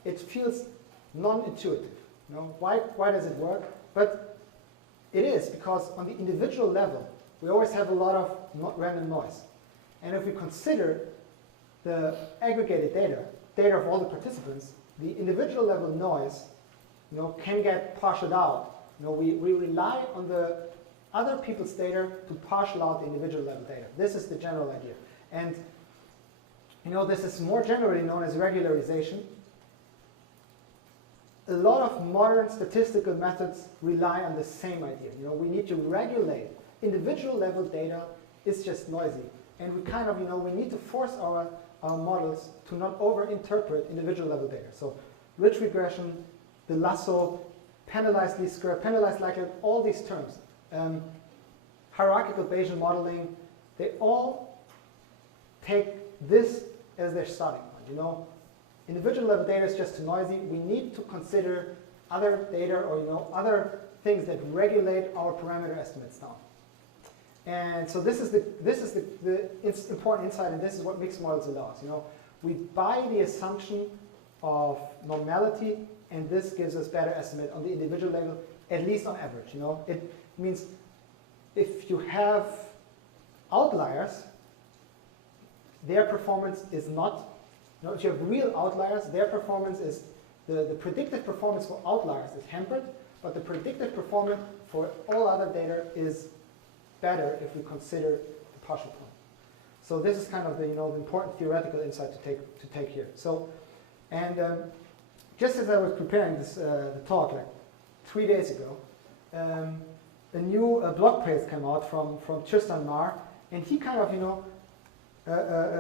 It feels non-intuitive. Why does it work? But it is because on the individual level, we always have a lot of random noise. And if we consider the aggregated data of all the participants, the individual level noise, can get partialed out. We rely on the other people's data to partial out the individual level data. This is the general idea. And this is more generally known as regularization. A lot of modern statistical methods rely on the same idea. We need to regulate. Individual level data is just noisy. And we kind of, we need to force our models to not over-interpret individual level data. So rich regression, the lasso, penalized least square, penalized likelihood, all these terms. Hierarchical Bayesian modeling, they all take this as their starting point. Individual level data is just too noisy. We need to consider other data or other things that regulate our parameter estimates down. And so this is the important insight, and this is what mixed models allow us. We buy the assumption of normality, and this gives us better estimate on the individual level, at least on average. It means if you have outliers, their performance is not. If you have real outliers, their performance is, the predictive performance for outliers is hampered, but the predictive performance for all other data is better if we consider the partial point. So this is kind of the, the important theoretical insight to take here. So, and just as I was preparing this the talk like 3 days ago, a new blog post came out from Tristan Marr, and he kind of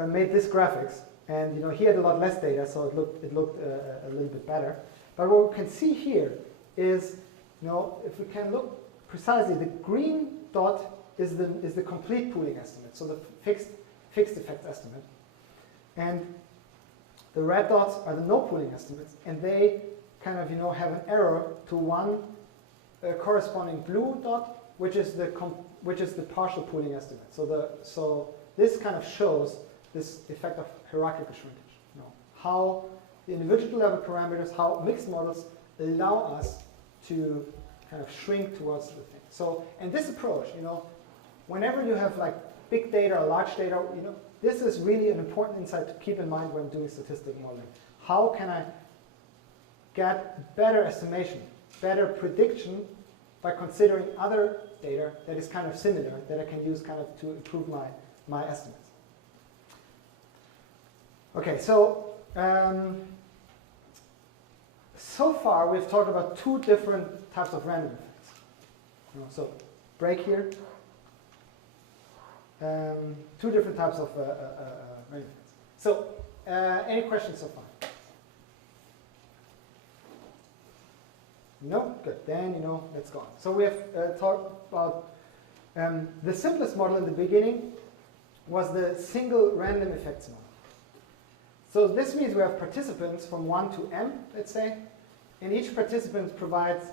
made this graphics. And he had a lot less data, so it looked a little bit better. But what we can see here is, if we can look precisely, the green dot is the complete pooling estimate, so the fixed effect estimate, and the red dots are the no pooling estimates, and they kind of have an error to one corresponding blue dot, which is the partial pooling estimate. So this kind of shows this effect of hierarchical shrinkage. How the individual level parameters, how mixed models allow us to kind of shrink towards the thing. So, and this approach, whenever you have like big data or large data, this is really an important insight to keep in mind when doing statistical modeling. How can I get better estimation, better prediction by considering other data that is kind of similar, that I can use kind of to improve my estimates. Okay, so so far we've talked about two different types of random effects. So break here. two different types of random effects. So, any questions so far? No? Good. Then, let's go on. So we have talked about the simplest model in the beginning was the single random effects model. So this means we have participants from 1 to m, let's say, and each participant provides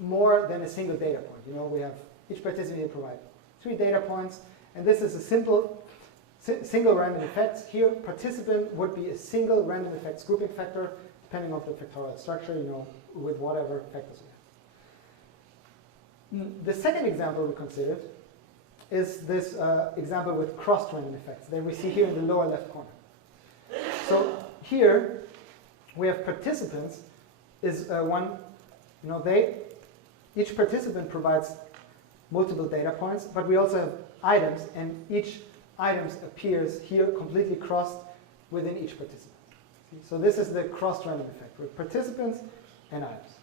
more than a single data point. We have each participant provides 3 data points, and this is a simple single random effects. Here, participant would be a single random effects grouping factor, depending on the factorial structure, with whatever factors we have. The second example we considered is this example with crossed random effects that we see here in the lower left corner. So here we have participants is each participant provides multiple data points, but we also have items, and each item appears here completely crossed within each participant. So this is the crossed random effect with participants and items.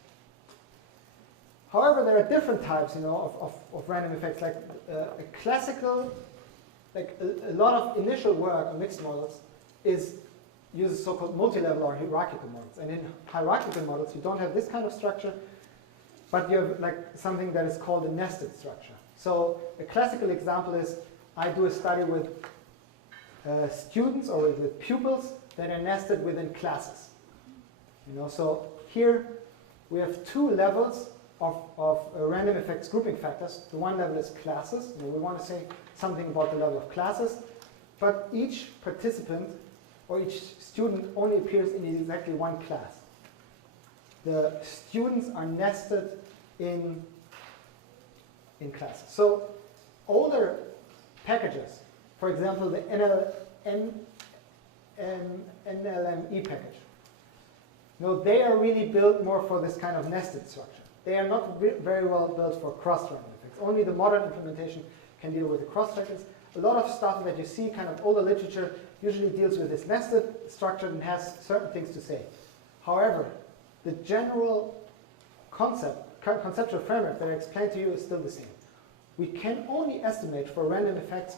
However, there are different types, of random effects. Like a classical, like a lot of initial work on mixed models uses so-called multi-level or hierarchical models. And in hierarchical models, you don't have this kind of structure, but you have like something that is called a nested structure. So a classical example is I do a study with students or with pupils that are nested within classes. So here we have 2 levels of random effects grouping factors. The one level is classes. We want to say something about the level of classes, but each participant or each student only appears in exactly one class. The students are nested in classes. So older packages, for example, the NLME package, they are really built more for this kind of nested structure. They are not very well built for cross-random effects. Only the modern implementation can deal with the cross-sections. A lot of stuff that you see, kind of older literature, usually deals with this nested structure and has certain things to say. However, the general conceptual framework that I explained to you is still the same. We can only estimate for random effects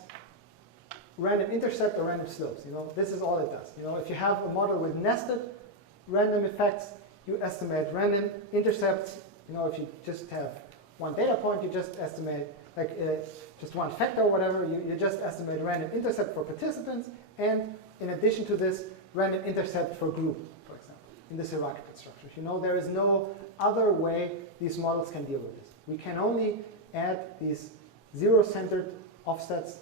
random intercept or random slopes. This is all it does. If you have a model with nested random effects, you estimate random intercepts. If you just have one data point, you just estimate just one factor or whatever. You just estimate random intercept for participants, and in addition to this, random intercept for group, for example, in this hierarchical structure. There is no other way these models can deal with this. We can only add these zero-centered offsets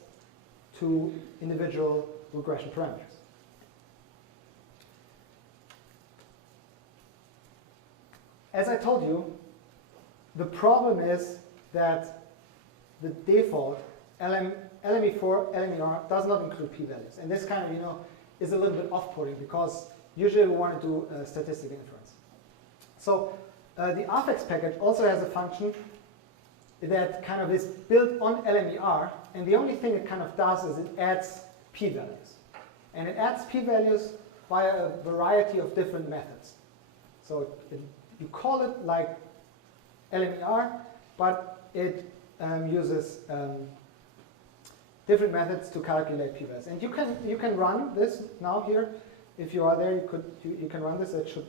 to individual regression parameters. As I told you, the problem is that the default LME4, LMER does not include p-values. And this kind of, is a little bit off-putting because usually we want to do statistical inference. So the afex package also has a function that kind of is built on LMER, and the only thing it kind of does is it adds p-values. And it adds p-values via a variety of different methods. So you call it like LMER, but it uses different methods to calculate p-values. And you can run this now here. If you are there, you can run this. It should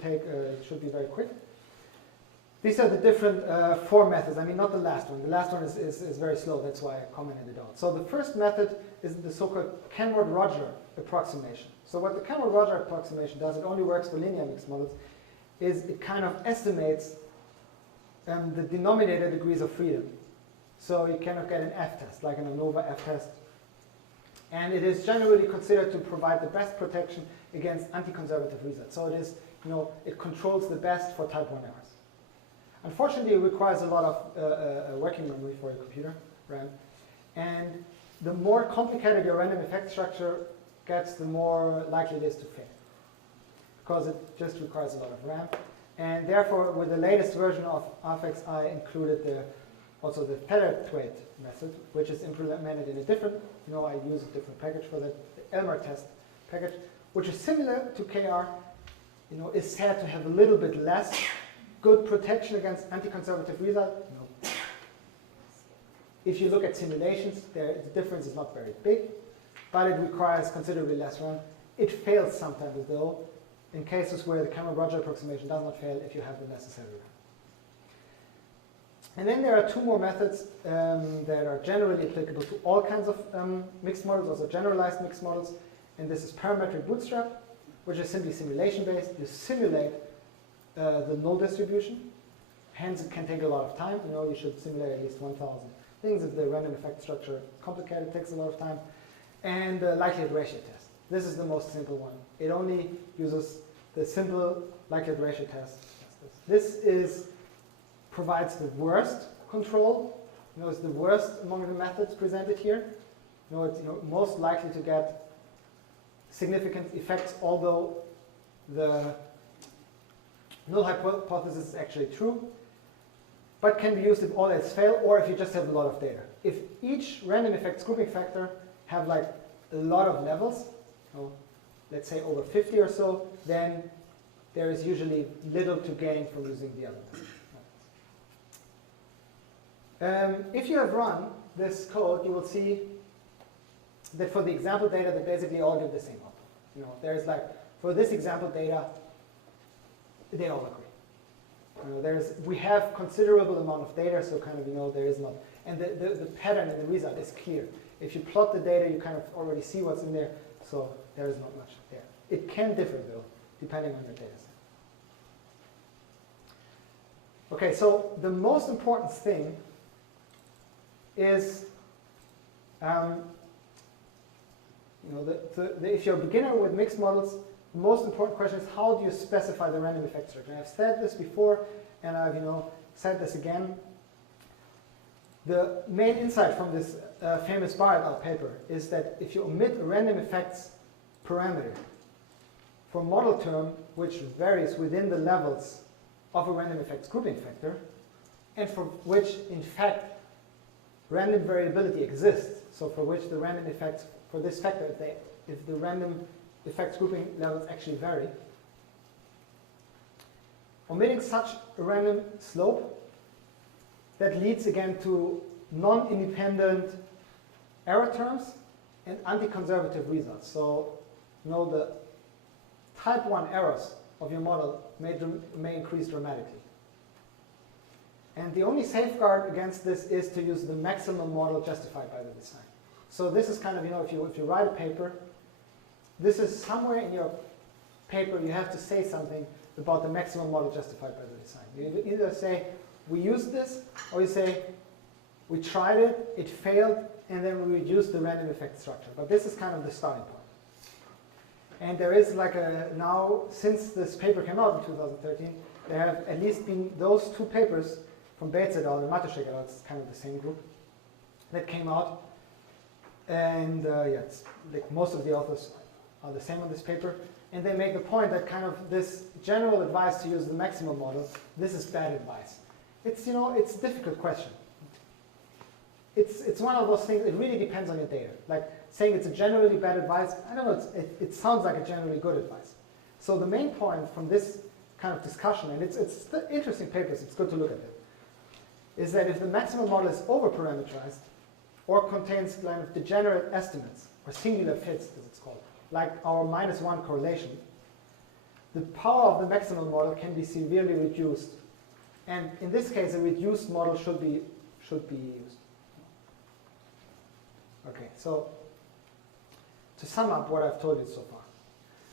be very quick. These are the different 4 methods. I mean, not the last one. The last one is very slow. That's why I commented it out. So the first method is the so-called Kenworth-Roger approximation. So what the Kenworth-Roger approximation does, it only works for linear mixed models, is it kind of estimates the denominator degrees of freedom. So you cannot get an F-test, like an ANOVA F-test. And it is generally considered to provide the best protection against anti-conservative results. So it is, it controls the best for type 1 errors. Unfortunately, it requires a lot of working memory for your computer, RAM. And the more complicated your random effect structure gets, the more likely it is to fail, because it just requires a lot of RAM. And therefore, with the latest version of afex, I included also the tethered weight method, which is implemented in a different, I use a different package for that, the Elmer test package, which is similar to KR, is said to have a little bit less good protection against anti-conservative result. If you look at simulations, the difference is not very big, but it requires considerably less run. It fails sometimes, though, in cases where the Cameron-Roger approximation does not fail if you have the necessary run. And then there are two more methods that are generally applicable to all kinds of mixed models, also generalized mixed models. And this is parametric bootstrap, which is simply simulation-based. You simulate the null distribution. Hence, it can take a lot of time. You know, you should simulate at least 1,000 things. If the random effect structure is complicated, it takes a lot of time. And the likelihood ratio test. This is the most simple one. It only uses the simple likelihood ratio test. This provides the worst control. You know, it's the worst among the methods presented here. You know, it's most likely to get significant effects, although the null hypothesis is actually true, but can be used if all else fail or if you just have a lot of data. If each random effects grouping factor have like a lot of levels, let's say over 50 or so, then there is usually little to gain from using the other methods. If you have run this code, you will see that for the example data, they basically all give the same output. You know, there's like, for this example data, they all agree. You know, we have considerable amount of data, so kind of, you know, there is not, and the pattern in the result is clear. If you plot the data, you kind of already see what's in there, so there is not much there. It can differ, though, depending on your data set. Okay, so the most important thing is, you know, if you're a beginner with mixed models, the most important question is how do you specify the random effect structure? And I've said this before, and I've said this again. The main insight from this famous bar et al. Paper is that if you omit a random effects parameter for a model term which varies within the levels of a random effects grouping factor, and for which, in fact, random variability exists, so for which the random effects for this factor, if the random effects grouping levels actually vary, omitting such a random slope, that leads again to non-independent error terms and anti-conservative results. So, you know, the type 1 errors of your model may increase dramatically. And the only safeguard against this is to use the maximum model justified by the design. So this is kind of, you know, if you write a paper, this is somewhere in your paper you have to say something about the maximum model justified by the design. You either say, we used this, or you say, we tried it, it failed, and then we reduced the random effect structure. But this is kind of the starting point. And there is like now, since this paper came out in 2013, there have at least been those two papers from Bates et al. And Matuszek et al., it's kind of the same group, that came out. And yeah, it's like most of the authors are the same on this paper. And they make the point that kind of this general advice to use the maximum model, this is bad advice. It's, you know, it's a difficult question. It's one of those things, it really depends on your data. Like saying it's a generally bad advice, I don't know, it sounds like a generally good advice. So the main point from this kind of discussion, and it's interesting papers, it's good to look at it, is that if the maximum model is over-parameterized or contains kind of degenerate estimates, or singular fits as it's called, like our -1 correlation, the power of the maximum model can be severely reduced. And in this case, a reduced model should be used. Okay, so to sum up what I've told you so far.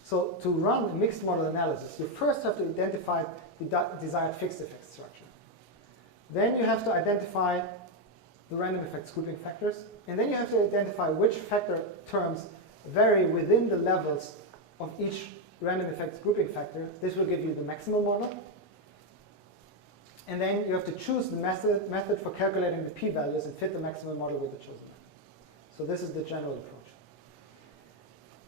So to run a mixed model analysis, you first have to identify the desired fixed effect structure. Then you have to identify the random effects grouping factors. And then you have to identify which factor terms vary within the levels of each random effects grouping factor. This will give you the maximum model. And then you have to choose the method for calculating the p-values and fit the maximum model with the chosen method. So this is the general approach.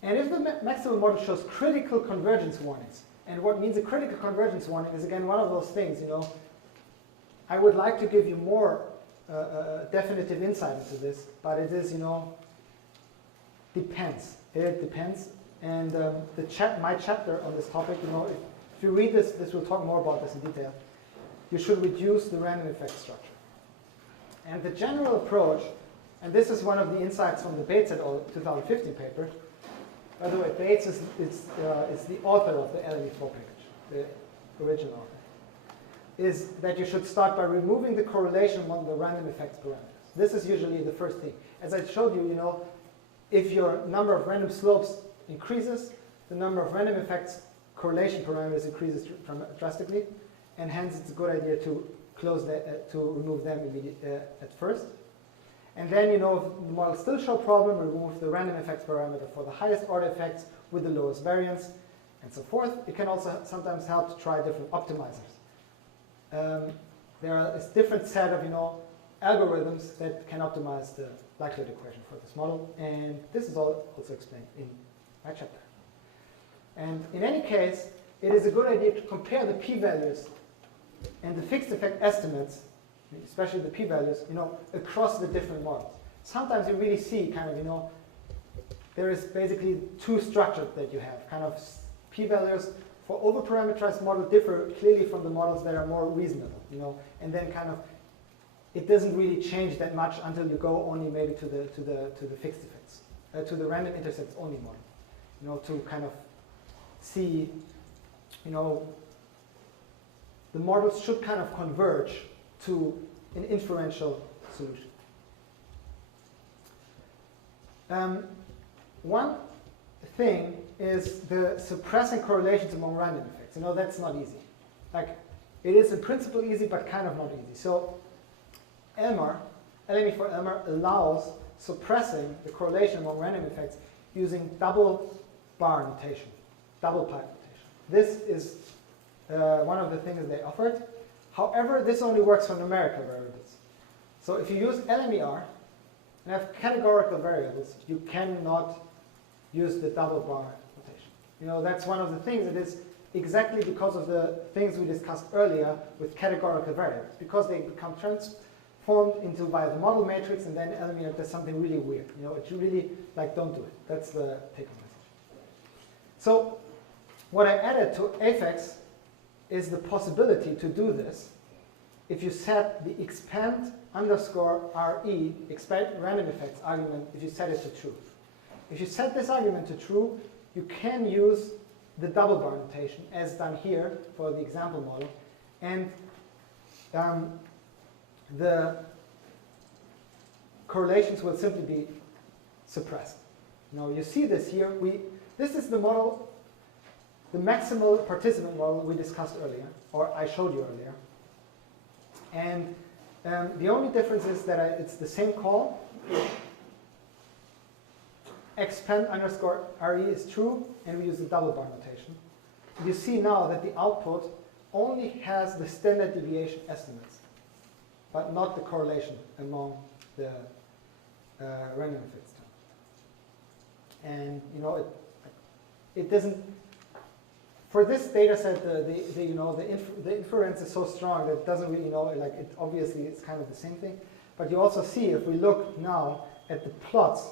And if the maximum model shows critical convergence warnings, and what means a critical convergence warning is again one of those things, you know, I would like to give you more definitive insight into this, but it is, you know, depends. It depends. And my chapter on this topic, you know, if you read this, this will talk more about this in detail. You should reduce the random effect structure. And the general approach, and this is one of the insights from the Bates et al. 2015 paper. By the way, Bates is the author of the LME4 package, the original author, is that you should start by removing the correlation among the random effects parameters. This is usually the first thing. As I showed you, if your number of random slopes increases, the number of random effects correlation parameters increases drastically, and hence it's a good idea to remove them at first. And then, if the model still show problem, remove the random effects parameter for the highest order effects with the lowest variance, and so forth. It can also sometimes help to try different optimizers. There are a different set of, algorithms that can optimize the likelihood equation for this model, and this is also explained in my chapter. And in any case, it is a good idea to compare the p-values and the fixed effect estimates, especially the p-values, across the different models. Sometimes you really see there is basically two structures that you have. Kind of p-values for overparameterized models differ clearly from the models that are more reasonable, and then kind of it doesn't really change that much until you go only maybe to the fixed effects, to the random intercepts only model, to kind of see, the models should kind of converge to an inferential solution. One thing is the suppressing correlations among random effects. That's not easy. Like, it is in principle easy, but kind of not easy. So LME4 Elmer allows suppressing the correlation among random effects using double bar notation, double pipe notation. This is one of the things they offered. However, this only works for numerical variables. So if you use LMER and have categorical variables, you cannot use the double bar notation. That's one of the things. It is exactly because of the things we discussed earlier with categorical variables, because they become transformed into via the model matrix, and then LMER does something really weird. It you really don't do it. That's the take-home message. So what I added to afex is the possibility to do this if you set the expand underscore RE, expand random effects argument, if you set it to true. If you set this argument to true, you can use the double bar notation as done here for the example model, and the correlations will simply be suppressed. Now you see this here. This is the model, the maximal participant model we discussed earlier, or I showed you earlier. And the only difference is that it's the same call. Expand underscore RE is true, and we use the double bar notation. You see now that the output only has the standard deviation estimates, but not the correlation among the random effects terms. And it doesn't. For this data set, the inference is so strong that it doesn't really obviously it's kind of the same thing. But you also see, if we look now at the plots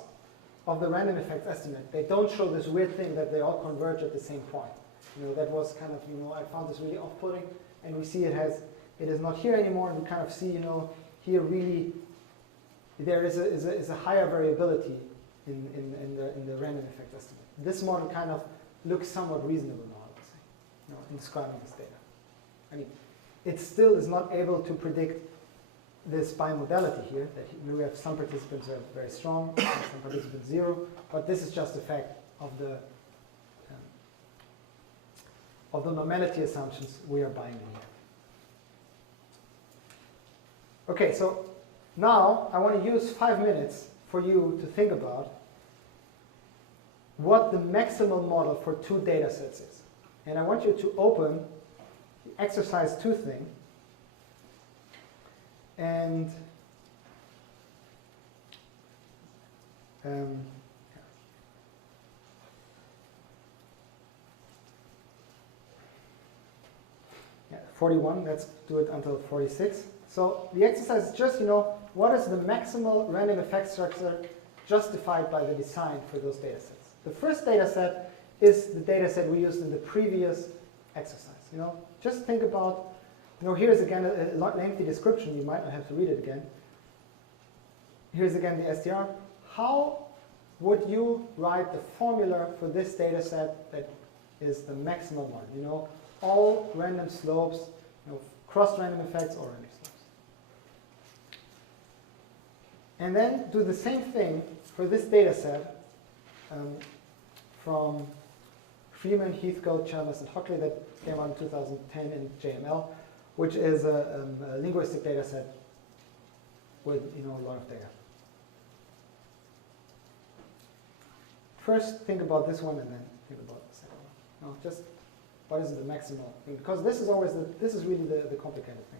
of the random effects estimate, they don't show this weird thing that they all converge at the same point. That was kind of, I found this really off-putting, and we see it is not here anymore, and we kind of see, here really there is a higher variability in the random effect estimate. This model kind of looks somewhat reasonable now, I would say, in describing this data. I mean, it still is not able to predict this bimodality here, that we have some participants who are very strong, and some participants zero, but this is just a fact of the normality assumptions we are buying here. Okay, so now I want to use 5 minutes for you to think about what the maximal model for two data sets is. And I want you to open the exercise 2 thing. And yeah, 41, let's do it until 46. So the exercise is just, what is the maximal random effect structure justified by the design for those data sets? The first data set is the data set we used in the previous exercise. Just think about, here's again a lengthy description, you might not have to read it again. here's again the STR. How would you write the formula for this data set that is the maximal one? You know, all random slopes, you know, cross-random effects or random slopes. And then do the same thing for this data set from Freeman, Heathcote, Chalmers, and Hockley that came out in 2010 in JML, which is a linguistic data set with, you know, a lot of data. First, think about this one, and then think about the second one. No, just what is the maximal thing? Because this is always this is really the complicated thing.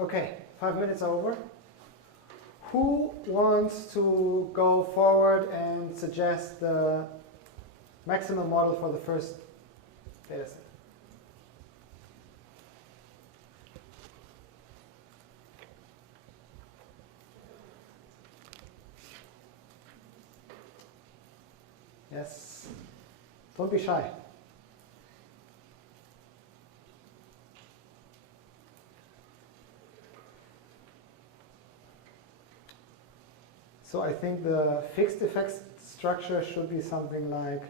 Okay, 5 minutes are over. Who wants to go forward and suggest the maximum model for the first data set? Yes. Don't be shy. So I think the fixed effects structure should be something like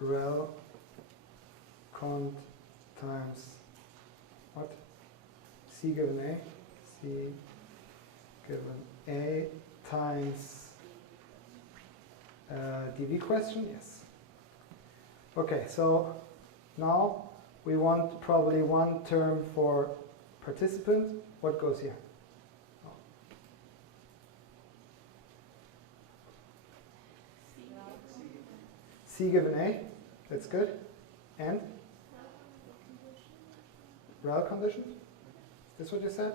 rel cont times what? C given A, C given A times dv question, yes. Okay, so now we want probably one term for participant. What goes here? C given A, that's good. And? Rel condition? Is this what you said?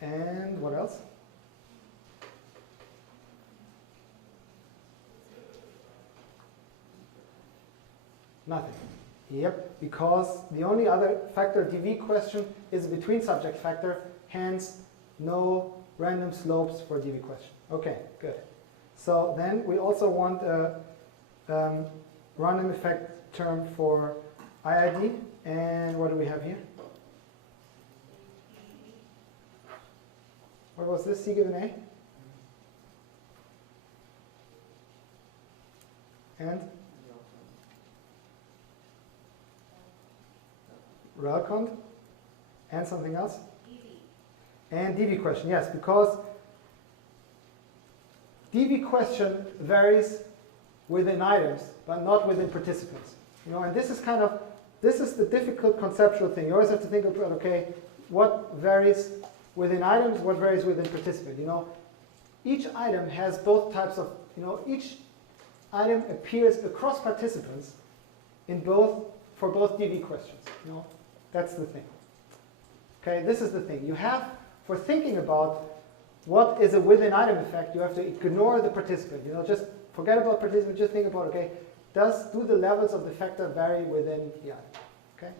And what else? Nothing. Yep, because the only other factor dv question is a between subject factor, hence no random slopes for dv question. Okay, good. So then we also want a random effect term for IID, and what do we have here? What was this, C given A? And? Relcond? And something else? And dv question, yes, because dv question varies within items, but not within participants. You know, and this is kind of, this is the difficult conceptual thing. You always have to think about, okay, what varies within items, what varies within participant. You know, each item has both types of, you know, each item appears across participants in both, for both dv questions. You know, that's the thing. Okay, this is the thing. You have, for thinking about what is a within item effect, you have to ignore the participant. You know, just forget about participant, just think about, okay, do the levels of the factor vary within the item? Okay?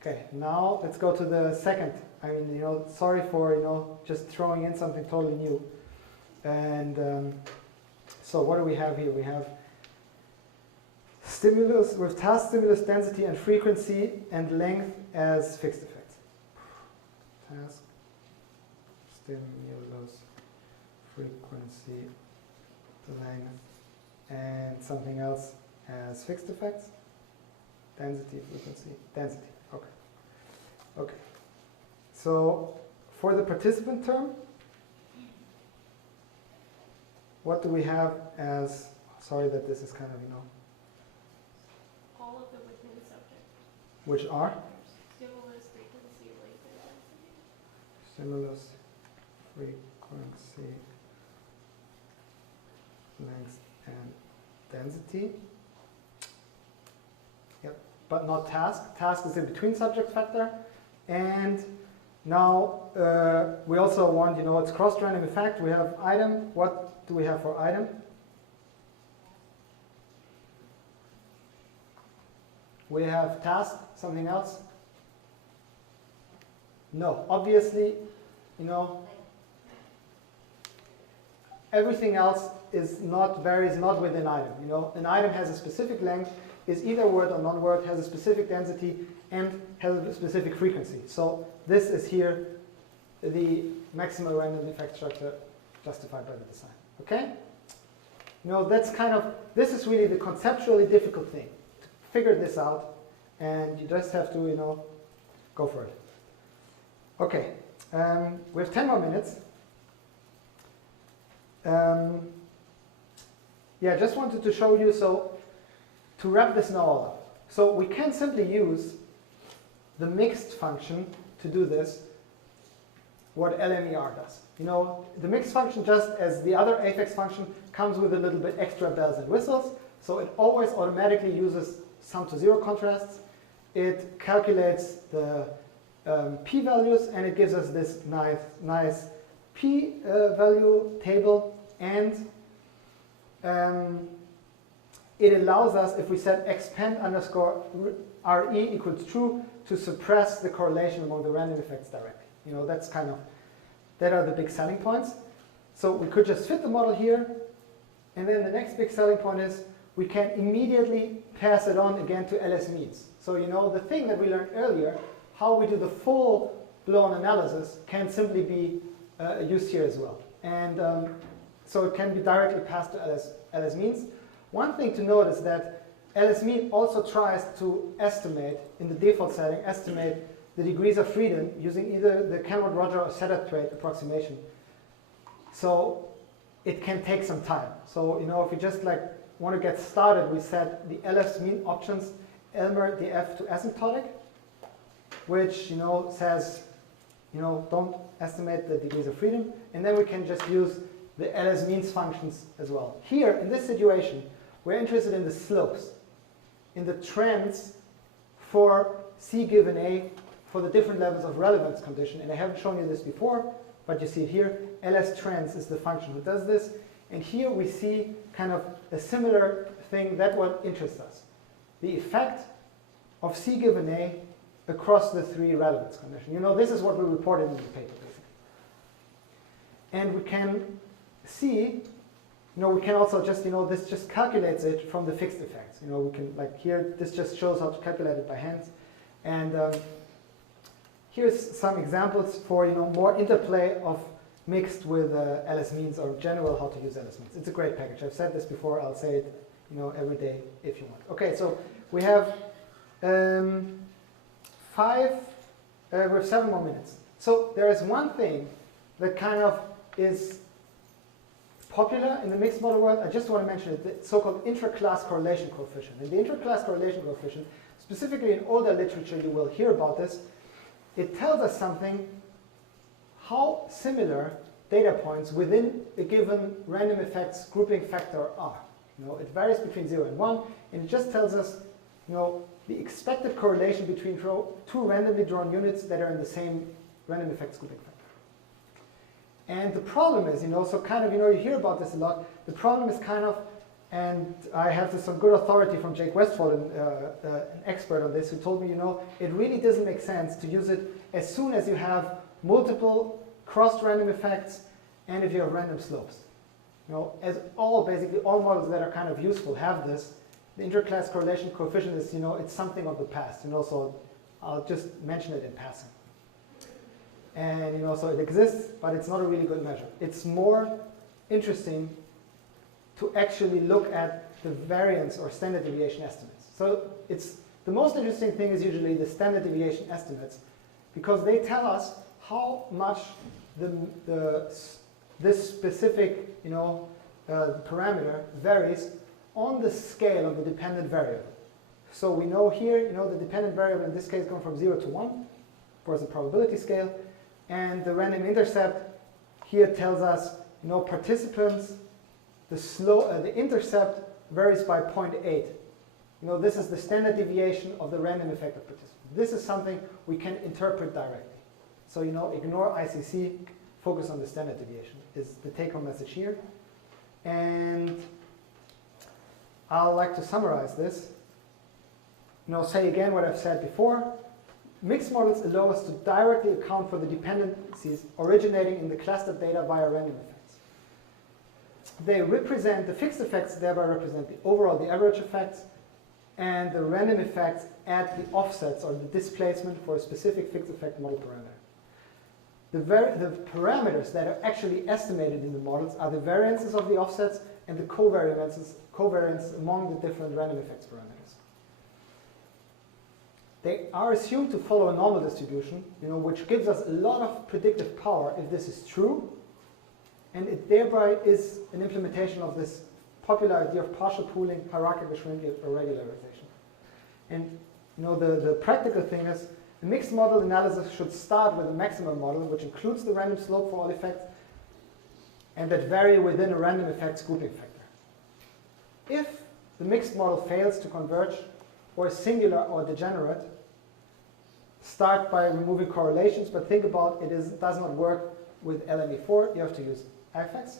Okay, now let's go to the second. I mean, you know, sorry for, you know, just throwing in something totally new. And so what do we have here? We have stimulus with task stimulus density and frequency and length as fixed effects. Task stimulus frequency length and something else as fixed effects. Density, frequency, density. Okay. Okay. So for the participant term, what do we have as, sorry that this is kind of, you know. All of the within subject. Which are? Stimulus, frequency, length, and density. Stimulus, frequency, length, and density. Yep, but not task. Task is in between subject factor. And now we also want, you know, it's cross-random effect. We have item. What do we have for item? We have task. Something else? No. Obviously, you know, everything else is not varies not within item. You know, an item has a specific length, is either word or non-word, has a specific density, and has a specific frequency. So this is here the maximal random effect structure justified by the design. Okay? You know, that's kind of, this is really the conceptually difficult thing. To figure this out, and you just have to, you know, go for it. Okay, we have 10 more minutes. Yeah, just wanted to show you, so to wrap this now all up. So we can simply use the mixed function to do this, what LMER does. You know, the mixed function, just as the other afex function, comes with a little bit extra bells and whistles. So it always automatically uses sum to zero contrasts. It calculates the p-values, and it gives us this nice p-value table. And it allows us, if we set expand underscore RE equals true, to suppress the correlation among the random effects directly. You know, that's kind of, that are the big selling points. So we could just fit the model here, and then the next big selling point is we can immediately pass it on again to LS means. So, you know, the thing that we learned earlier, how we do the full-blown analysis, can simply be used here as well. And so it can be directly passed to LS means. One thing to note is that LS mean also tries to estimate, in the default setting, estimate the degrees of freedom using either the Kenworth-Roger or Setter-Trait approximation. So it can take some time. So, you know, if you just like want to get started, we set the LS mean options, Elmer df to asymptotic, which, you know, says, you know, don't estimate the degrees of freedom. And then we can just use the LS means functions as well. Here, in this situation, we're interested in the slopes, in the trends for C given A for the different levels of relevance condition. And I haven't shown you this before, but you see it here. LS trends is the function who does this. And here we see kind of a similar thing. That what interests us. The effect of C given A across the three relevance conditions. You know, this is what we reported in the paper, basically. And we can see, you know, we can also just, you know, this just calculates it from the fixed effects. You know, we can, like here, this just shows how to calculate it by hand. And here's some examples for, you know, more interplay of mixed with LS means, or general how to use LS means. It's a great package. I've said this before. I'll say it, you know, every day if you want. Okay, so we have we have 7 more minutes. So there is one thing that kind of is popular in the mixed model world. I just want to mention it, the so-called intra-class correlation coefficient. And the intra-class correlation coefficient, specifically in older literature, you will hear about this. It tells us something how similar data points within a given random effects grouping factor are. You know, it varies between 0 and 1, and it just tells us, you know, the expected correlation between two randomly drawn units that are in the same random effects grouping factor. And the problem is, you know, so kind of, you know, you hear about this a lot. The problem is kind of, and I have some good authority from Jake Westphal, an expert on this, who told me, you know, it really doesn't make sense to use it as soon as you have multiple crossed random effects and if you have random slopes. You know, as basically all models that are kind of useful have this. The interclass correlation coefficient is, you know, it's something of the past, you know, so I'll just mention it in passing. And, you know, so it exists, but it's not a really good measure. It's more interesting to actually look at the variance or standard deviation estimates. So it's the most interesting thing is usually the standard deviation estimates, because they tell us how much this specific, you know, parameter varies on the scale of the dependent variable. So we know here, you know, the dependent variable in this case going from 0 to 1 for the probability scale, and the random intercept here tells us, you know, participants, the intercept varies by 0.8. You know, this is the standard deviation of the random effect of participants. This is something we can interpret directly. So, you know, ignore ICC, focus on the standard deviation is the take-home message here. And I'll like to summarize this. You know, say again what I've said before. Mixed models allow us to directly account for the dependencies originating in the clustered data via random effects. They represent the fixed effects, thereby represent the overall, the average effects, and the random effects at the offsets or the displacement for a specific fixed effect model parameter. The parameters that are actually estimated in the models are the variances of the offsets and the covariance among the different random effects parameters. They are assumed to follow a normal distribution, you know, which gives us a lot of predictive power if this is true, and it thereby is an implementation of this popular idea of partial pooling, hierarchical shrinkage, or regularization. And you know, the practical thing is the mixed model analysis should start with a maximum model, which includes the random slope for all effects, and that vary within a random effects grouping factor. If the mixed model fails to converge, or is singular or degenerate, start by removing correlations, but think about it does not work with LME4. You have to use afex,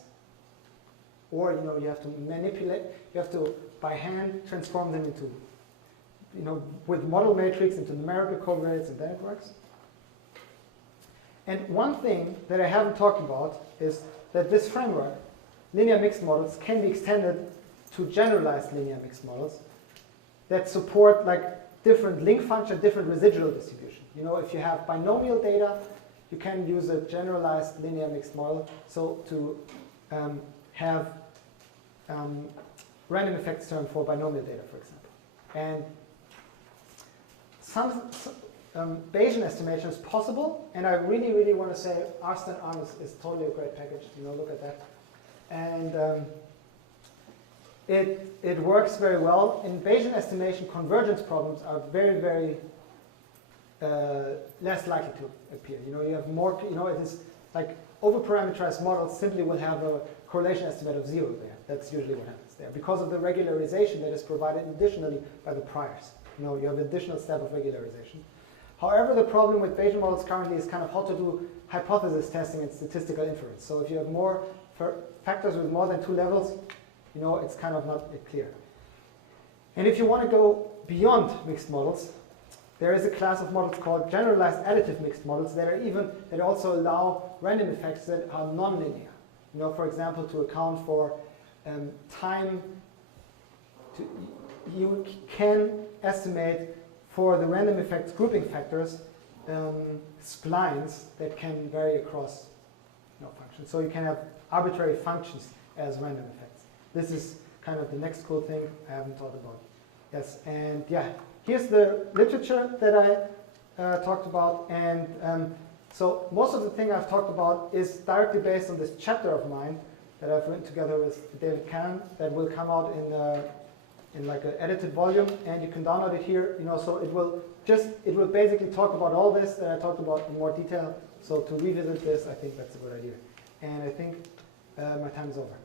or you know, you have to manipulate, you have to by hand transform them into, you know, with model matrix into numerical covariates, and then it works. And one thing that I haven't talked about is that this framework, linear mixed models, can be extended to generalized linear mixed models that support like different link function, different residual distribution. You know, if you have binomial data, you can use a generalized linear mixed model. So to have random effects term for binomial data, for example. And some Bayesian estimation is possible, and I really, really want to say Arm is totally a great package. Look at that. And it works very well. In Bayesian estimation, convergence problems are very, very less likely to appear. You have more, it is like over-parameterized models simply will have a correlation estimate of 0 there. That's usually what happens there. Because of the regularization that is provided additionally by the priors. You have an additional step of regularization. However, the problem with Bayesian models currently is kind of how to do hypothesis testing and statistical inference. So if you have more factors with more than 2 levels, it's kind of not clear. And if you want to go beyond mixed models, there is a class of models called generalized additive mixed models that also allow random effects that are nonlinear. For example, to account for time. You can estimate for the random effects grouping factors splines that can vary across functions. So you can have arbitrary functions as random effects. This is kind of the next cool thing I haven't thought about. Yes, and yeah, here's the literature that I talked about. And so most of the thing I've talked about is directly based on this chapter of mine that I've written together with David Cannon that will come out in like an edited volume, and you can download it here. So it will basically talk about all this that I talked about in more detail. So to revisit this, I think that's a good idea. And I think my time is over.